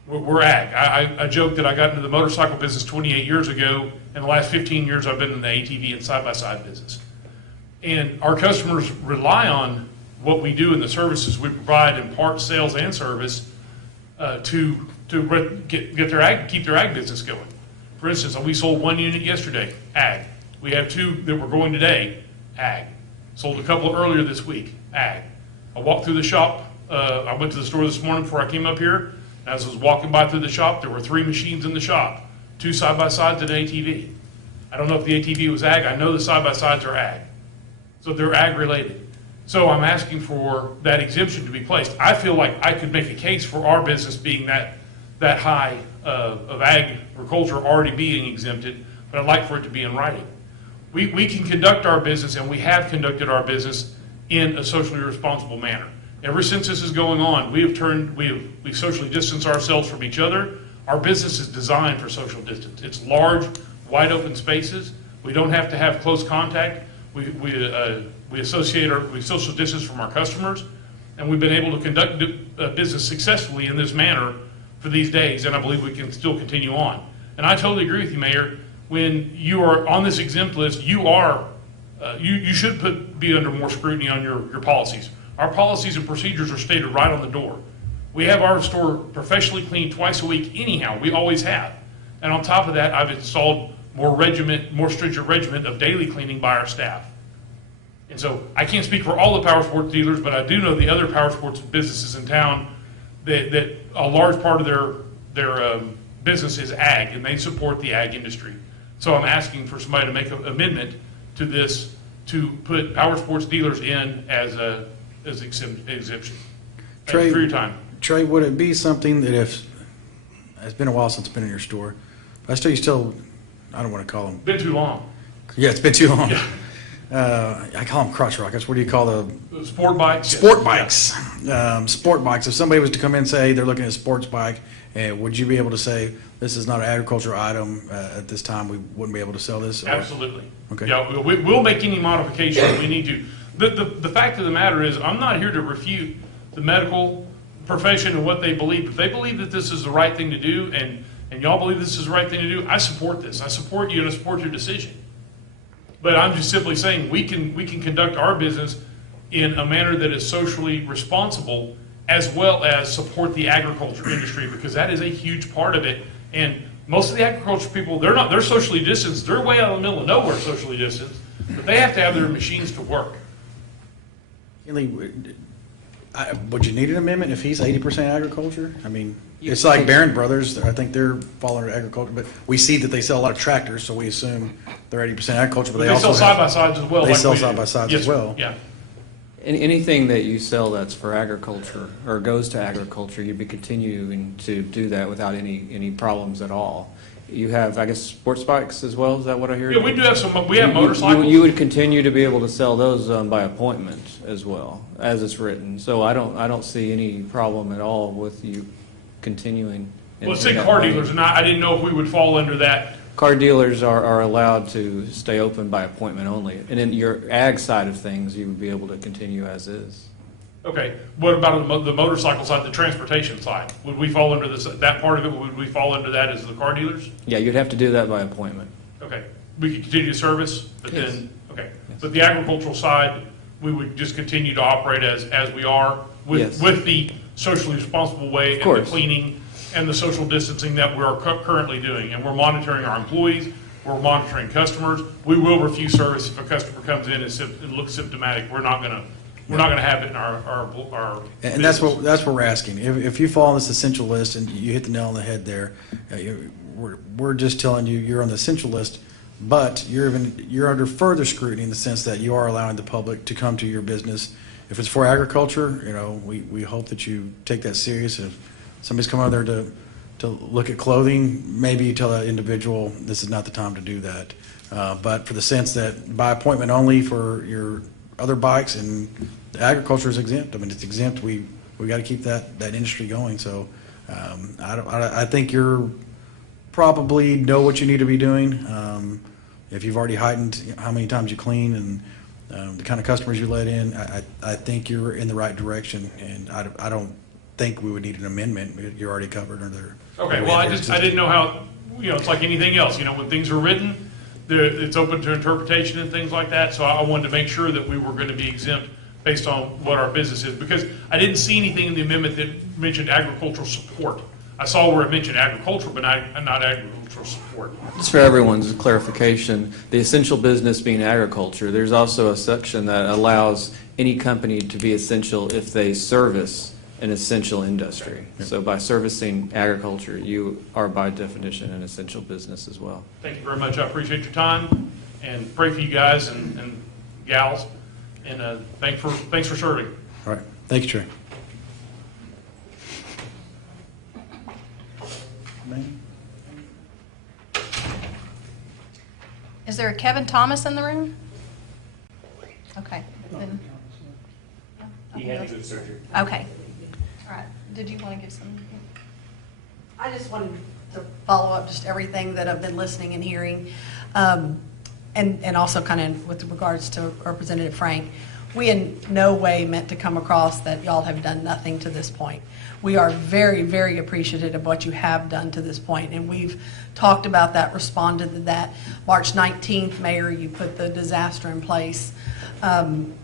We're ag. I joke that I got into the motorcycle business 28 years ago, and the last 15 years I've been in the ATV and side-by-side business. And our customers rely on what we do and the services we provide in parts, sales, and service to keep their ag business going. For instance, we sold 1 unit yesterday, ag. We have 2 that we're going today, ag. Sold a couple earlier this week, ag. I walked through the shop. I went to the store this morning before I came up here. And as I was walking by through the shop, there were 3 machines in the shop, 2 side-by-sides and an ATV. I don't know if the ATV was ag. I know the side-by-sides are ag. So they're ag-related. So I'm asking for that exemption to be placed. I feel like I could make a case for our business being that high of agriculture already being exempted, but I'd like for it to be in writing. We can conduct our business, and we have conducted our business in a socially responsible manner. Ever since this is going on, we've socially distanced ourselves from each other. Our business is designed for social distance. It's large, wide open spaces. We don't have to have close contact. We social distance from our customers, and we've been able to conduct business successfully in this manner for these days, and I believe we can still continue on. And I totally agree with you, Mayor. When you are on this exempt list, you should be under more scrutiny on your policies. Our policies and procedures are stated right on the door. We have our store professionally cleaned twice a week anyhow. We always have. And on top of that, I've installed more stringent regimen of daily cleaning by our staff. And so I can't speak for all the power sports dealers, but I do know the other power sports businesses in town that a large part of their business is ag, and they support the ag industry. So I'm asking for somebody to make an amendment to this to put power sports dealers in as exemption. Thank you for your time. Trey, would it be something that if, it's been a while since I've been in your store, but I don't want to call them. Been too long. Yeah, it's been too long. Yeah. I call them crotch rockets. What do you call the? Sport bikes. Sport bikes. Sport bikes. If somebody was to come in and say they're looking at a sports bike, would you be able to say this is not an agricultural item at this time? We wouldn't be able to sell this? Or? Absolutely. Okay. Yeah, we'll make any modification we need to. The fact of the matter is, I'm not here to refute the medical profession and what they believe. If they believe that this is the right thing to do, and y'all believe this is the right thing to do, I support this. I support you and I support your decision. But I'm just simply saying we can conduct our business in a manner that is socially responsible, as well as support the agriculture industry, because that is a huge part of it. And most of the agriculture people, they're socially distanced. They're way out in the middle of nowhere socially distanced, but they have to have their machines to work. Kinley, would you need an amendment if he's 80% agriculture? I mean, it's like Barron Brothers. I think they're falling under agriculture, but we see that they sell a lot of tractors, so we assume they're 80% agriculture. But they also sell side-by-sides as well. They like sell we do. side-by-sides Yes, as well. Yeah. Anything that you sell that's for agriculture or goes to agriculture, you'd be continuing to do that without any problems at all. You have, I guess, sports bikes as well. Is that what I hear? Yeah, we do have some. We have motorcycles. You would continue to be able to sell those by appointment as well, as it's written. So I don't see any problem at all with you continuing. Well, it's car dealers, and I didn't know if we would fall under that. Car dealers are allowed to stay open by appointment only. And in your ag side of things, you would be able to continue as is. Okay. What about the motorcycle side, the transportation side? Would we fall under that part of it? Would we fall under that as the car dealers? Yeah, you'd have to do that by appointment. Okay. We could continue to service, but Yes. then, okay. Yes. But the agricultural side, we would just continue to operate as we are with the socially responsible way and the cleaning and the social distancing that we are currently doing. And we're monitoring our employees. We're monitoring customers. We will refuse service if a customer comes in and looks symptomatic. We're not going to have it in our And that's what we're asking. If you fall on this essential list, and you hit the nail on the head there, we're just telling you you're on the essential list, but you're under further scrutiny in the sense that you are allowing the public to come to your business. If it's for agriculture, we hope that you take that serious. If somebody's coming out there to look at clothing, maybe you tell that individual this is not the time to do that. But for the sense that by appointment only for your other bikes, and agriculture is exempt. I mean, it's exempt. We got to keep that industry going. So I think you're probably know what you need to be doing. If you've already heightened how many times you clean and the kind of customers you let in, I think you're in the right direction. And I don't think we would need an amendment. You're already covered under. Okay. Well, I didn't know how. It's like anything else. When things are written, it's open to interpretation and things like that. So I wanted to make sure that we were going to be exempt based on what our business is, because I didn't see anything in the amendment that mentioned agricultural support. I saw where it mentioned agriculture, but not agricultural support. Just for everyone's clarification, the essential business being agriculture, there's also a section that allows any company to be essential if they service an essential industry. So by servicing agriculture, you are by definition an essential business as well. Thank you very much. I appreciate your time and pray for you guys and gals. And thanks for serving. All right, thank you, Trey. Is there a Kevin Thomas in the room? Okay. Then- He had to go to surgery. Okay. All right. Did you want to give some? I just wanted to follow up just everything that I've been listening and hearing. And also kind of with regards to Representative Frank, we in no way meant to come across that y'all have done nothing to this point. We are very, very appreciative of what you have done to this point, and we've talked about that, responded to that. March 19th, Mayor, you put the disaster in place.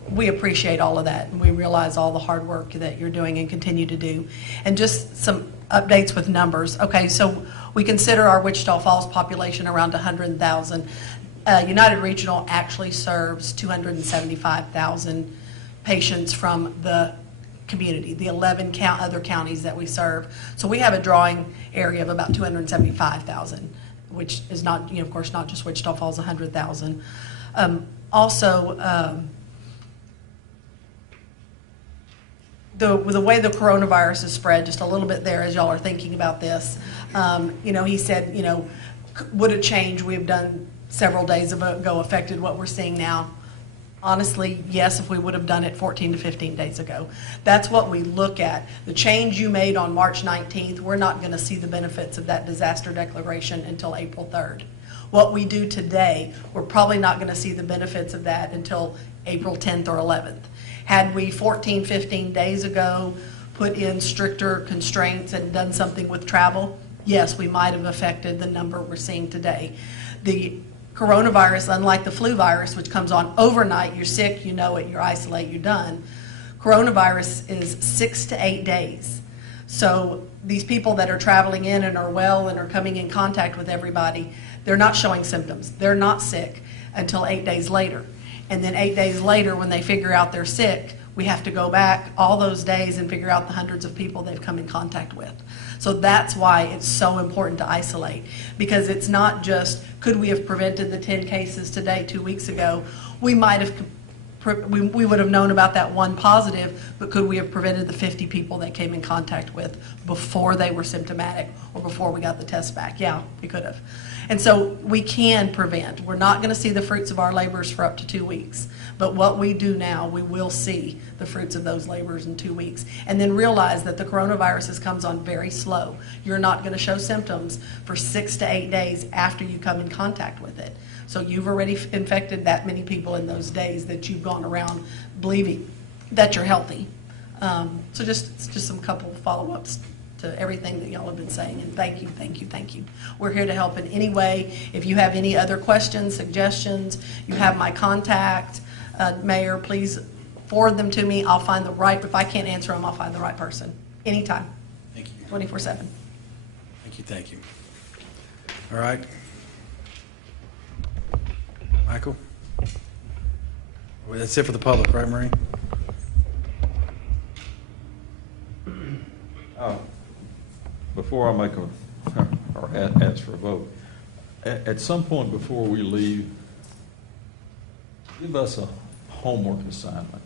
We appreciate all of that, and we realize all the hard work that you're doing and continue to do. And just some updates with numbers. Okay, so we consider our Wichita Falls population around 100,000. United Regional actually serves 275,000 patients from the community, the 11 other counties that we serve. So we have a drawing area of about 275,000, which is not, of course, not just Wichita Falls, 100,000. The way the coronavirus is spread, just a little bit there as y'all are thinking about this. He said, would a change we've done several days ago affected what we're seeing now? Honestly, yes, if we would have done it 14 to 15 days ago. That's what we look at. The change you made on March 19th, we're not going to see the benefits of that disaster declaration until April 3rd. What we do today, we're probably not going to see the benefits of that until April 10th or 11th. Had we 14, 15 days ago put in stricter constraints and done something with travel, yes, we might have affected the number we're seeing today. The coronavirus, unlike the flu virus, which comes on overnight, you're sick, you know it, you're isolated, you're done. Coronavirus is 6 to 8 days. So these people that are traveling in and are well and are coming in contact with everybody, they're not showing symptoms. They're not sick until 8 days later. And then 8 days later, when they figure out they're sick, we have to go back all those days and figure out the hundreds of people they've come in contact with. So that's why it's so important to isolate, because it's not just, could we have prevented the 10 cases today 2 weeks ago? We might have, we would have known about that one positive, but could we have prevented the 50 people they came in contact with before they were symptomatic or before we got the test back? Yeah, we could have. And so we can prevent. We're not going to see the fruits of our labors for up to 2 weeks. But what we do now, we will see the fruits of those labors in 2 weeks. And then realize that the coronavirus comes on very slow. You're not going to show symptoms for 6 to 8 days after you come in contact with it. So you've already infected that many people in those days that you've gone around believing that you're healthy. So just some couple of follow-ups to everything that y'all have been saying, and thank you, thank you, thank you. We're here to help in any way. If you have any other questions, suggestions, you have my contact. Mayor, please forward them to me. I'll find the right, if I can't answer them, I'll find the right person, anytime. Thank you. 24/7. Thank you, thank you. All right. Michael? Well, that's it for the public, right, Marie? Before I make or ask for a vote, at some point before we leave, give us a homework assignment.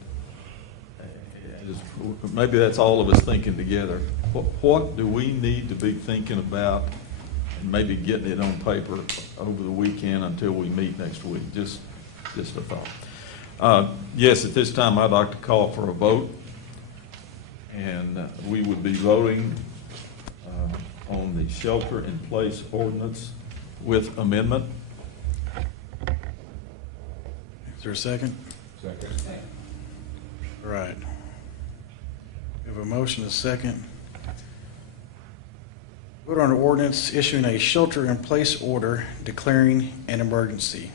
Maybe that's all of us thinking together. What do we need to be thinking about, and maybe getting it on paper over the weekend until we meet next week? Just a thought. Yes, at this time I'd like to call for a vote, and we would be voting on the shelter-in-place ordinance with amendment. Is there a second? Second. All right. We have a motion, a second. Vote on an ordinance issuing a shelter-in-place order declaring an emergency,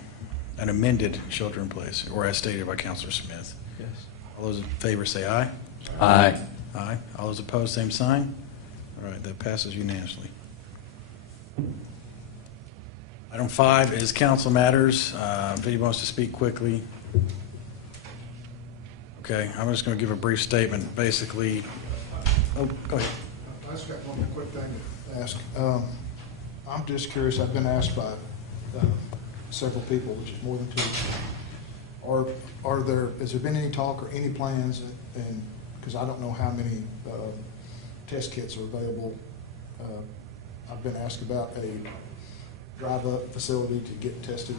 an amended shelter-in-place, or as stated by Councilor Smith. Yes. All those in favor say aye. Aye. Aye. All those opposed, same sign. All right, that passes unanimously. Item 5 is council matters. If anyone wants to speak quickly. Okay, I'm just going to give a brief statement. Basically, oh, go ahead. I just got one quick thing to ask. I'm just curious, I've been asked by several people, which is more than 2 weeks ago, Has there been any talk or any plans, and, because I don't know how many test kits are available. I've been asked about a drive-up facility to get tested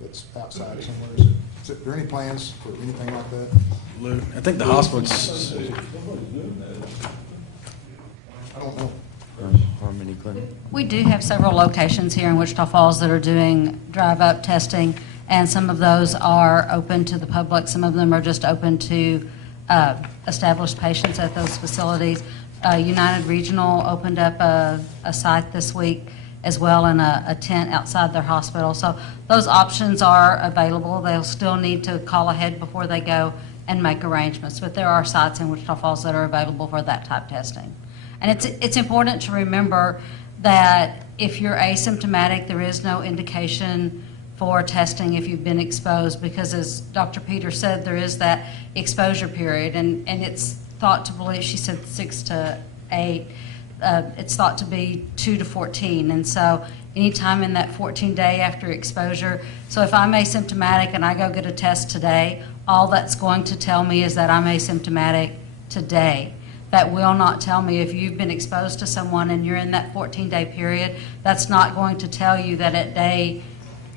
that's outside somewhere. Is there any plans for anything like that? Lou, I think the hospital's, I don't know. Harmony Clinic. We do have several locations here in Wichita Falls that are doing drive-up testing, and some of those are open to the public. Some of them are just open to established patients at those facilities. United Regional opened up a site this week as well, in a tent outside their hospital. So those options are available. They'll still need to call ahead before they go and make arrangements, but there are sites in Wichita Falls that are available for that type testing. And it's important to remember that if you're asymptomatic, there is no indication for testing if you've been exposed, because as Dr. Peters said, there is that exposure period, and it's thought to believe, she said 6 to 8, it's thought to be 2 to 14, and so anytime in that 14-day after exposure, so if I'm asymptomatic and I go get a test today, all that's going to tell me is that I'm asymptomatic today. That will not tell me if you've been exposed to someone and you're in that 14-day period. That's not going to tell you that at day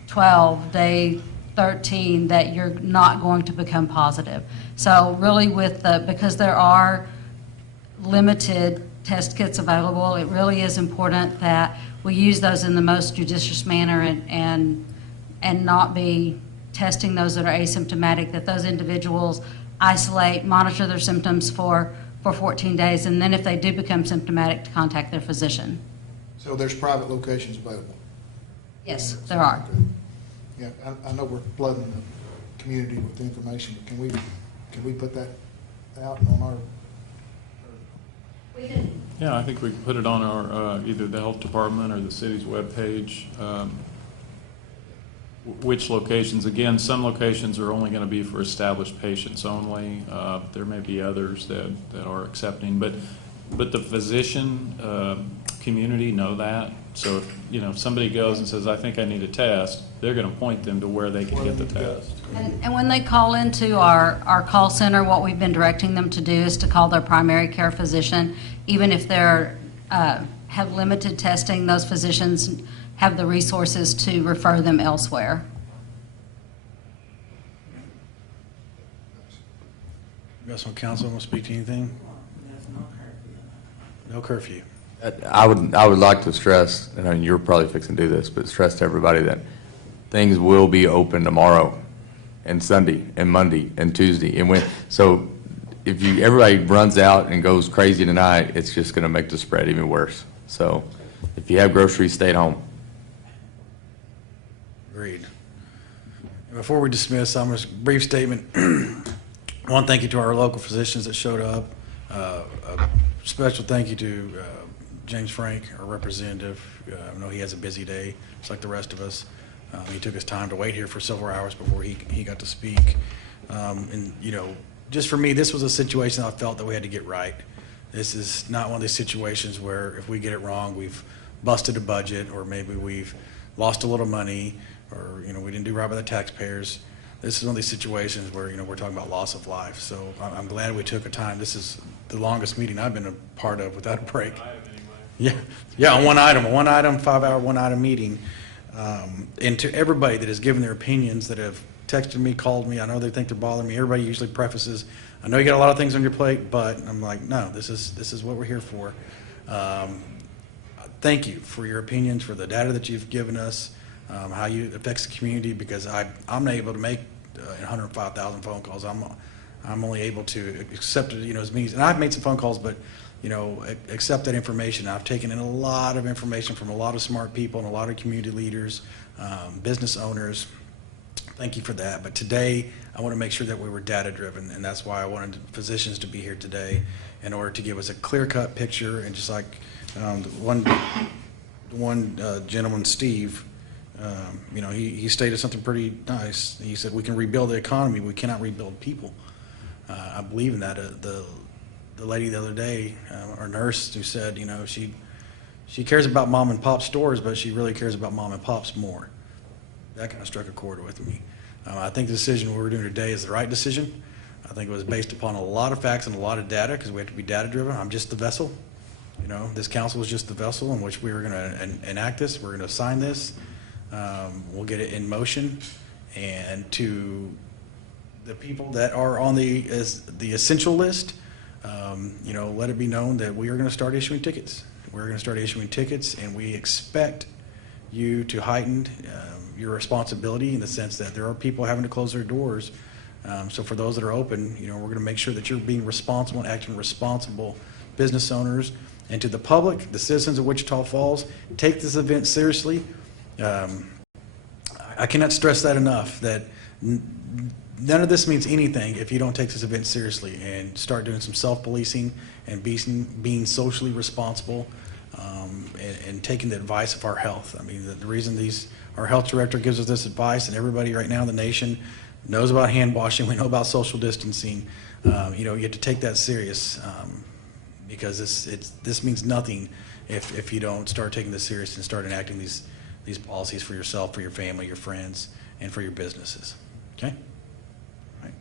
12, day 13, that you're not going to become positive. So really because there are limited test kits available, it really is important that we use those in the most judicious manner and not be testing those that are asymptomatic, that those individuals isolate, monitor their symptoms for 14 days, and then if they do become symptomatic, to contact their physician. So there's private locations available? Yes, there are. Yeah, I know we're flooding the community with information, but can we put that out on our? We can. Yeah, I think we can put it on our, either the health department or the city's webpage. Which locations, again, some locations are only going to be for established patients only. There may be others that are accepting, but the physician community know that. So if somebody goes and says, I think I need a test, they're going to point them to where they can get the test. And when they call into our call center, what we've been directing them to do is to call their primary care physician. Even if they're have limited testing, those physicians have the resources to refer them elsewhere. you guys on council want to speak to anything? No curfew. I would like to stress, and I mean, you're probably fixing to do this, but stress to everybody that things will be open tomorrow and Sunday and Monday and Tuesday and so if everybody runs out and goes crazy tonight, it's just going to make the spread even worse. So if you have groceries, stay at home. Agreed. Before we dismiss, I'm just a brief statement. One, thank you to our local physicians that showed up. A special thank you to James Frank, our representative. I know he has a busy day, just like the rest of us. He took his time to wait here for several hours before he got to speak. And just for me, this was a situation I felt that we had to get right. This is not one of these situations where if we get it wrong, we've busted a budget, or maybe we've lost a little money, or we didn't do right by the taxpayers. This is one of these situations where we're talking about loss of life. So I'm glad we took a time. This is the longest meeting I've been a part of without a break. Yeah, on one item, 5-hour, one-item meeting. And to everybody that has given their opinions, that have texted me, called me, I know they think they're bothering me. Everybody usually prefaces, I know you got a lot of things on your plate, but I'm like, no, this is what we're here for. Thank you for your opinions, for the data that you've given us, how it affects the community, because I'm not able to make 105,000 phone calls. I'm only able to accept it, as means, and I've made some phone calls, but accept that information. I've taken in a lot of information from a lot of smart people and a lot of community leaders, business owners. Thank you for that. But today, I want to make sure that we were data-driven, and that's why I wanted physicians to be here today in order to give us a clear-cut picture. And just like one gentleman, Steve, he stated something pretty nice. He said, we can rebuild the economy, we cannot rebuild people. I believe in that. The lady the other day, our nurse, who said, she cares about mom and pop stores, but she really cares about mom and pops more. That kind of struck a chord with me. I think the decision we're doing today is the right decision. I think it was based upon a lot of facts and a lot of data, because we have to be data-driven. I'm just the vessel. You know, this council is just the vessel in which we were going to enact this. We're going to sign this. We'll get it in motion. And to the people that are on the essential list, you know, let it be known that we are going to start issuing tickets. We're going to start issuing tickets, and we expect you to heighten your responsibility in the sense that there are people having to close their doors. So for those that are open, you know, we're going to make sure that you're being responsible and acting responsible business owners. And to the public, the citizens of Wichita Falls, take this event seriously. I cannot stress that enough, that none of this means anything if you don't take this event seriously and start doing some self-policing and being socially responsible, and taking the advice of our health. I mean, the reason our health director gives us this advice, and everybody right now in the nation knows about hand washing, we know about social distancing, you know, you have to take that serious, because this means nothing if you don't start taking this serious and start enacting these policies for yourself, for your family, your friends, and for your businesses. Okay? All right.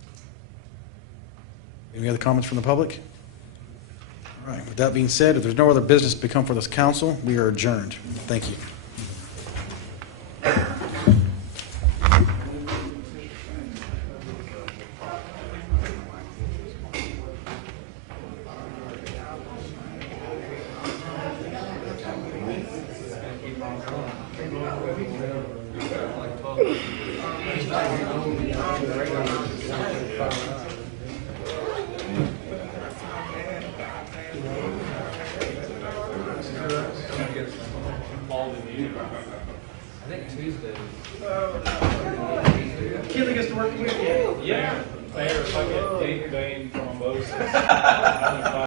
Any other comments from the public? All right. With that being said, if there's no other business to become for this council, we are adjourned. Thank you. I think Tuesday. Keely gets to work with you? Yeah. Mayor, if I get gangrene thrombosis.